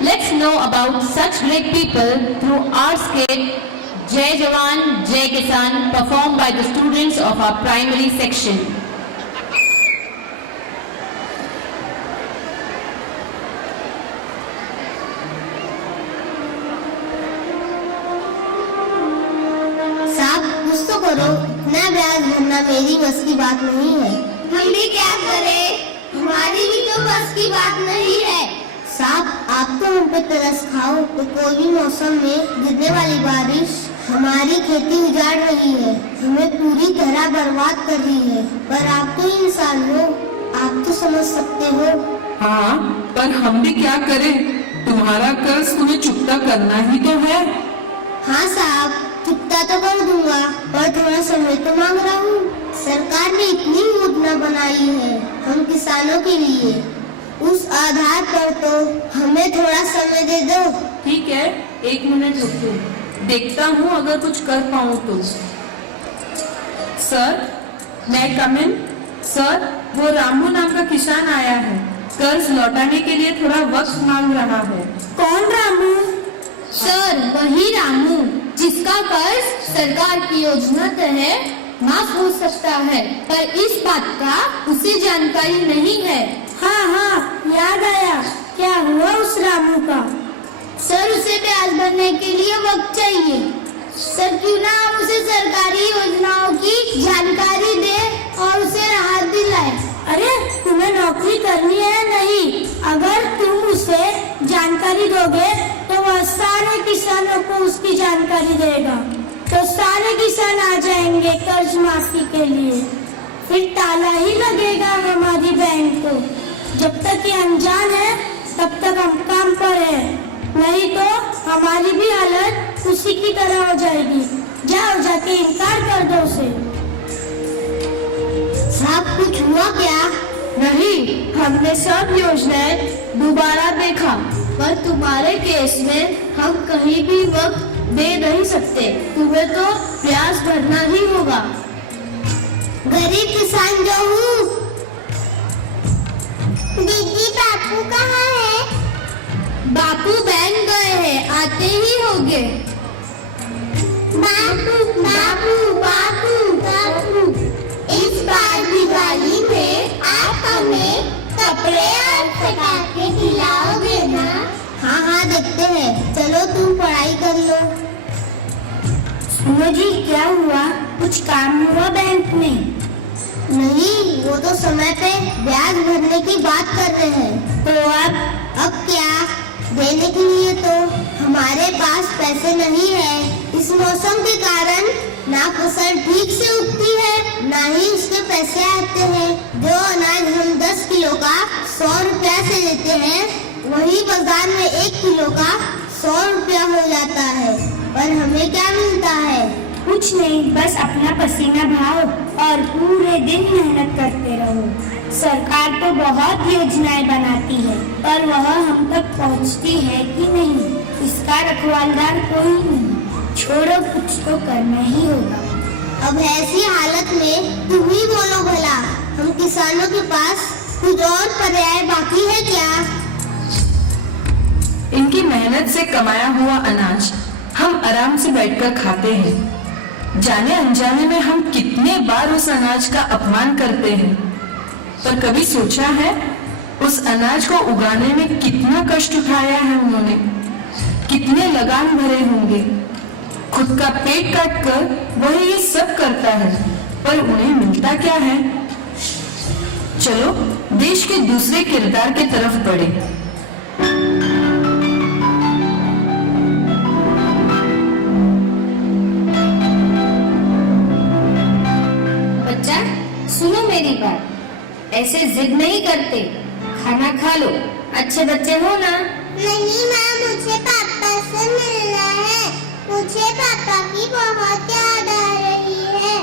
Let's know about such great people through our skit Jai Jawan, Jai Kisan, performed by the students of our primary section. साहब कुछ तो करो, इतना ब्याज भरना मेरी बस की बात नहीं है। हम भी क्या करें, हमारी भी तो बस की बात नहीं है। साहब आप तो हम पे तरस खाओ तो कोई भी मौसम में गिरने वाली बारिश हमारी खेती उजाड़ रही है, हमें पूरी तरह बर्बाद कर रही है। पर आप तो इंसान हो, आप तो समझ सकते हो। हाँ, पर हम भी क्या करें, तुम्हारा कर्ज तुम्हें चुकता करना ही तो है। हाँ साहब, चुकता तो कर दूंगा, पर थोड़ा समय तो मांग रहा हूँ। सरकार ने इतनी योजना बनाई है हम किसानों के लिए, उस आधार पर तो हमें थोड़ा समय दे दो। ठीक है, 1 मिनट रुको, देखता हूँ अगर कुछ कर पाऊँ तो। सर, मैं कम इन? सर, वो रामू नाम का किसान आया है, कर्ज लौटाने के लिए थोड़ा वक्त मांग रहा है। कौन रामू? सर वही रामू जिसका कर्ज सरकार की योजना तहत माफ हो सकता है, पर इस बात का उसे जानकारी नहीं है। हाँ हाँ, याद आया, क्या हुआ उस रामू का? सर उसे ब्याज भरने के लिए वक्त चाहिए। सर क्यों ना हम उसे सरकारी योजनाओं की जानकारी दे और उसे राहत दिलाए। अरे तुम्हें नौकरी करनी है नहीं, अगर तुम उसे जानकारी दोगे तो वह सारे किसानों को उसकी जानकारी देगा, तो सारे किसान आ जाएंगे कर्ज माफी के लिए। फिर ताला ही लगेगा हमारी बैंक को। जब तक ये अनजान है तब तक हम काम पर है, नहीं तो हमारी भी हालत उसी की तरह हो जाएगी। जाओ जाके इनकार कर दो उसे। साहब कुछ हुआ क्या? नहीं, हमने सब योजनाएं दोबारा देखा, पर तुम्हारे केस में हम कहीं भी वक्त दे नहीं सकते, तुम्हें तो ब्याज भरना ही होगा। गरीब किसान जो हूँ। दीदी बापू कहाँ है? बापू बैंक गए हैं, आते ही होंगे। बापू बापू बापू बापू, इस बार दिवाली में आप हमें कपड़े और पटाखे खिलाओगे ना? हाँ हाँ देखते हैं, चलो तुम पढ़ाई कर लो। सुनो जी, क्या हुआ? कुछ काम हुआ बैंक में? नहीं, वो तो समय पे ब्याज भरने की बात कर रहे हैं। तो अब क्या? देने के लिए तो हमारे पास पैसे नहीं है। इस मौसम के कारण ना फसल ठीक से उगती है, ना ही उसके पैसे आते हैं। जो अनाज हम 10 किलो का 100 रुपया से देते हैं, वही बाजार में 1 किलो का 100 रुपया हो जाता है। पर हमें क्या मिलता है? कुछ नहीं, बस अपना पसीना बहाओ और पूरे दिन मेहनत करते रहो। सरकार तो बहुत योजनाएं बनाती है, पर वह हम तक पहुंचती है कि नहीं, इसका रखवालदार कोई नहीं। छोड़ो, कुछ तो करना ही होगा। अब ऐसी हालत में तुम ही बोलो भला, हम किसानों के पास कुछ और पर्याय बाकी है क्या? इनकी मेहनत से कमाया हुआ अनाज हम आराम से बैठकर खाते हैं। जाने अनजाने में हम कितने बार उस अनाज का अपमान करते हैं, पर कभी सोचा है उस अनाज को उगाने में कितना कष्ट उठाया है उन्होंने, कितने लगान भरे होंगे। खुद का पेट काट कर वह ये सब करता है, पर उन्हें मिलता क्या है? चलो देश के दूसरे किरदार की तरफ बढ़े। बच्चा सुनो मेरी बात, ऐसे जिद नहीं करते, खाना खा लो, अच्छे बच्चे हो ना? नहीं माँ, मुझे पापा से मिलना है, मुझे पापा की बहुत याद आ रही है।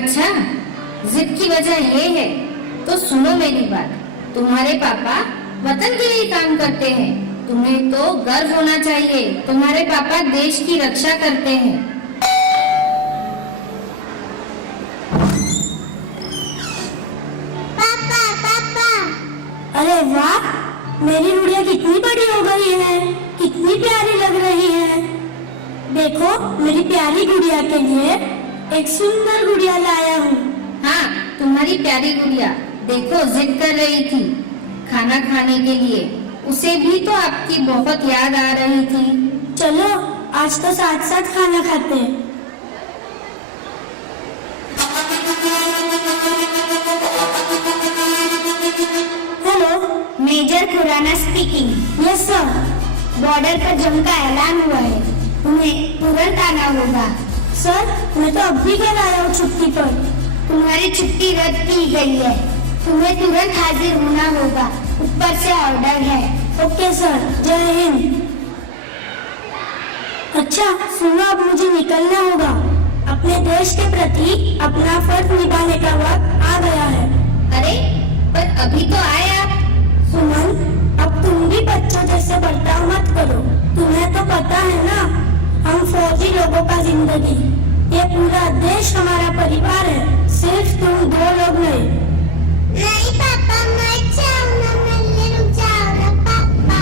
अच्छा, जिद की वजह ये है, तो सुनो मेरी बात, तुम्हारे पापा वतन के लिए काम करते हैं। तुम्हें तो गर्व होना चाहिए, तुम्हारे पापा देश की रक्षा करते हैं। पापा पापा, अरे वाह, मेरी गुड़िया कितनी बड़ी हो गई है, कितनी प्यारी लग रही है। देखो, मेरी प्यारी गुड़िया के लिए एक सुंदर गुड़िया लाया हूँ। हाँ, तुम्हारी प्यारी गुड़िया देखो जिद कर रही थी खाना खाने के लिए, उसे भी तो आपकी बहुत याद आ रही थी। चलो आज तो साथ साथ खाना खाते हैं। Hello, major Khurana speaking. Yes sir, border पर जंग का ऐलान हुआ है, तुम्हें तुरंत आना होगा। सर, मैं तो अभी कल आया हूँ छुट्टी पर। तुम्हारी छुट्टी रद्द की गई है, तुम्हें तुरंत हाजिर होना होगा, ऊपर से ऑर्डर है। ओके सर, जय हिंद। अच्छा सुनो, अब मुझे निकलना होगा। अपने देश के प्रति अपना फर्ज निभाने का वक्त आ गया है। अरे पर अभी तो आए आप। सुमन, अब तुम भी बच्चों जैसे बर्ताव मत करो। तुम्हें तो पता है ना, हम फौजी लोगों का जिंदगी, ये पूरा देश हमारा परिवार है, सिर्फ तुम दो लोग नहीं। नहीं पापा, मैं चाहूँगा, मैं रुक जाऊँगा पापा।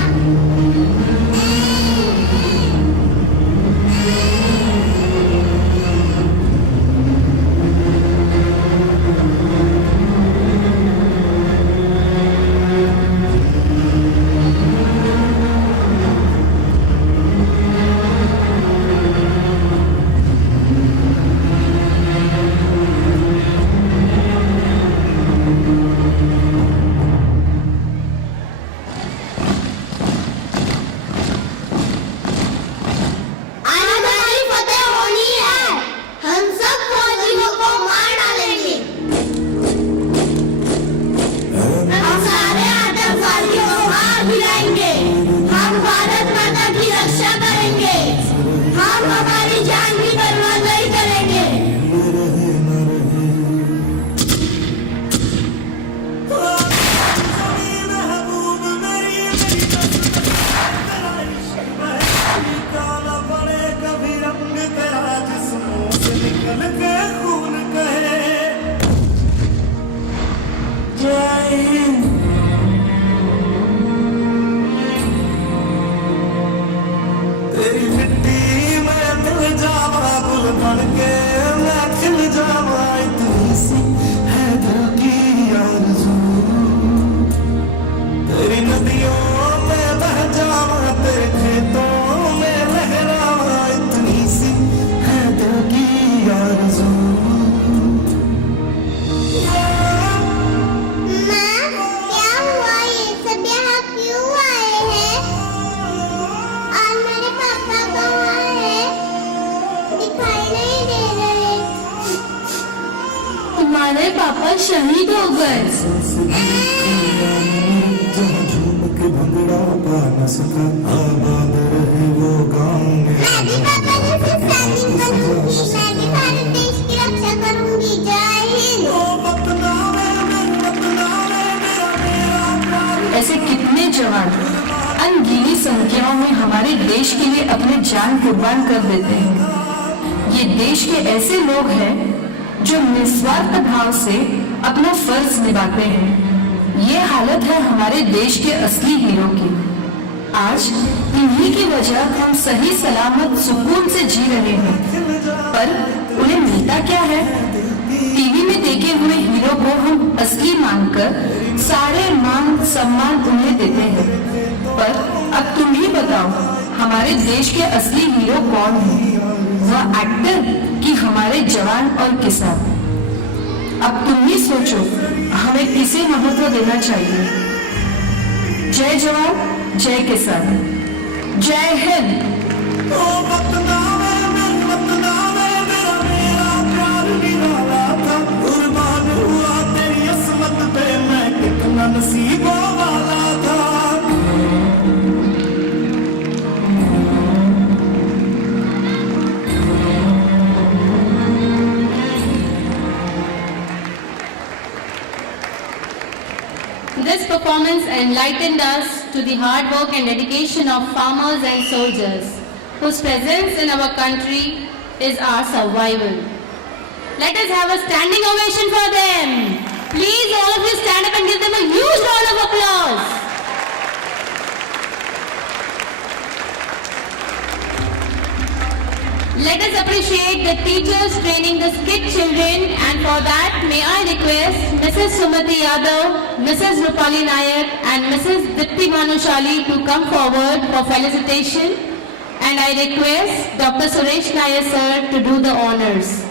तुम्हारे पापा शहीद हो गए। ऐसे कितने जवान अनगिनी संख्याओं में हमारे देश के लिए अपने जान कुर्बान कर देते हैं। ये देश के ऐसे लोग हैं जो निस्वार्थ भाव से अपना फर्ज निभाते हैं। ये हालत है हमारे देश के असली हीरो की। आज इन्हीं की वजह हम सही सलामत सुकून से जी रहे हैं, पर उन्हें मिलता क्या है? टीवी में देखे हुए हीरो को हम असली मानकर सारे मान सम्मान उन्हें देते हैं, पर अब तुम ही बताओ हमारे देश के असली हीरो कौन है? वह एक्टर कि हमारे जवान और किसान? अब तुम ही सोचो हमें किसे महत्व देना चाहिए। जय जवान, जय किसान, जय हिंद। नसीबों वाला था। This performance enlightened us to the hard work and dedication of farmers and soldiers, whose presence in our country is our survival. Let us have a standing ovation for them. Please, all of you stand up and give them a huge round of applause. Let us appreciate the teachers training the skit children, and for that may I request Mrs. Sumati Yadav, Mrs. Rupali Nayak and Mrs. Dipti Manushali to come forward for felicitation, and I request Dr. Suresh Nair sir to do the honors.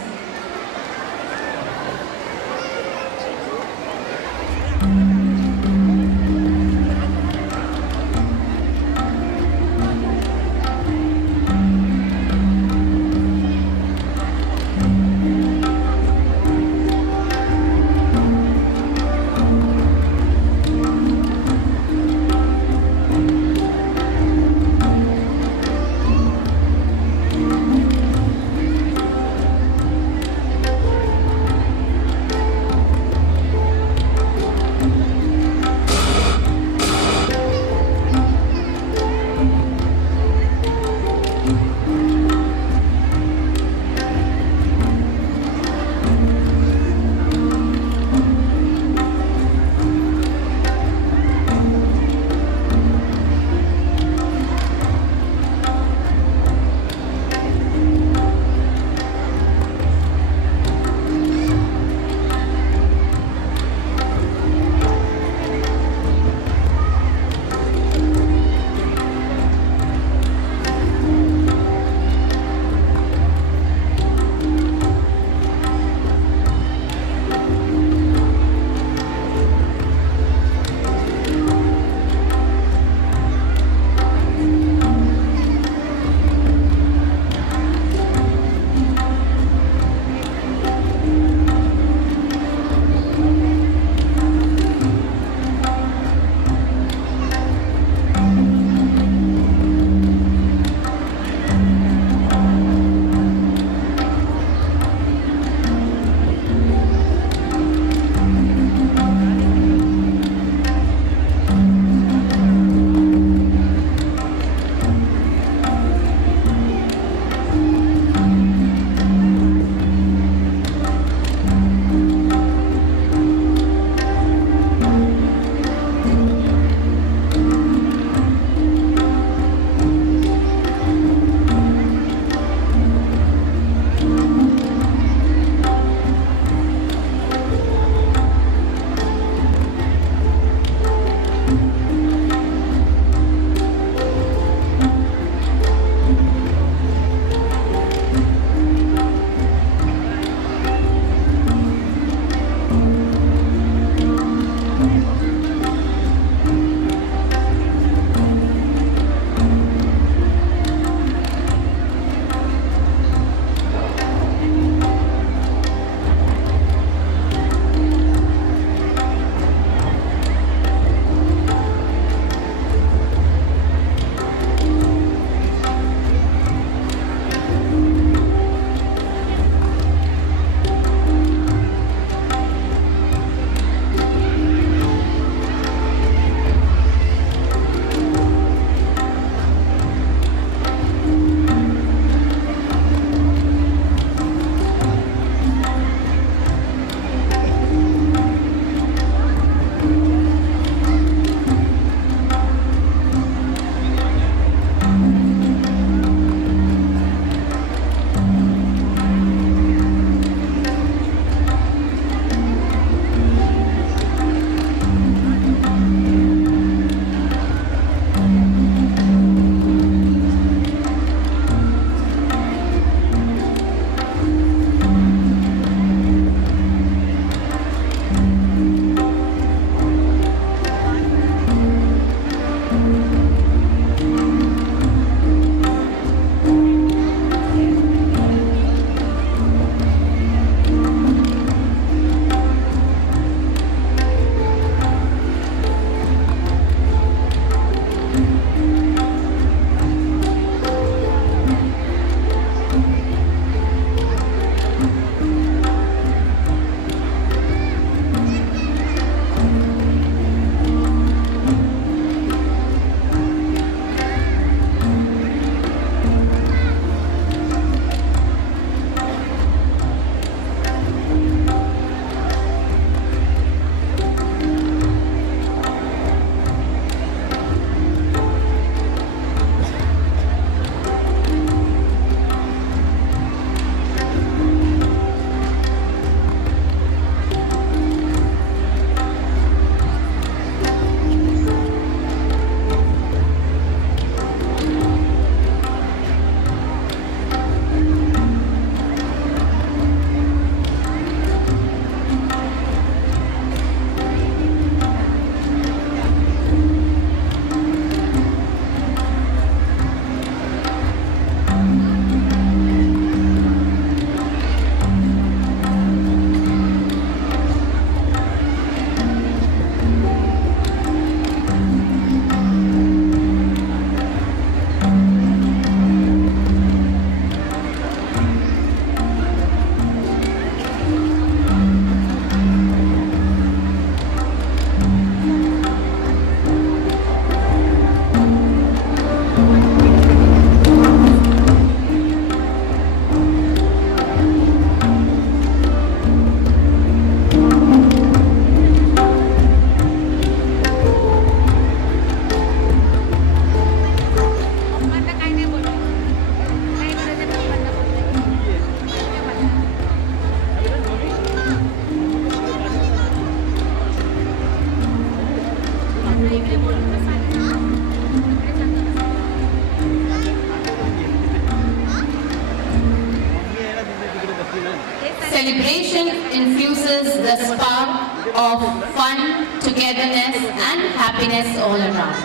celebration infuses the spark of fun, togetherness and happiness all around.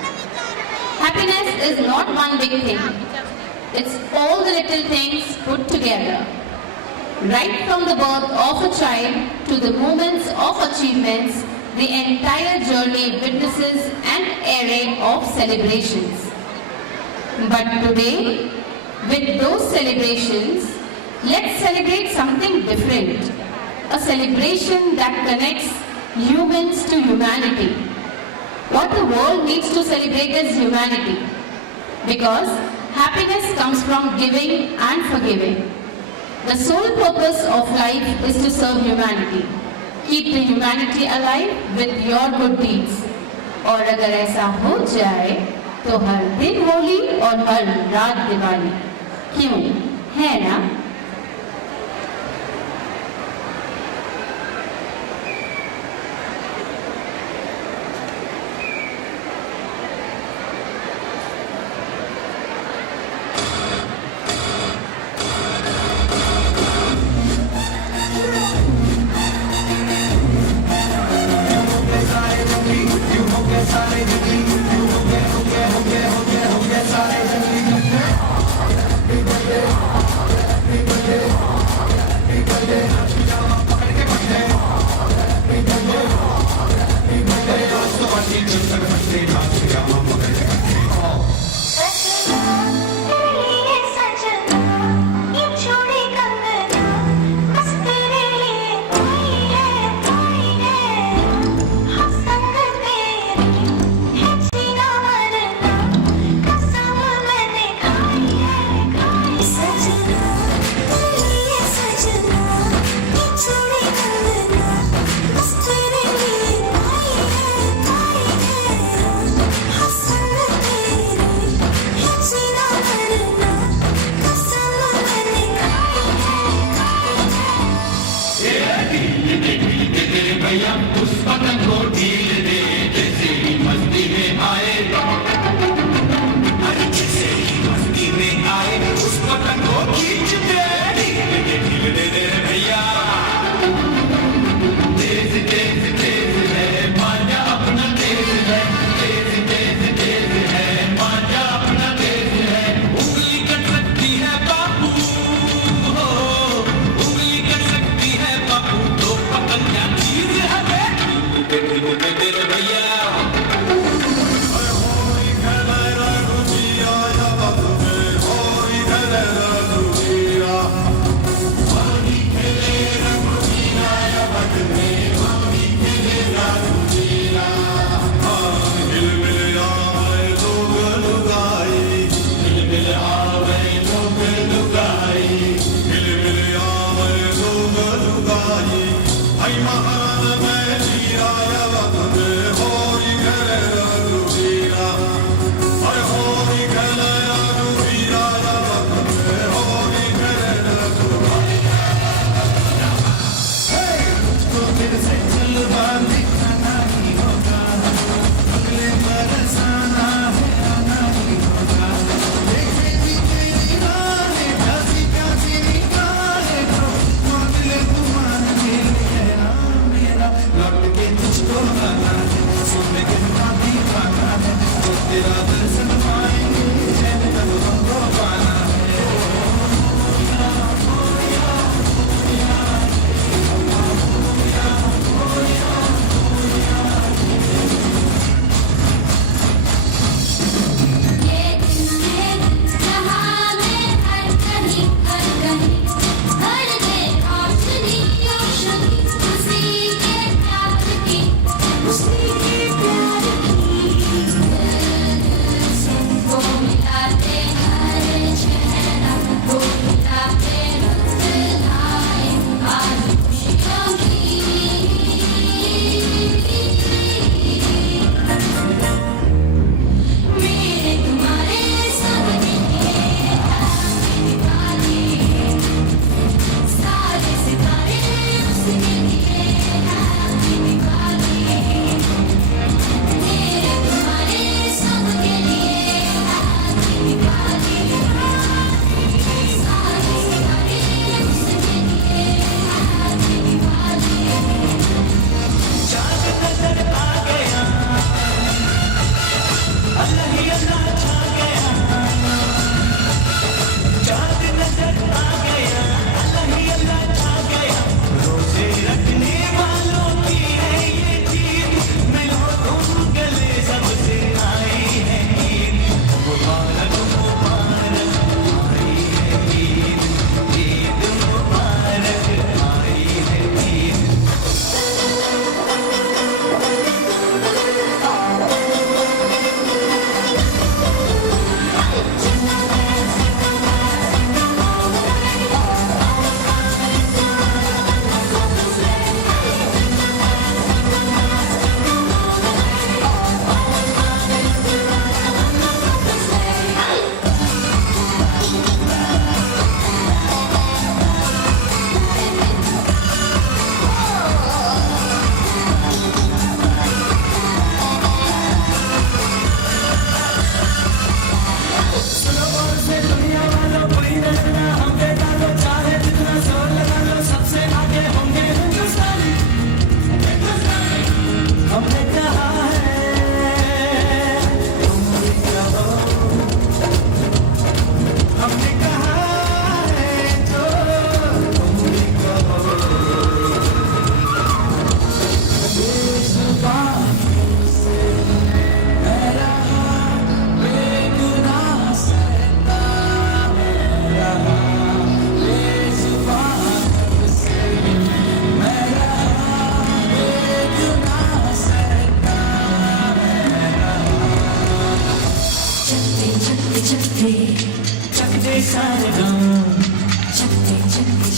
Happiness is not one big thing. It's all the little things put together. Right from the birth of a child to the moments of achievements, the entire journey witnesses an array of celebrations. But today, with those celebrations, let's celebrate something different. A celebration that connects humans to humanity. What the world needs to celebrate is humanity. Because happiness comes from giving and forgiving. The sole purpose of life is to serve humanity. Keep the humanity alive with your good deeds. और अगर ऐसा हो जाए तो हर दिन होली और हर रात दिवाली. क्यों? है ना?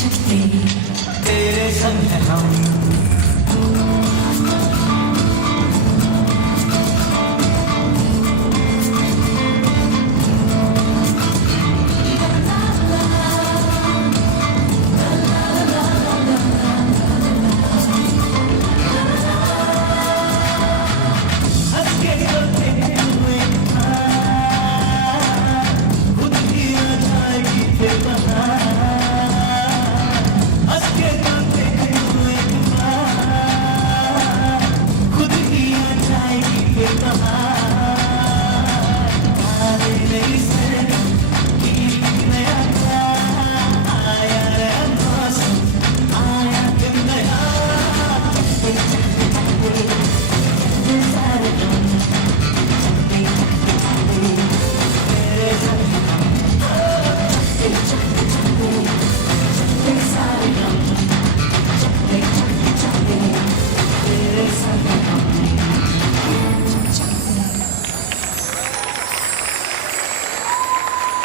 शक्ति तेरे संग है हम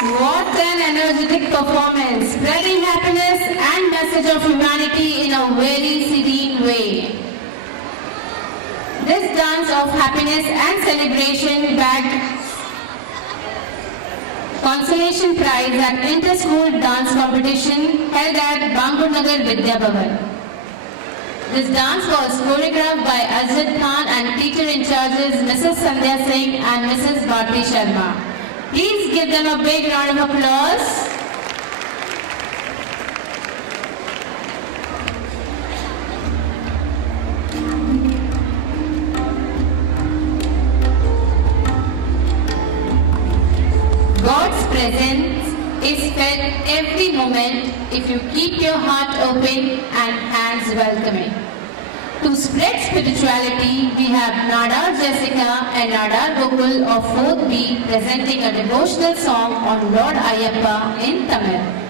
What an energetic performance, spreading happiness and message of humanity in a very serene way. This dance of happiness and celebration bagged consolation prize at inter-school dance competition held at Bangur Nagar Vidya Bhavan. This dance was choreographed by Azad Khan and teacher in charges Mrs. Sandhya Singh and Mrs. Bharti Sharma. Please give them a big round of applause. God's presence is felt every moment if you keep your heart open and hands welcoming. To spread spirituality, we have Nadar Jessica and Nadar Gokul of 4th B presenting a devotional song on Lord Ayyappa in Tamil.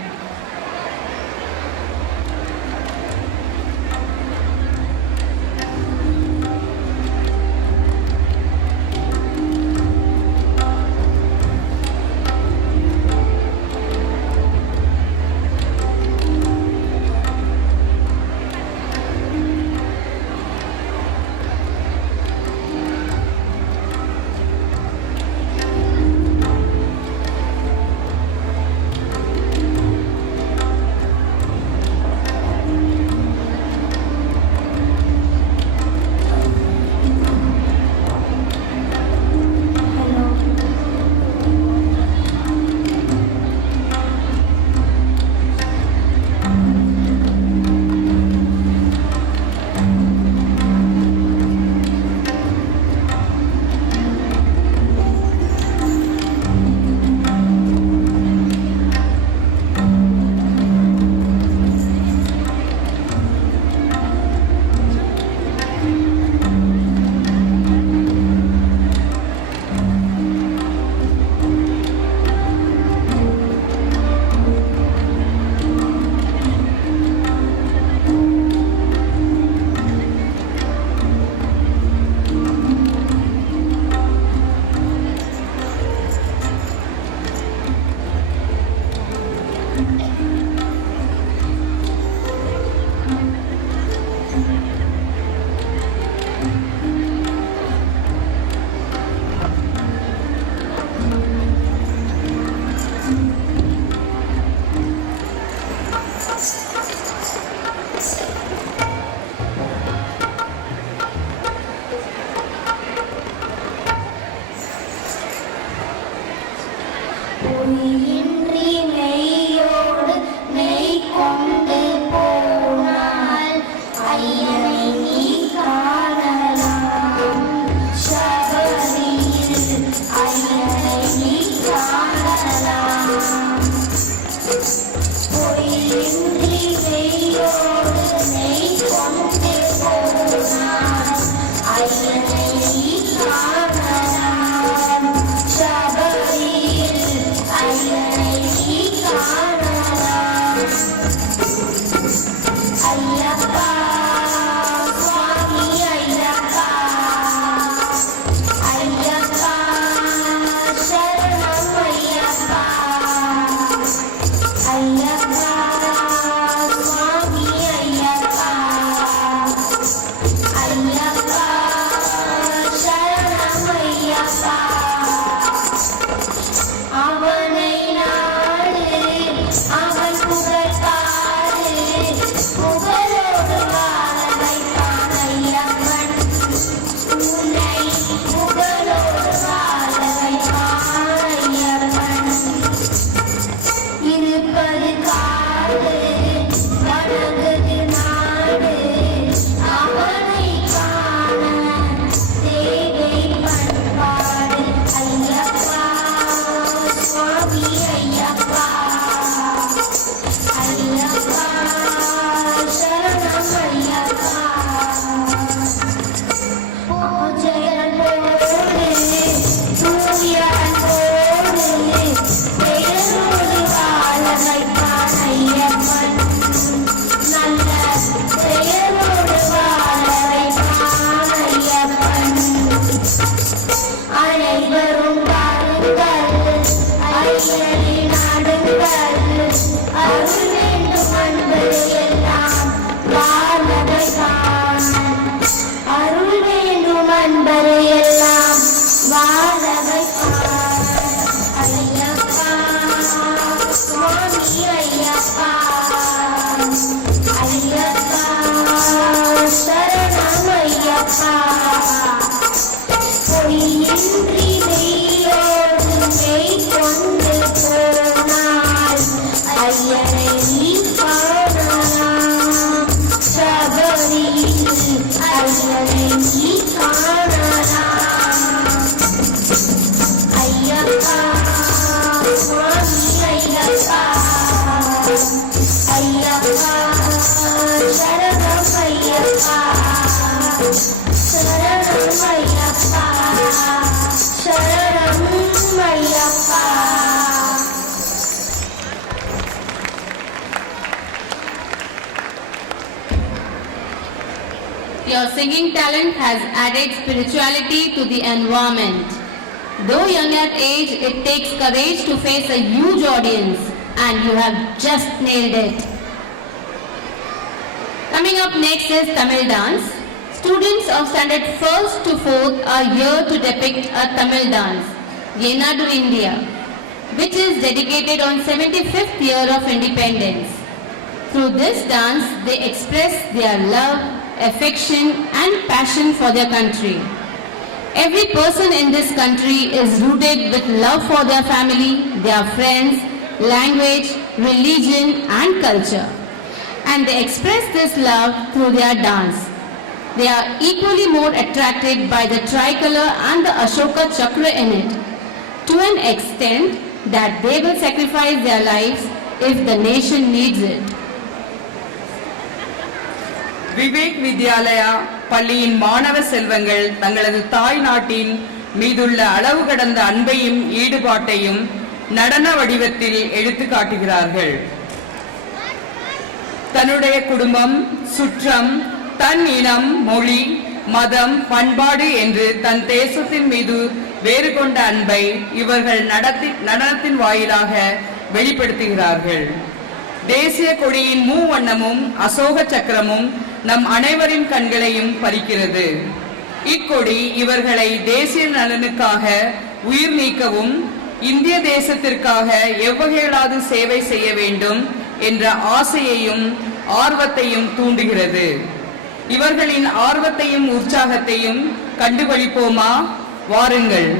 சரணம் ஐயப்பா சரணம் ஐயப்பா சரணம் Ayyappa. Your singing talent has added spirituality to the environment. Though young at age, it takes courage to face a huge audience, and you have just nailed it. Coming up next is Tamil dance. Students of standard 1st to 4th are here to depict a Tamil dance, Yenadu India, which is dedicated on 75th year of independence. Through this dance, they express their love, affection and passion for their country. Every person in this country is rooted with love for their family, their friends, language, religion and culture. And they express this love through their dance. They are equally more attracted by the tricolor and the Ashoka Chakra in it, to an extent that they will sacrifice their lives if the nation needs it. Vivek Vidyalaya பள்ளியின் மாணவ செல்வங்கள் தங்களது தாய் நாட்டின் மீதுள்ள அளவு கடந்த அன்பையும் ஈடுபாட்டையும் நடன வடிவத்தில் எடுத்து காட்டுகிறார்கள். தன்னுடைய குடும்பம், சுற்றம், தன் இனம், மொழி, மதம், பண்பாடு என்று தன் தேசத்தின் மீது வேறு கொண்ட அன்பை இவர்கள் நடனத்தின் வாயிலாக வெளிப்படுத்துகிறார்கள். தேசிய கொடியின் மூவண்ணமும் அசோக சக்கரமும் நம் அனைவரின் கண்களையும் பறிக்கிறது. இக்கொடி இவர்களை தேசிய நலனுக்காக உயிர் நீக்கவும் இந்திய தேசத்திற்காக எவ்வகையிலாவது சேவை செய்ய வேண்டும் என்ற ஆசையையும் ஆர்வத்தையும் தூண்டுகிறது. இவர்களின் ஆர்வத்தையும் உற்சாகத்தையும் கண்டுகளிப்போமா? வாருங்கள்.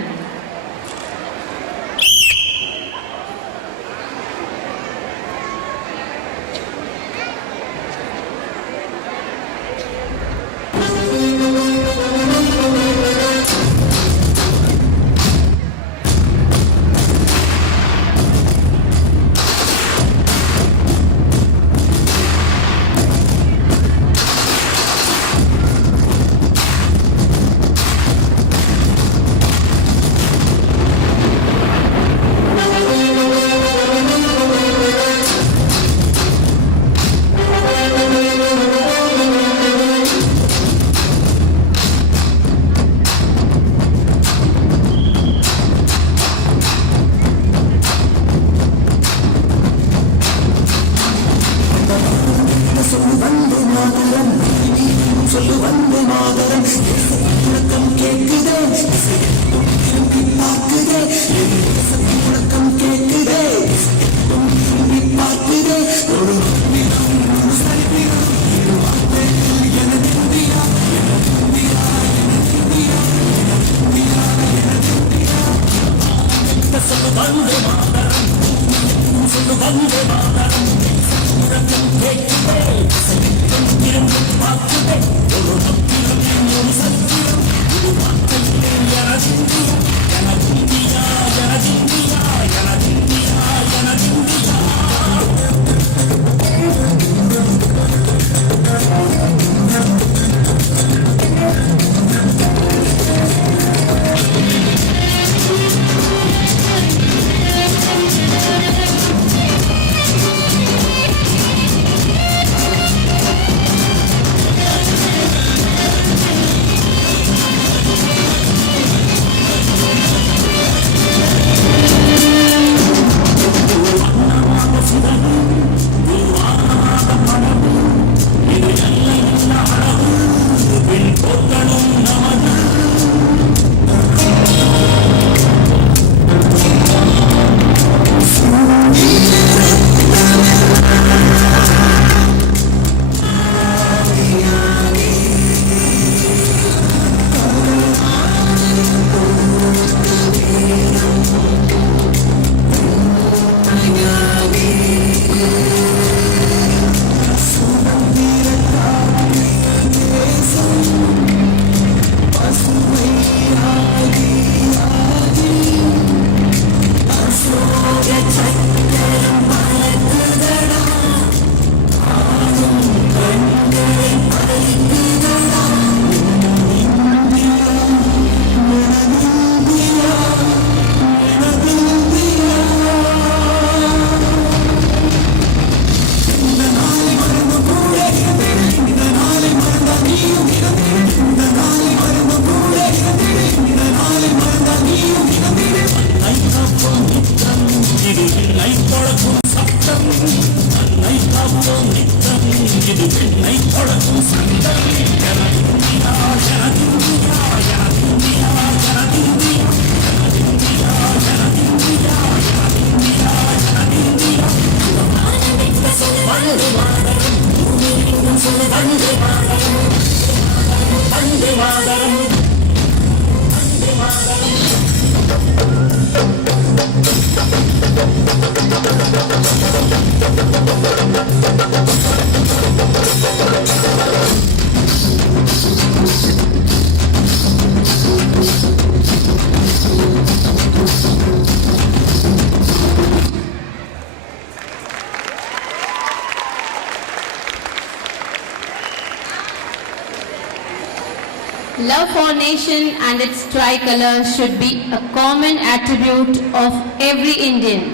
Love for nation and its tricolor should be a common attribute of every Indian,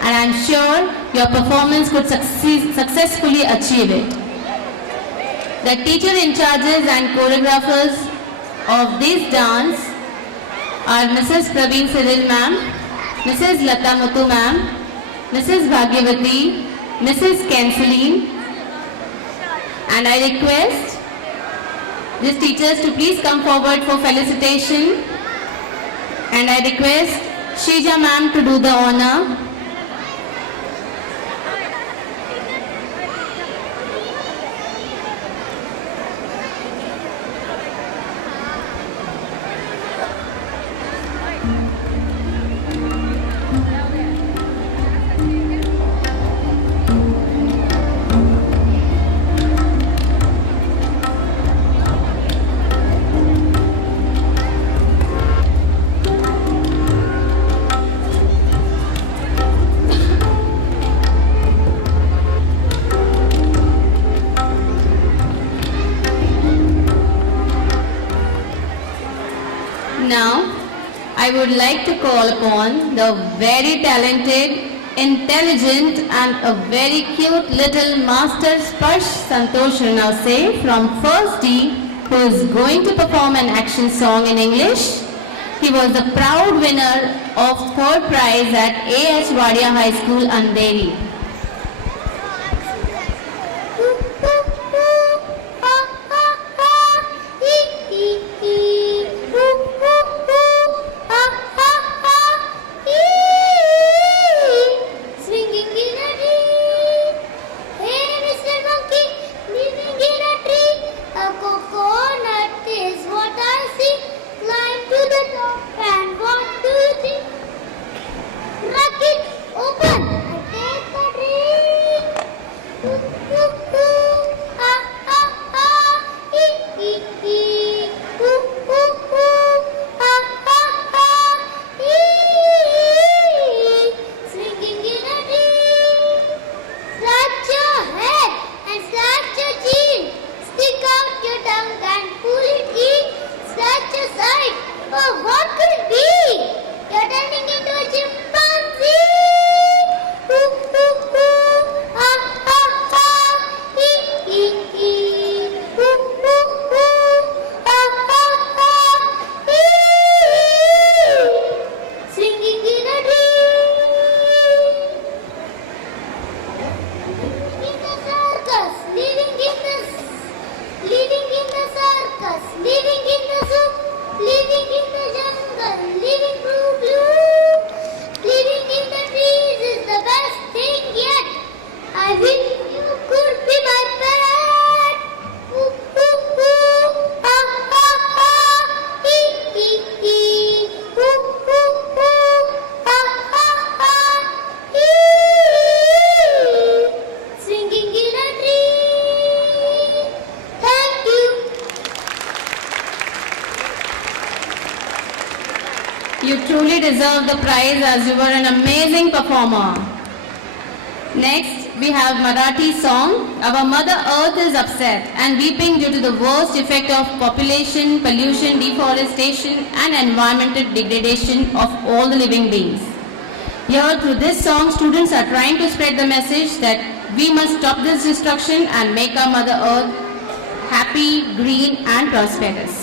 and I'm sure your performance could successfully achieve it. The teacher in charges and choreographers of this dance are Mrs. Praveen Cyril ma'am, Mrs. Lata Muthu ma'am, Mrs. Bhagyavati, Mrs. Kenceline, and I request these teachers to please come forward for felicitation, and I request Shija ma'am to do the honor. Now, I would like to call upon the very talented, intelligent and a very cute little Master Sparsh Santosh Ranawse from 1st D, who is going to perform an action song in English. He was the proud winner of 3rd prize at A.H. Wadia High School, Andheri. You truly deserve the prize as you were an amazing performer. Next, we have Marathi song, Our Mother Earth is Upset and Weeping Due to the Worst Effect of Population, Pollution, Deforestation and Environmental Degradation of all the living beings. Here, through this song, students are trying to spread the message that we must stop this destruction and make our Mother Earth happy, green and prosperous.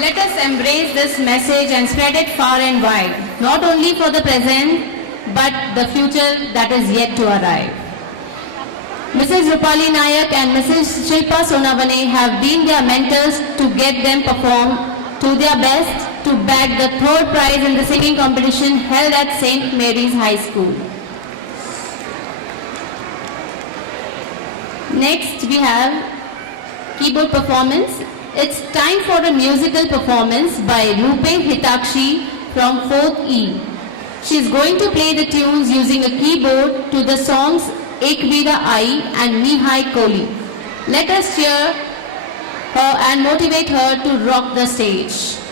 Let us embrace this message and spread it far and wide, not only for the present, but the future that is yet to arrive. Mrs. Rupali Nayak and Mrs. Shilpa Sonavane have been their mentors to get them perform to their best to bag the third prize in the singing competition held at St. Mary's High School. Next we have keyboard performance. It's time for a musical performance by Rupe Hitakshi from 4th E. She is going to play the tunes using a keyboard to the songs Ek Vida Ai and Mihai Koli. Let us cheer her and motivate her to rock the stage.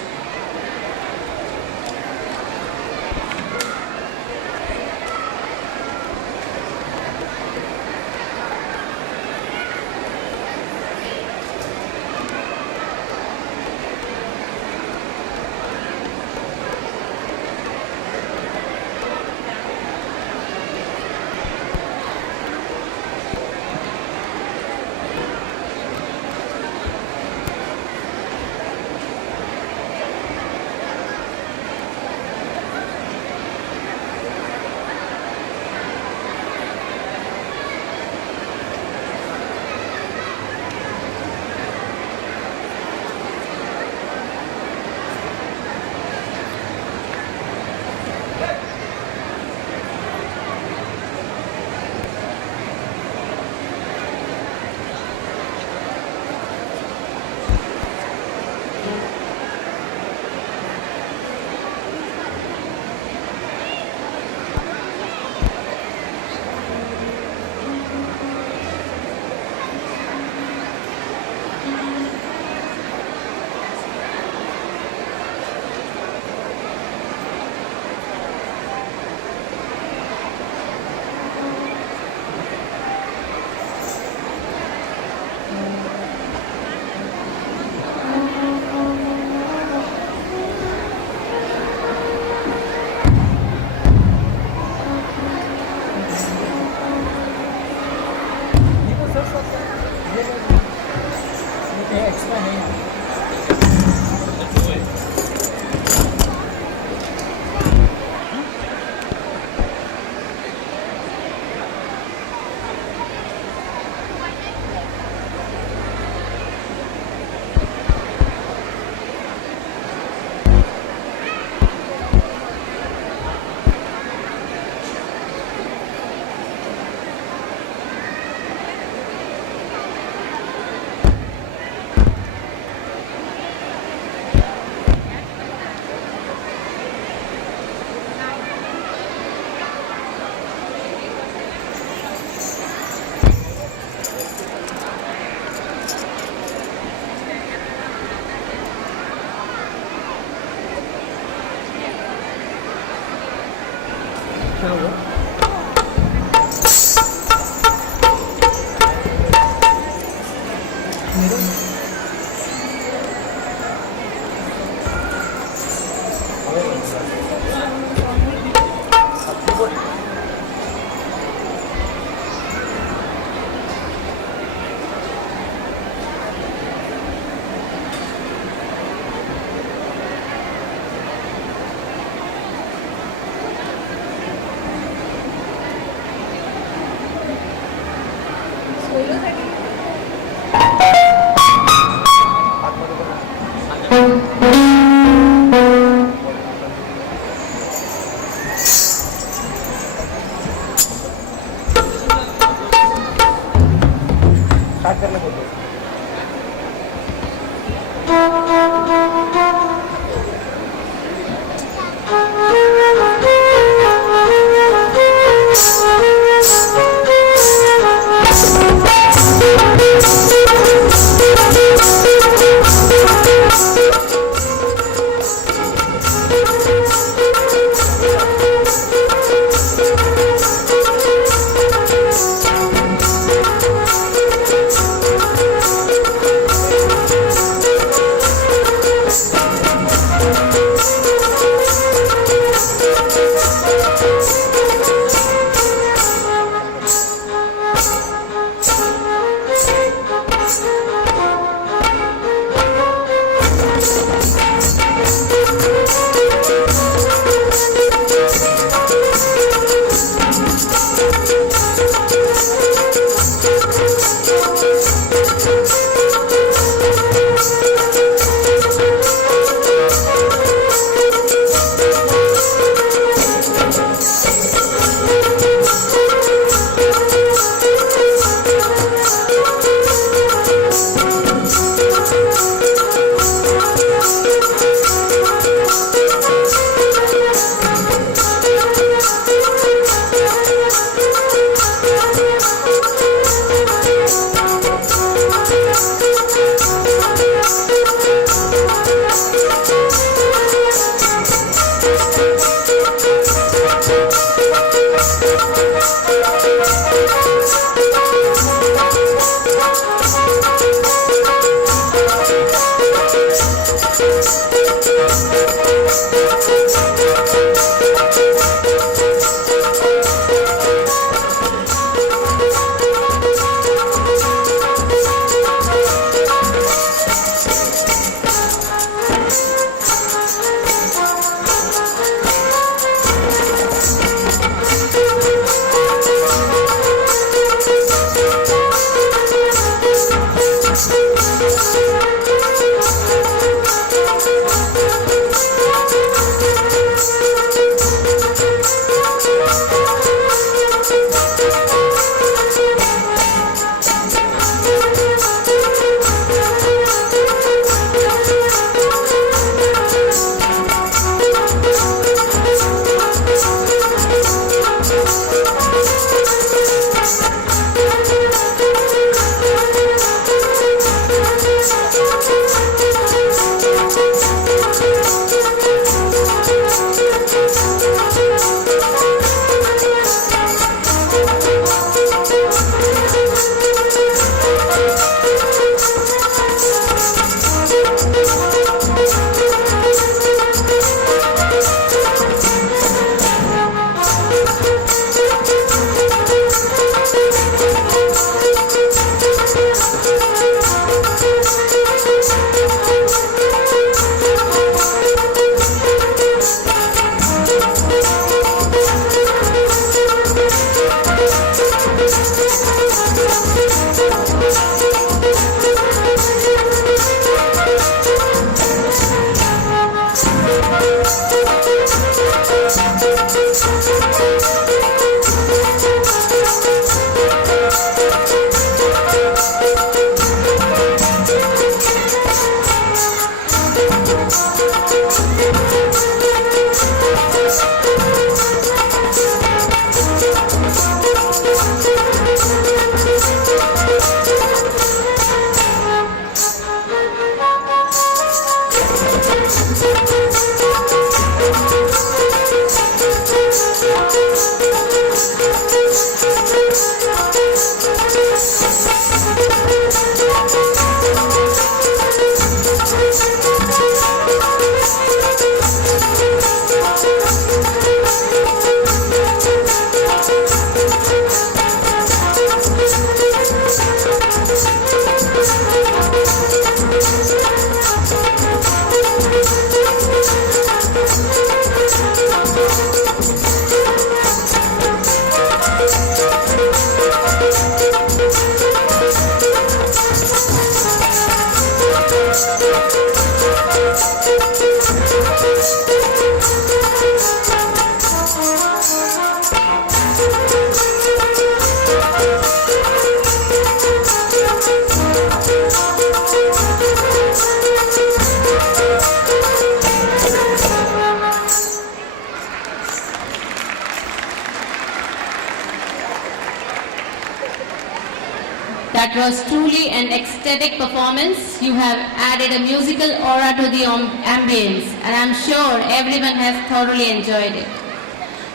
That was truly an ecstatic performance. You have added a musical aura to the ambience, and I'm sure everyone has thoroughly enjoyed it.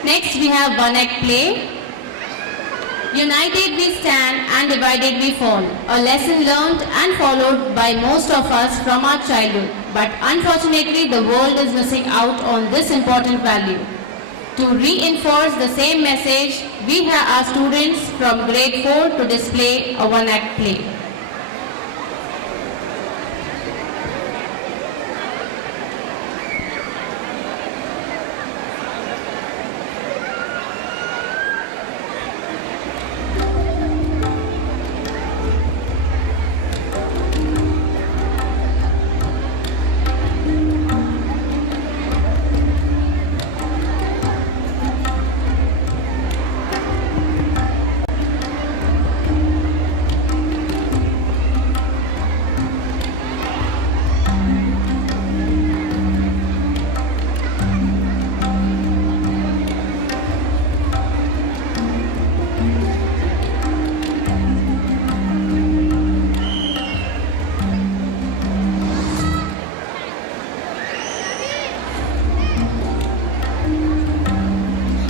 Next, we have one act play. United we stand and divided we fall. A lesson learned and followed by most of us from our childhood. But unfortunately, the world is missing out on this important value. To reinforce the same message, we have our students from grade 4 to display a one-act play.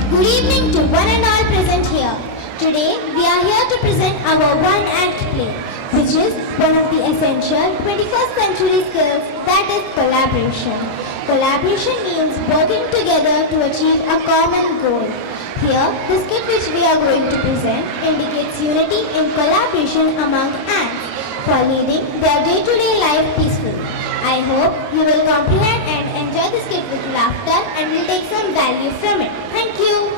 Good evening to one and all present here. Today we are here to present our one-act play, which is one of the essential 21st century skills, that is collaboration. Collaboration means working together to achieve a common goal. Here, the skit which we are going to present indicates unity and collaboration among ants for leading their day-to-day life peacefully. I hope you will comprehend and enjoy the skit with laughter and will take some value from it. Thank you.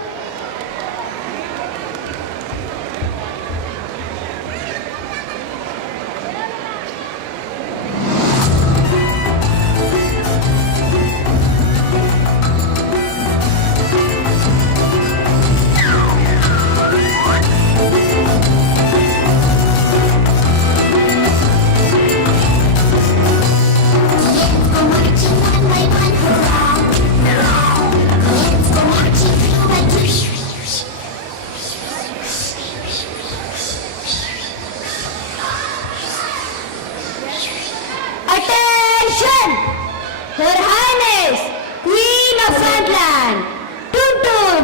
Attention! Her Highness, Queen of Frontland, Tum Tum,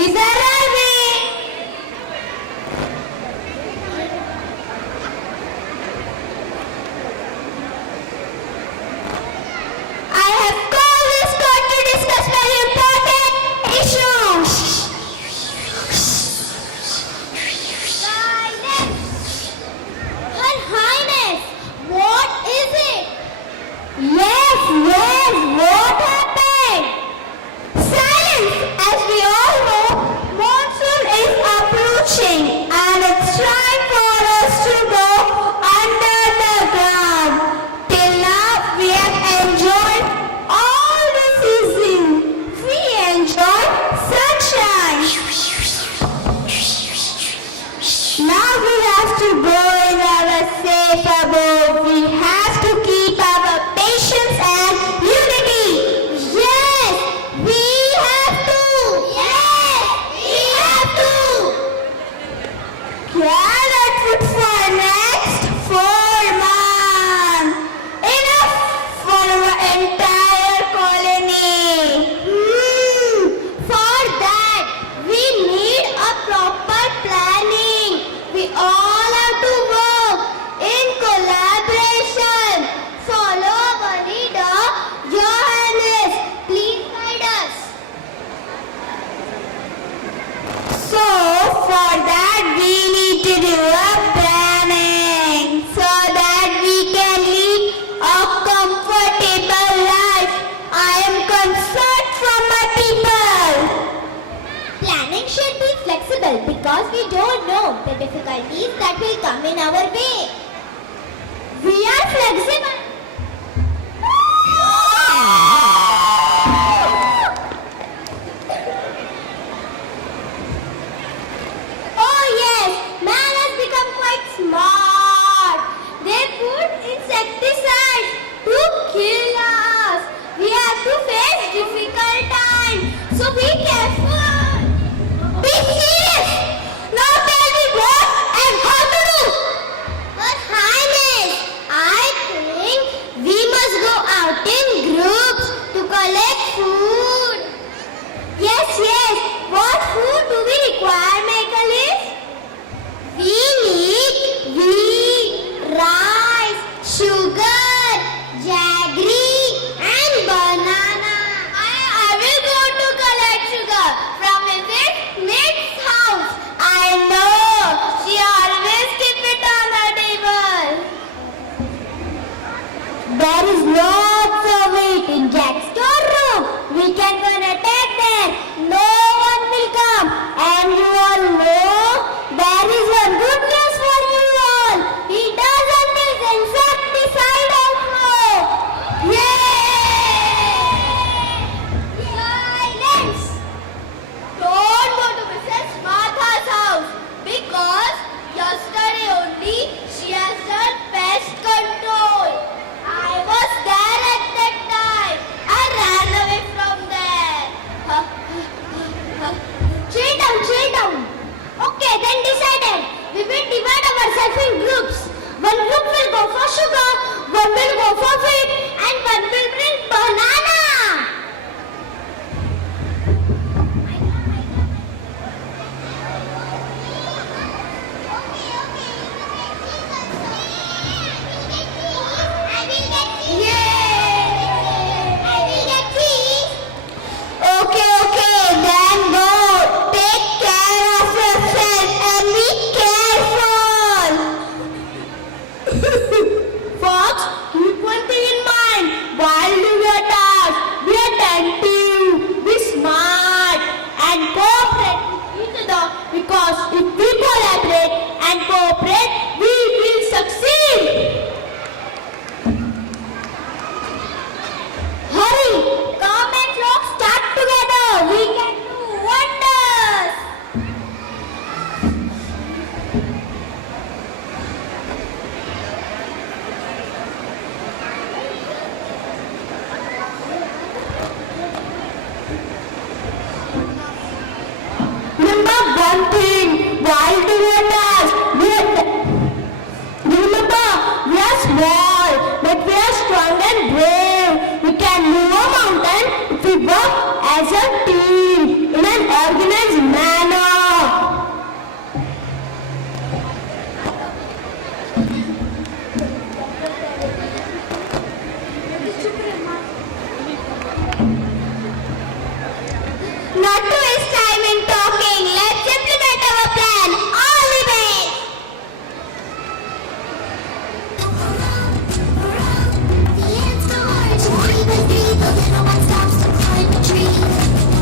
is arriving! I have called this court to discuss very important issues. Her Highness, what is it? Yes, what happened? Silence! because we don't know the difficulties that will come in our way. We are flexible. Oh yes, man has become quite smart. They put insecticides to kill us. We have to face difficult times, so be careful. Be serious. Now tell me what and how to do. But Highness, I think we must go out in groups to collect food. Yes, yes. What food do we require, Meghalith? We need wheat, rice, sugar, jaggery and banana. I will go to collect sugar from Mrs. Smith's house. I know. She always keep it on her table. There is lots of it in Jack's storeroom. We can go and attack there. No one will come. And you all know there is one good news for you all. He doesn't use insecticide also. Yay! Silence! Don't go to Mrs. Martha's house because yesterday only she has done pest control. I was there at that time. I ran away from there. Chill down, chill down. Okay, then decided. We will divide ourselves in groups. One group will go for sugar, one will go for wheat, and one will bring banana. Okay, then go. Take care of yourself and be careful. Fox, keep one thing in mind. While you your task, be attentive, be smart, and cooperate with each other. Because if we collaborate and cooperate, we will succeed. Hurry! Come and let's start together. We can do wonders. Remember one thing. While doing task, remember we are small, but we are strong and brave. We can move a mountain if we work as a team in an organized manner. Not to waste time in talking, let's implement our plan. All the best. The ants go march, the little one stops to climb a tree.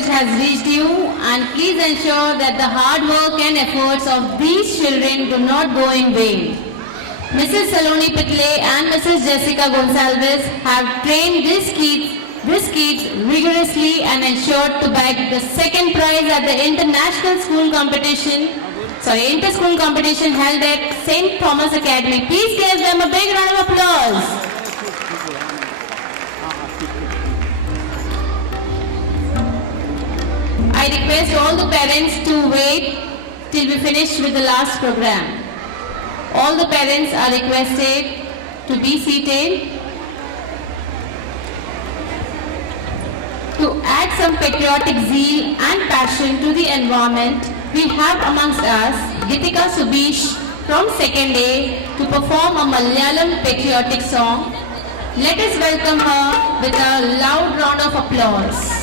message has reached you, and please ensure that the hard work and efforts of these children do not go in vain. Mrs. Saloni Pitle and Mrs. Jessica Gonsalves have trained these kids rigorously and ensured to bag the second prize at the inter-school competition held at St. Thomas Academy. Please give them a big round of applause. I request all the parents to wait till we finish with the last program. All the parents are requested to be seated. To add some patriotic zeal and passion to the environment, we have amongst us Gitika Subish from 2nd A to perform a Malayalam patriotic song. Let us welcome her with a loud round of applause.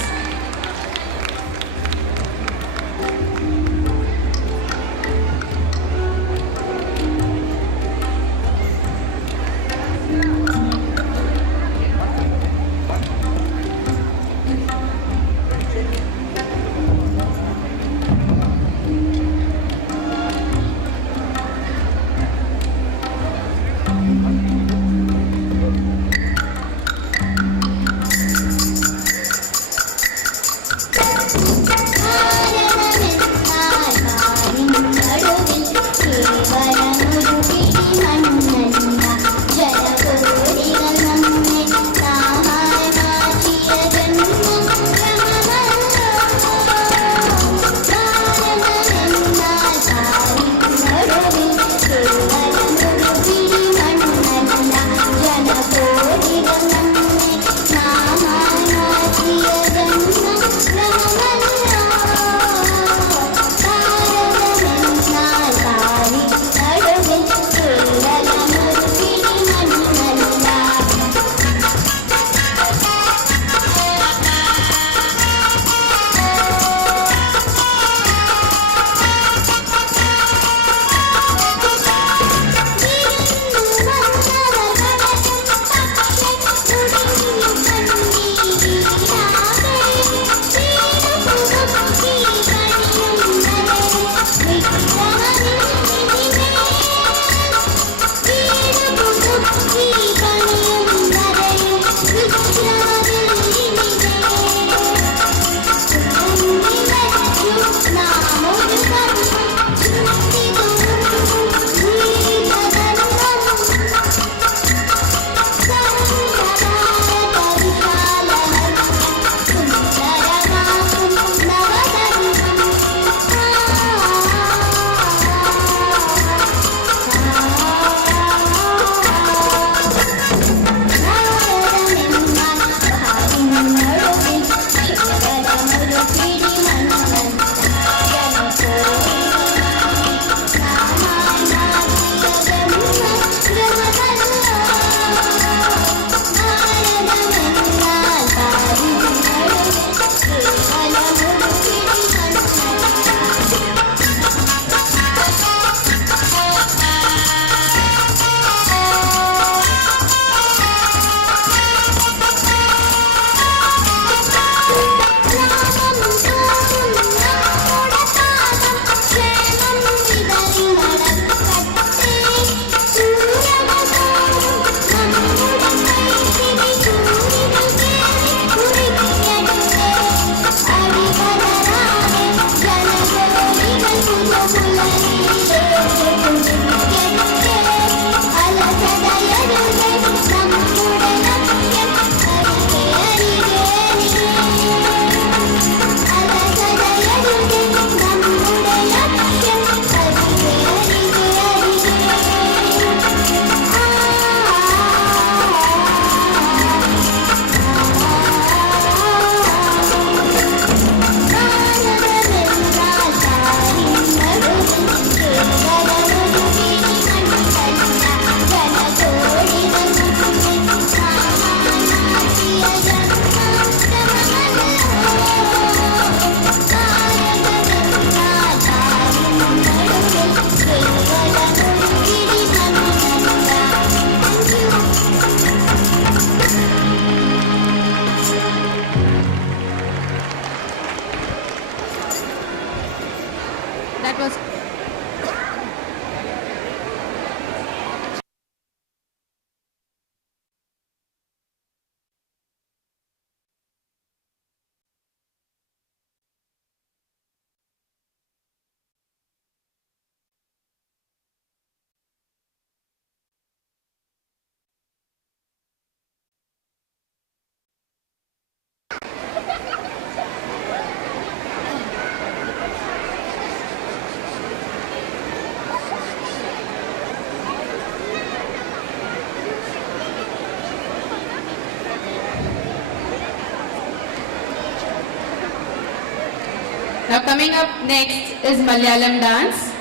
Coming up next is Malayalam dance.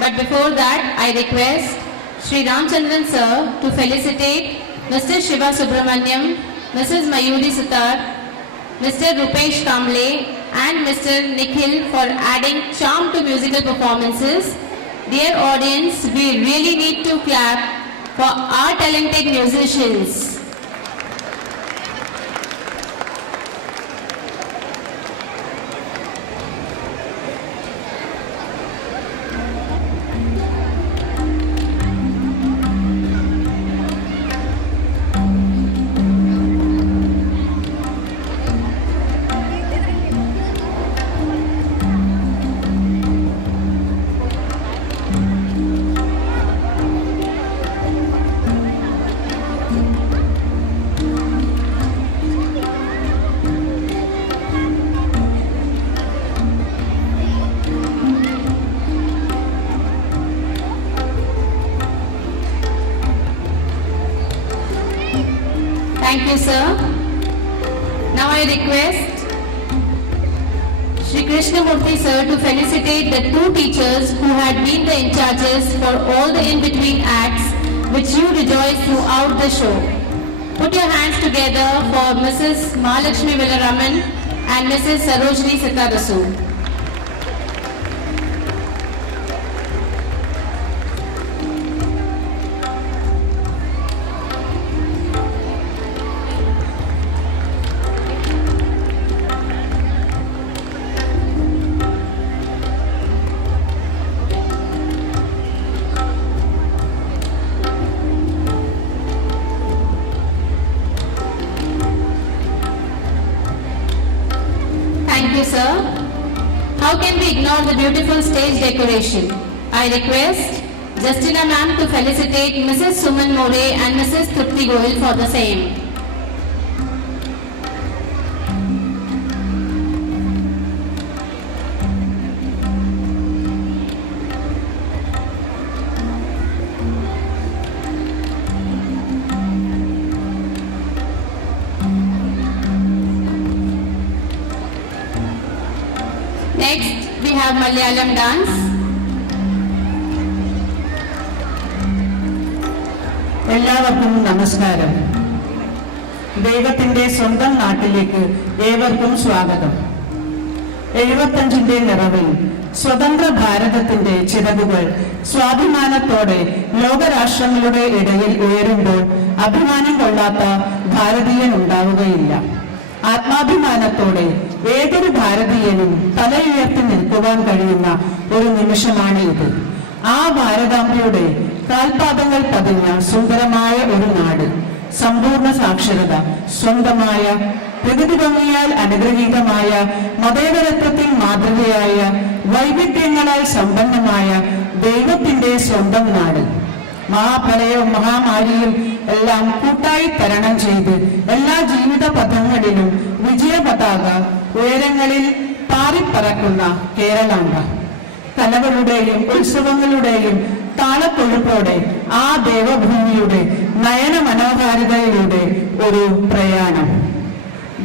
But before that, I request Sri Ramchandran sir to felicitate Mr. Shiva Subramaniam, Mrs. Mayuri Sutar, Mr. Rupesh Kamble and Mr. Nikhil for adding charm to musical performances. Dear audience, we really need to clap for our talented musicians. Thank you, sir. Now I request Shri Krishnamurthy sir to felicitate the two teachers who had been the in charges for all the in-between acts which you rejoiced throughout the show. Put your hands together for Mrs. Mahalakshmi Villaraman and Mrs. Sarojini Sitarasu. Thank you, sir. How can we ignore the beautiful stage decoration? I request Justina ma'am to felicitate Mrs. Suman More and Mrs. Trupti Goyal for the same. Next, we have Malayalam dance. എല്ലാവർക്കും നമസ്കാരം. ദൈവത്തിന്റെ സ്വന്തം നാട്ടിലേക്ക് ഏവർക്കും സ്വാഗതം. 75ന്റെ നിറവിൽ സ്വതന്ത്ര ഭാരതത്തിന്റെ ചിറകുകൾ സ്വാഭിമാനത്തോടെ ലോകരാഷ്ട്രങ്ങളുടെ ഇടയിൽ ഉയരുമ്പോൾ അഭിമാനം കൊള്ളാത്ത ഭാരതീയൻ ഉണ്ടാവുകയില്ല. ആത്മാഭിമാനത്തോടെ ഏതൊരു ഭാരതീയനും തലയുയർത്തി നിൽക്കുവാൻ കഴിയുന്ന ഒരു നിമിഷമാണ് ഇത്. ആ ഭാരതാംബയുടെ കാൽപാദങ്ങൾ പതിഞ്ഞ സുന്ദരമായ ഒരു നാട്, സമ്പൂർണ്ണ സാക്ഷരത, സ്വന്തമായ പ്രകൃതി ഭംഗിയാൽ അനുഗ്രഹീതമായ മതേതരത്വത്തിൽ മാതൃകയായ വൈവിധ്യങ്ങളാൽ സമ്പന്നമായ ദൈവത്തിന്റെ സ്വന്തം നാട്. മഹാപ്രളയവും മഹാമാരിയും എല്ലാം കൂട്ടായി തരണം ചെയ്ത് എല്ലാ ജീവിത പഥങ്ങളിലും വിജയ പതാക ഉയരങ്ങളിൽ പാറിപ്പറക്കുന്ന കേരളാംബ. കലകളുടെയും ഉത്സവങ്ങളുടെയും താളക്കൊഴുപ്പോടെ ആ ദേവഭൂമിയുടെ നയന മനോഹാരിതയിലൂടെ ഒരു പ്രയാണം.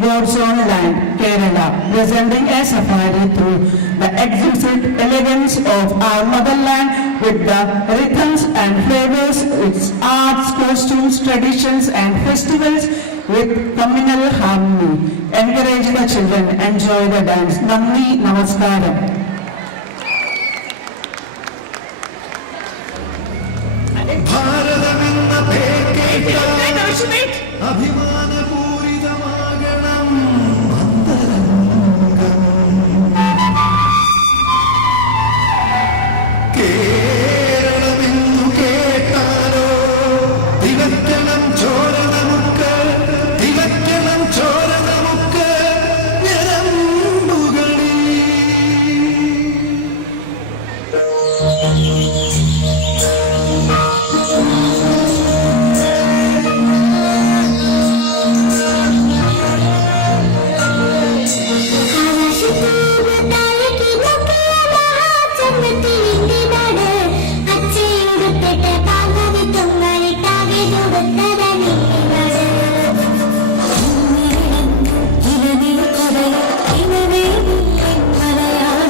God's own land, Kerala, presenting a safari through the exquisite elegance of our motherland with the rhythms and flavors, its arts, costumes, traditions and festivals with communal harmony. Encourage the children, enjoy the dance. Nandi Namaskaram. ഭാരതമെന്ന പേർ കേട്ടാൽ അഭിമാനപൂരിതമാകണം അന്തരംഗം. കേരളമെന്നു കേട്ടാലോ തിളക്കണം ചോര നമുക്ക്, തിളക്കണം ചോര നമുക്ക് ഞരമ്പുകളിൽ. മലയാള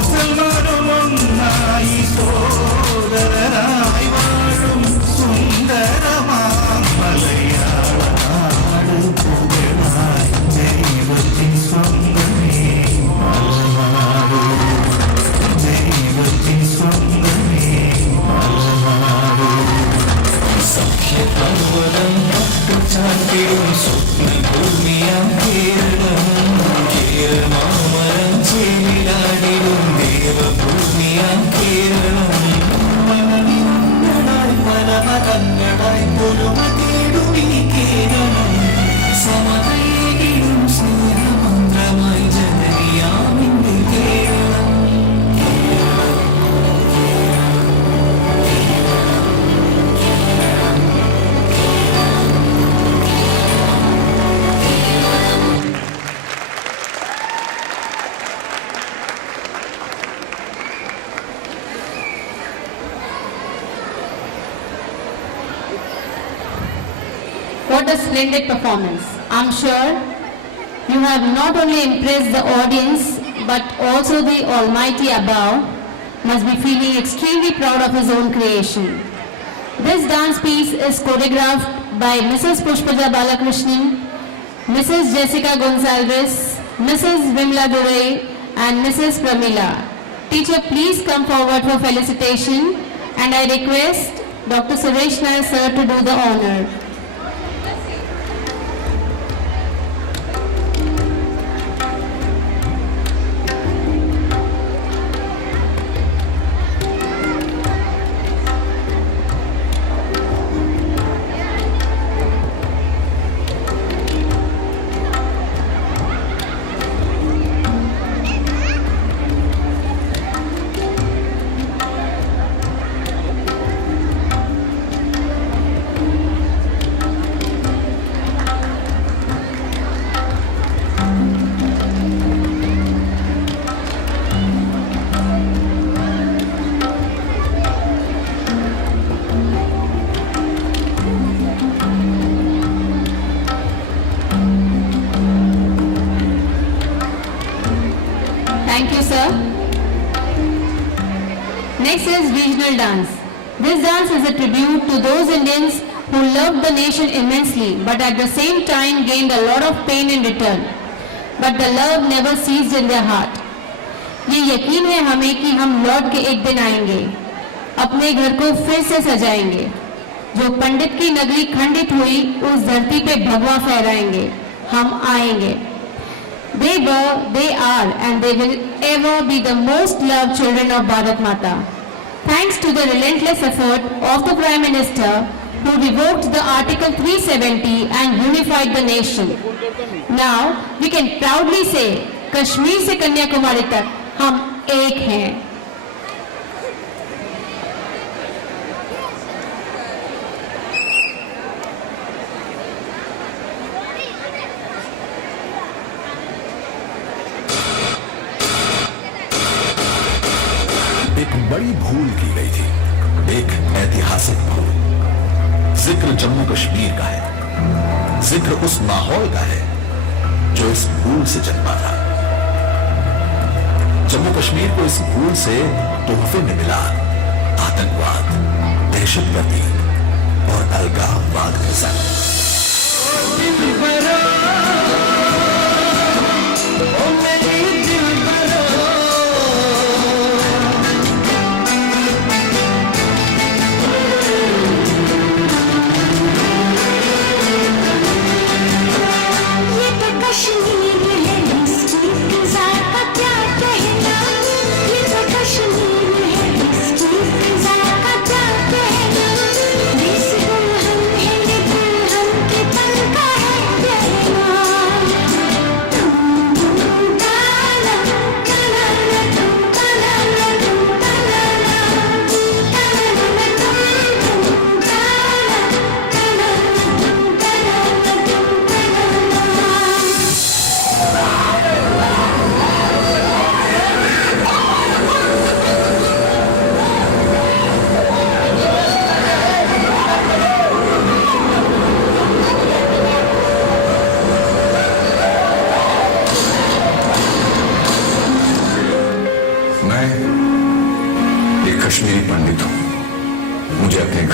മുസൽമാനും ഒന്നായി സോദരനായി വാഴും സുന്ദരമാം മലയാളനാട് പുകഴായി ദൈവത്തിൻ സ്വന്തമേ മലനാട് ദൈവത്തിൻ സ്വന്തമേ മലനാട് സഖ്യപർവ്വതം ചാട്ടിടും സ്വപ്നഭൂമിയാം കേരളം കേരളമാമരം ചേരിലാടിടും ദേവഭൂമിയാം കേരളം മലനിരങ്ങളായി പല മതങ്ങളായി പൊരുമ തേടും ഈ Keralam സമതയിടും സ്നേഹമന്ത്രമായി ജനനിയാമിന്റെ Keralam What a splendid performance. I'm sure you have not only impressed the audience but also the Almighty above must be feeling extremely proud of his own creation. This dance piece is choreographed by Mrs. Pushpaja Balakrishnan, Mrs. Jessica Gonsalves, Mrs. Vimla Durai and Mrs. Pramila. Teacher, please come forward for felicitation and I request Dr. Suresh Nair sir to do the honor. Thank you, sir. Next is regional dance. This dance is a tribute to those Indians who loved the nation immensely but at the same time gained a lot of pain in return. But the love never ceased in their heart. ये यकीन है हमें कि हम लौट के एक दिन आएंगे, अपने घर को फिर से सजाएंगे, जो पंडित की नगरी खंडित हुई उस धरती पे भगवा फहराएंगे, हम आएंगे. They were, they are and they will ever be the most loved children of Bharat Mata. Thanks to the relentless effort of the Prime Minister who revoked the Article 370 and unified the nation. Now we can proudly say Kashmir से कन्याकुमारी तक हम एक हैं. एक बड़ी भूल की गई थी, एक ऐतिहासिक भूल. जिक्र जम्मू कश्मीर का है, जिक्र उस माहौल का है जो इस भूल से जन्मा था. जम्मू कश्मीर को इस भूल से तोहफे में मिला आतंकवाद, दहशतगर्दी और अलगाववाद का संग.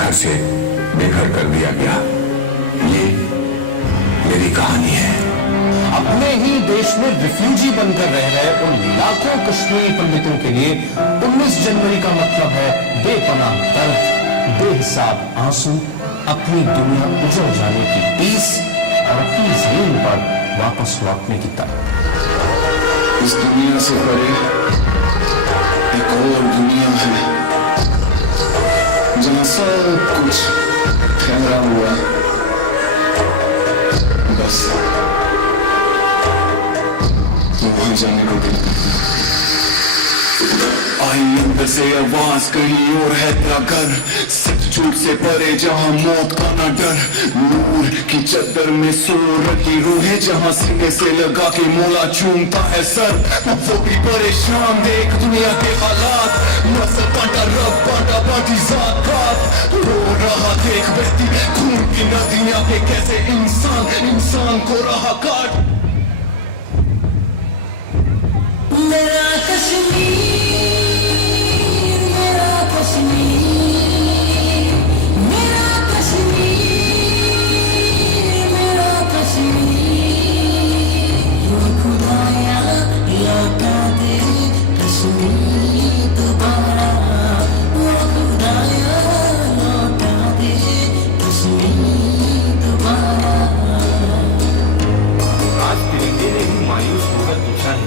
घर से बेघर कर दिया गया। ये मेरी कहानी है। अपने ही देश में रिफ्यूजी बनकर रह रहे उन लाखों कश्मीरी पंडितों के लिए 19 जनवरी का मतलब है बेपनाह दर्द, बेहिसाब आंसू, अपनी दुनिया उजड़ जाने की टीस और अपनी जमीन पर वापस लौटने की तड़प। इस दुनिया से परे एक और दुनिया है जहां सब कुछ ठहरा हुआ है, बस वहां जाने को दिल करता है। आई अंदर से आवाज कहीं और है तेरा घर, सच झूठ से परे जहां मौत का ना डर। नूर की चद्दर में सो रही रूह है जहां सीने से लगा के मोला चूमता है सर। वो भी परेशान देख दुनिया के हालात, नस्ल बांटा रब बांटा बांटी जात पात। रो रहा देख बहती खून की नदियां पे कैसे इंसान को रहा काट। मेरा कश्मीर, मेरा कश्मीर, मेरा कश्मीर, मेरा कश्मीर। वो खुदाया लौटा दे कश्मीर दोबारा, वो खुदाया लौटा दे कश्मीर दोबारा। आज तेरे ने भी मायूस होकर पूछा है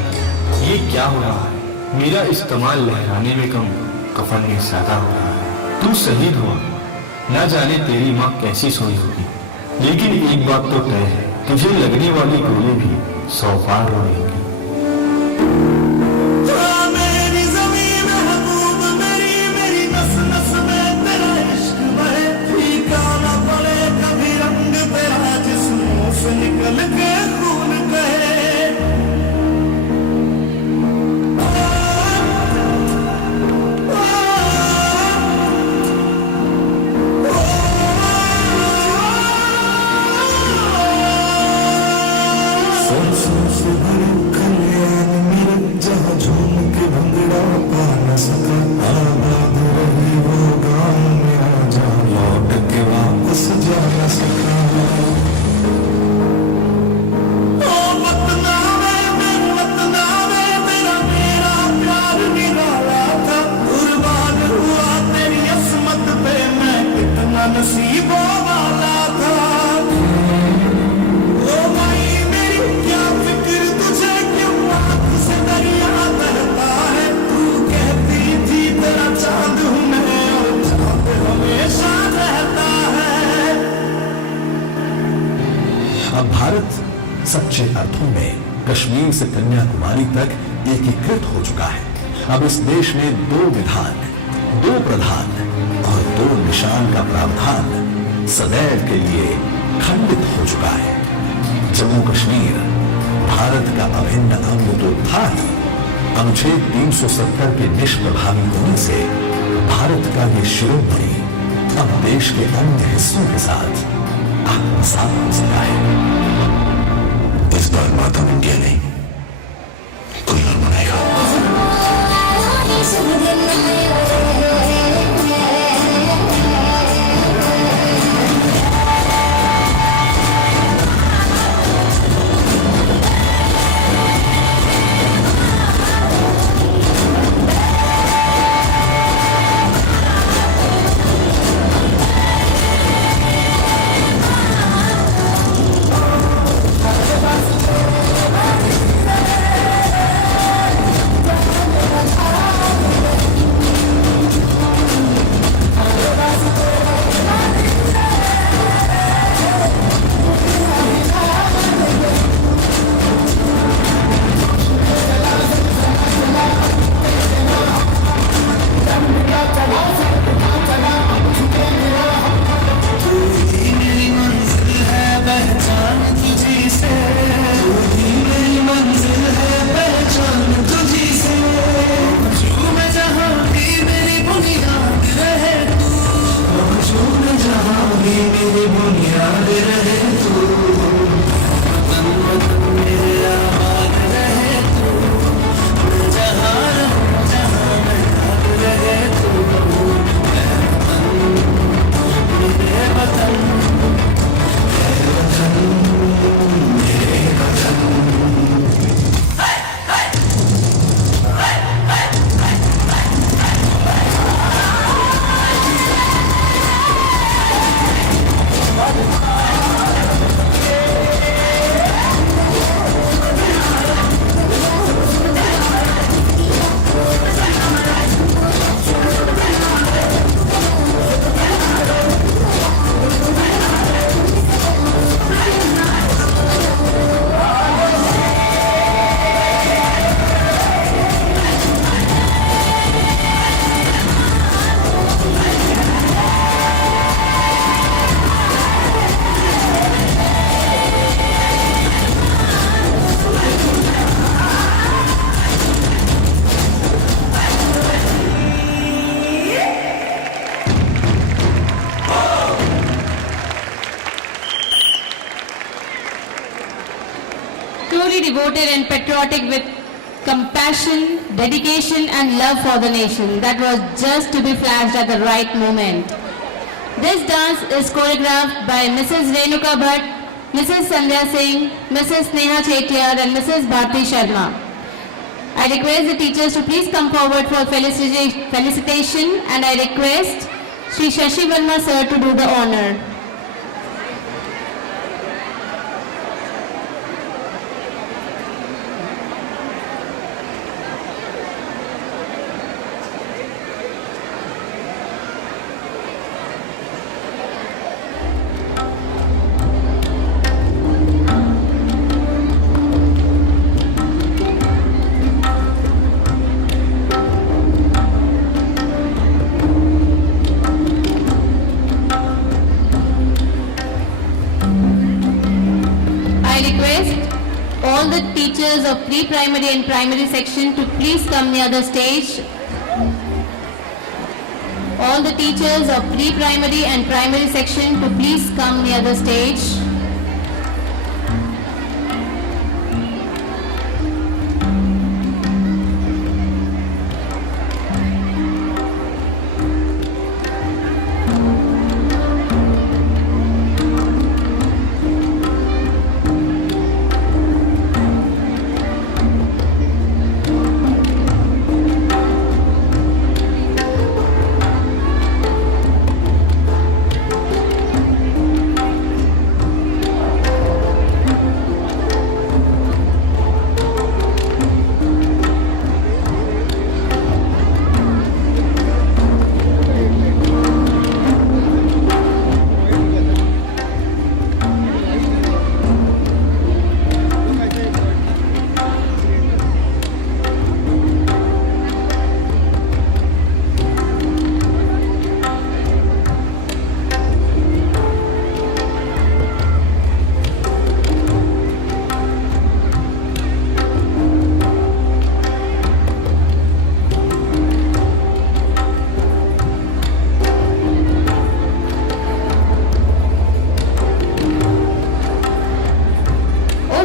ये क्या हो रहा है? मेरा इस्तेमाल लहराने में कम कफन में ज्यादा हो रहा है। तू शहीद हुआ, ना जाने तेरी माँ कैसी सोई होगी, लेकिन एक बात तो तय है, तुझे लगने वाली गोली भी 100 बार रोएगी। मेरी ज़मीं महबूब मेरी, मेरी नस नस में तेरा इश्क बहे। फीका न पड़े कभी रंग तेरा जिस्मों से निकल के खून बहे। जहाँ झूम के भंगड़ा पा न सका, आबाद रही वो गाँव मेरा जहाँ लौट के वापस जा न सका। ओ वतना में तेरा मेरा प्यार निराला था, कुर्बान हुआ तेरी असमत पे मैं कितना नसीबों वाला था। ओ भाई मेरी क्या फिक्र तुझे क्यों आँख से दरिया बहता है। तू कहती थी तेरा चांद हूँ मैं और चांद हमेशा रहता है। अब भारत सच्चे अर्थों में कश्मीर से कन्याकुमारी तक एकीकृत हो चुका है। अब इस देश में 2 विधान, 2 प्रधान और 2 निशान का प्रावधान सदैव के लिए खंडित हो चुका है। जम्मू कश्मीर भारत का अभिन्न अंग तो था ही, अनुच्छेद 370 के निष्प्रभावी होने से भारत का ये शिरोमणि अब देश के अन्य हिस्सों के साथ आत्मसात हो सका है। इस बार मातम इंडिया नहीं, कोई और मनाएगा। truly devoted and patriotic with compassion, dedication and love for the nation that was just to be flashed at the right moment. This dance is choreographed by Mrs. Renuka Bhatt, Mrs. Sandhya Singh, Mrs. Neha Chetiyar and Mrs. Bharti Sharma. I request the teachers to please come forward for felicitation and I request Sri Shashi Verma sir to do the honor. All the teachers of pre-primary and primary section to please come near the stage. All the teachers of pre-primary and primary section to please come near the stage.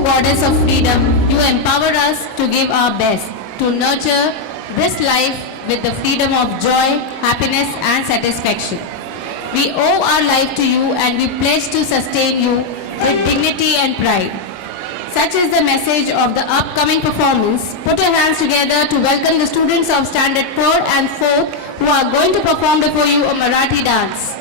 Goddess of freedom, you empower us to give our best, to nurture this life with the freedom of joy, happiness and satisfaction. We owe our life to you and we pledge to sustain you with dignity and pride. Such is the message of the upcoming performance. Put your hands together to welcome the students of Standard 4 and 4 who are going to perform before you a Marathi dance.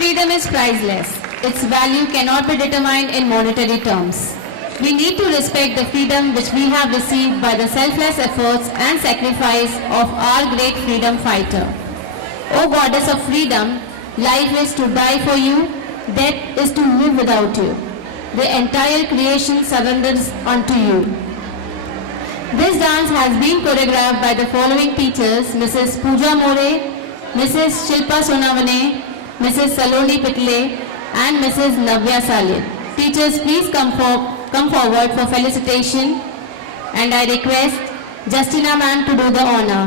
Freedom is priceless. Its value cannot be determined in monetary terms. We need to respect the freedom which we have received by the selfless efforts and sacrifice of our great freedom fighter. O Goddess of Freedom, life is to die for you, death is to live without you. The entire creation surrenders unto you. This dance has been choreographed by the following teachers: Mrs. Pooja More, Mrs. Shilpa Sonavane, Mrs. Saloni Pitle, and Mrs. Navya Salin. Teachers, please come forward for felicitation, and I request Justina ma'am to do the honor.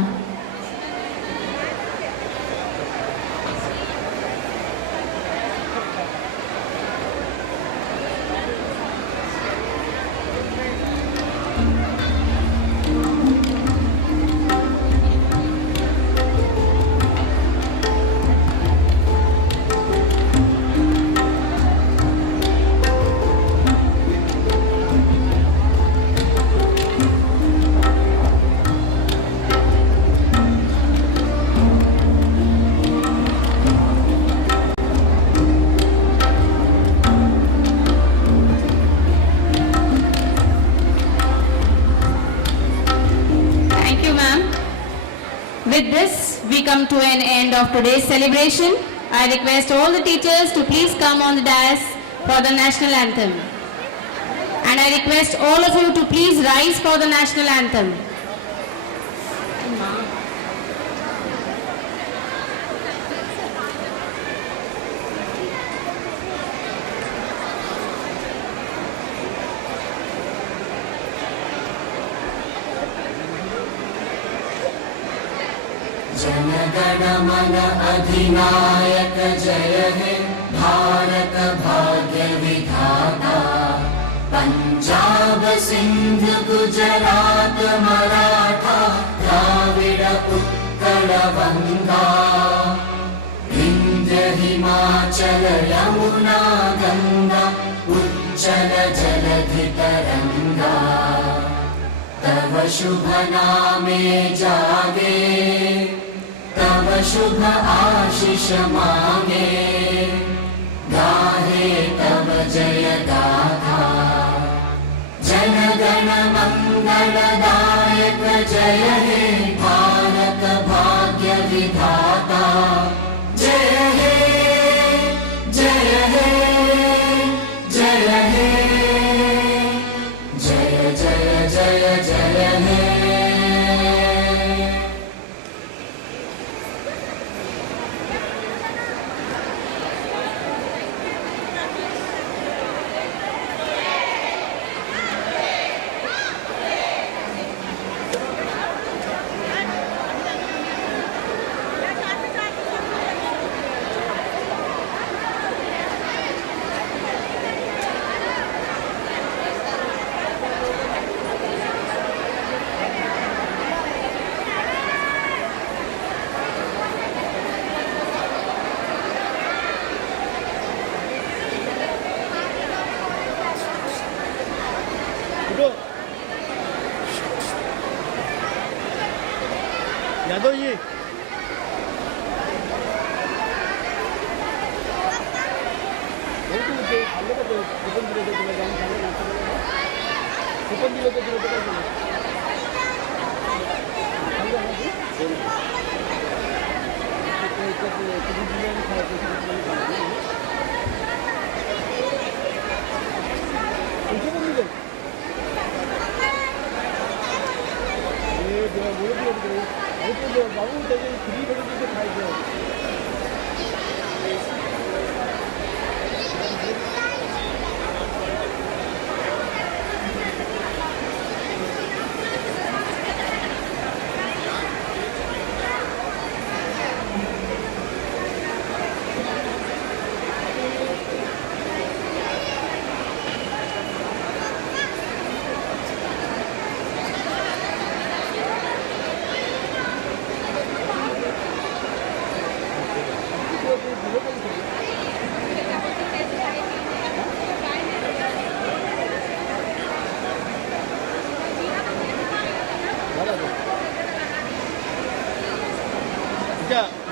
With this, we come to an end of today's celebration. I request all the teachers to please come on the dais for the national anthem. And I request all of you to please rise for the national anthem. जनगण मन अधिनायक जय हे भारत भाग्य विधाता पंजाब सिंध गुजरात मराठा द्राविड़ उत्कल गंगा विंध्य हिमाचल यमुना गंगा उच्चल जलधि तरंगा तव शुभ नामे जागे तव शुभ आशीष मांगे गाहे तव जय गाथा जन गण मंगलदायक जय हे भारत भाग्य विधाता जय हे जय हे जय हे जय जय जय जय हे यादव जी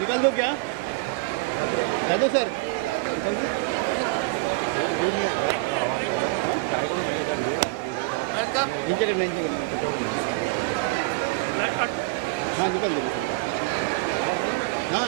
निकाल दो क्या यादव सर हाँ निकल दो हाँ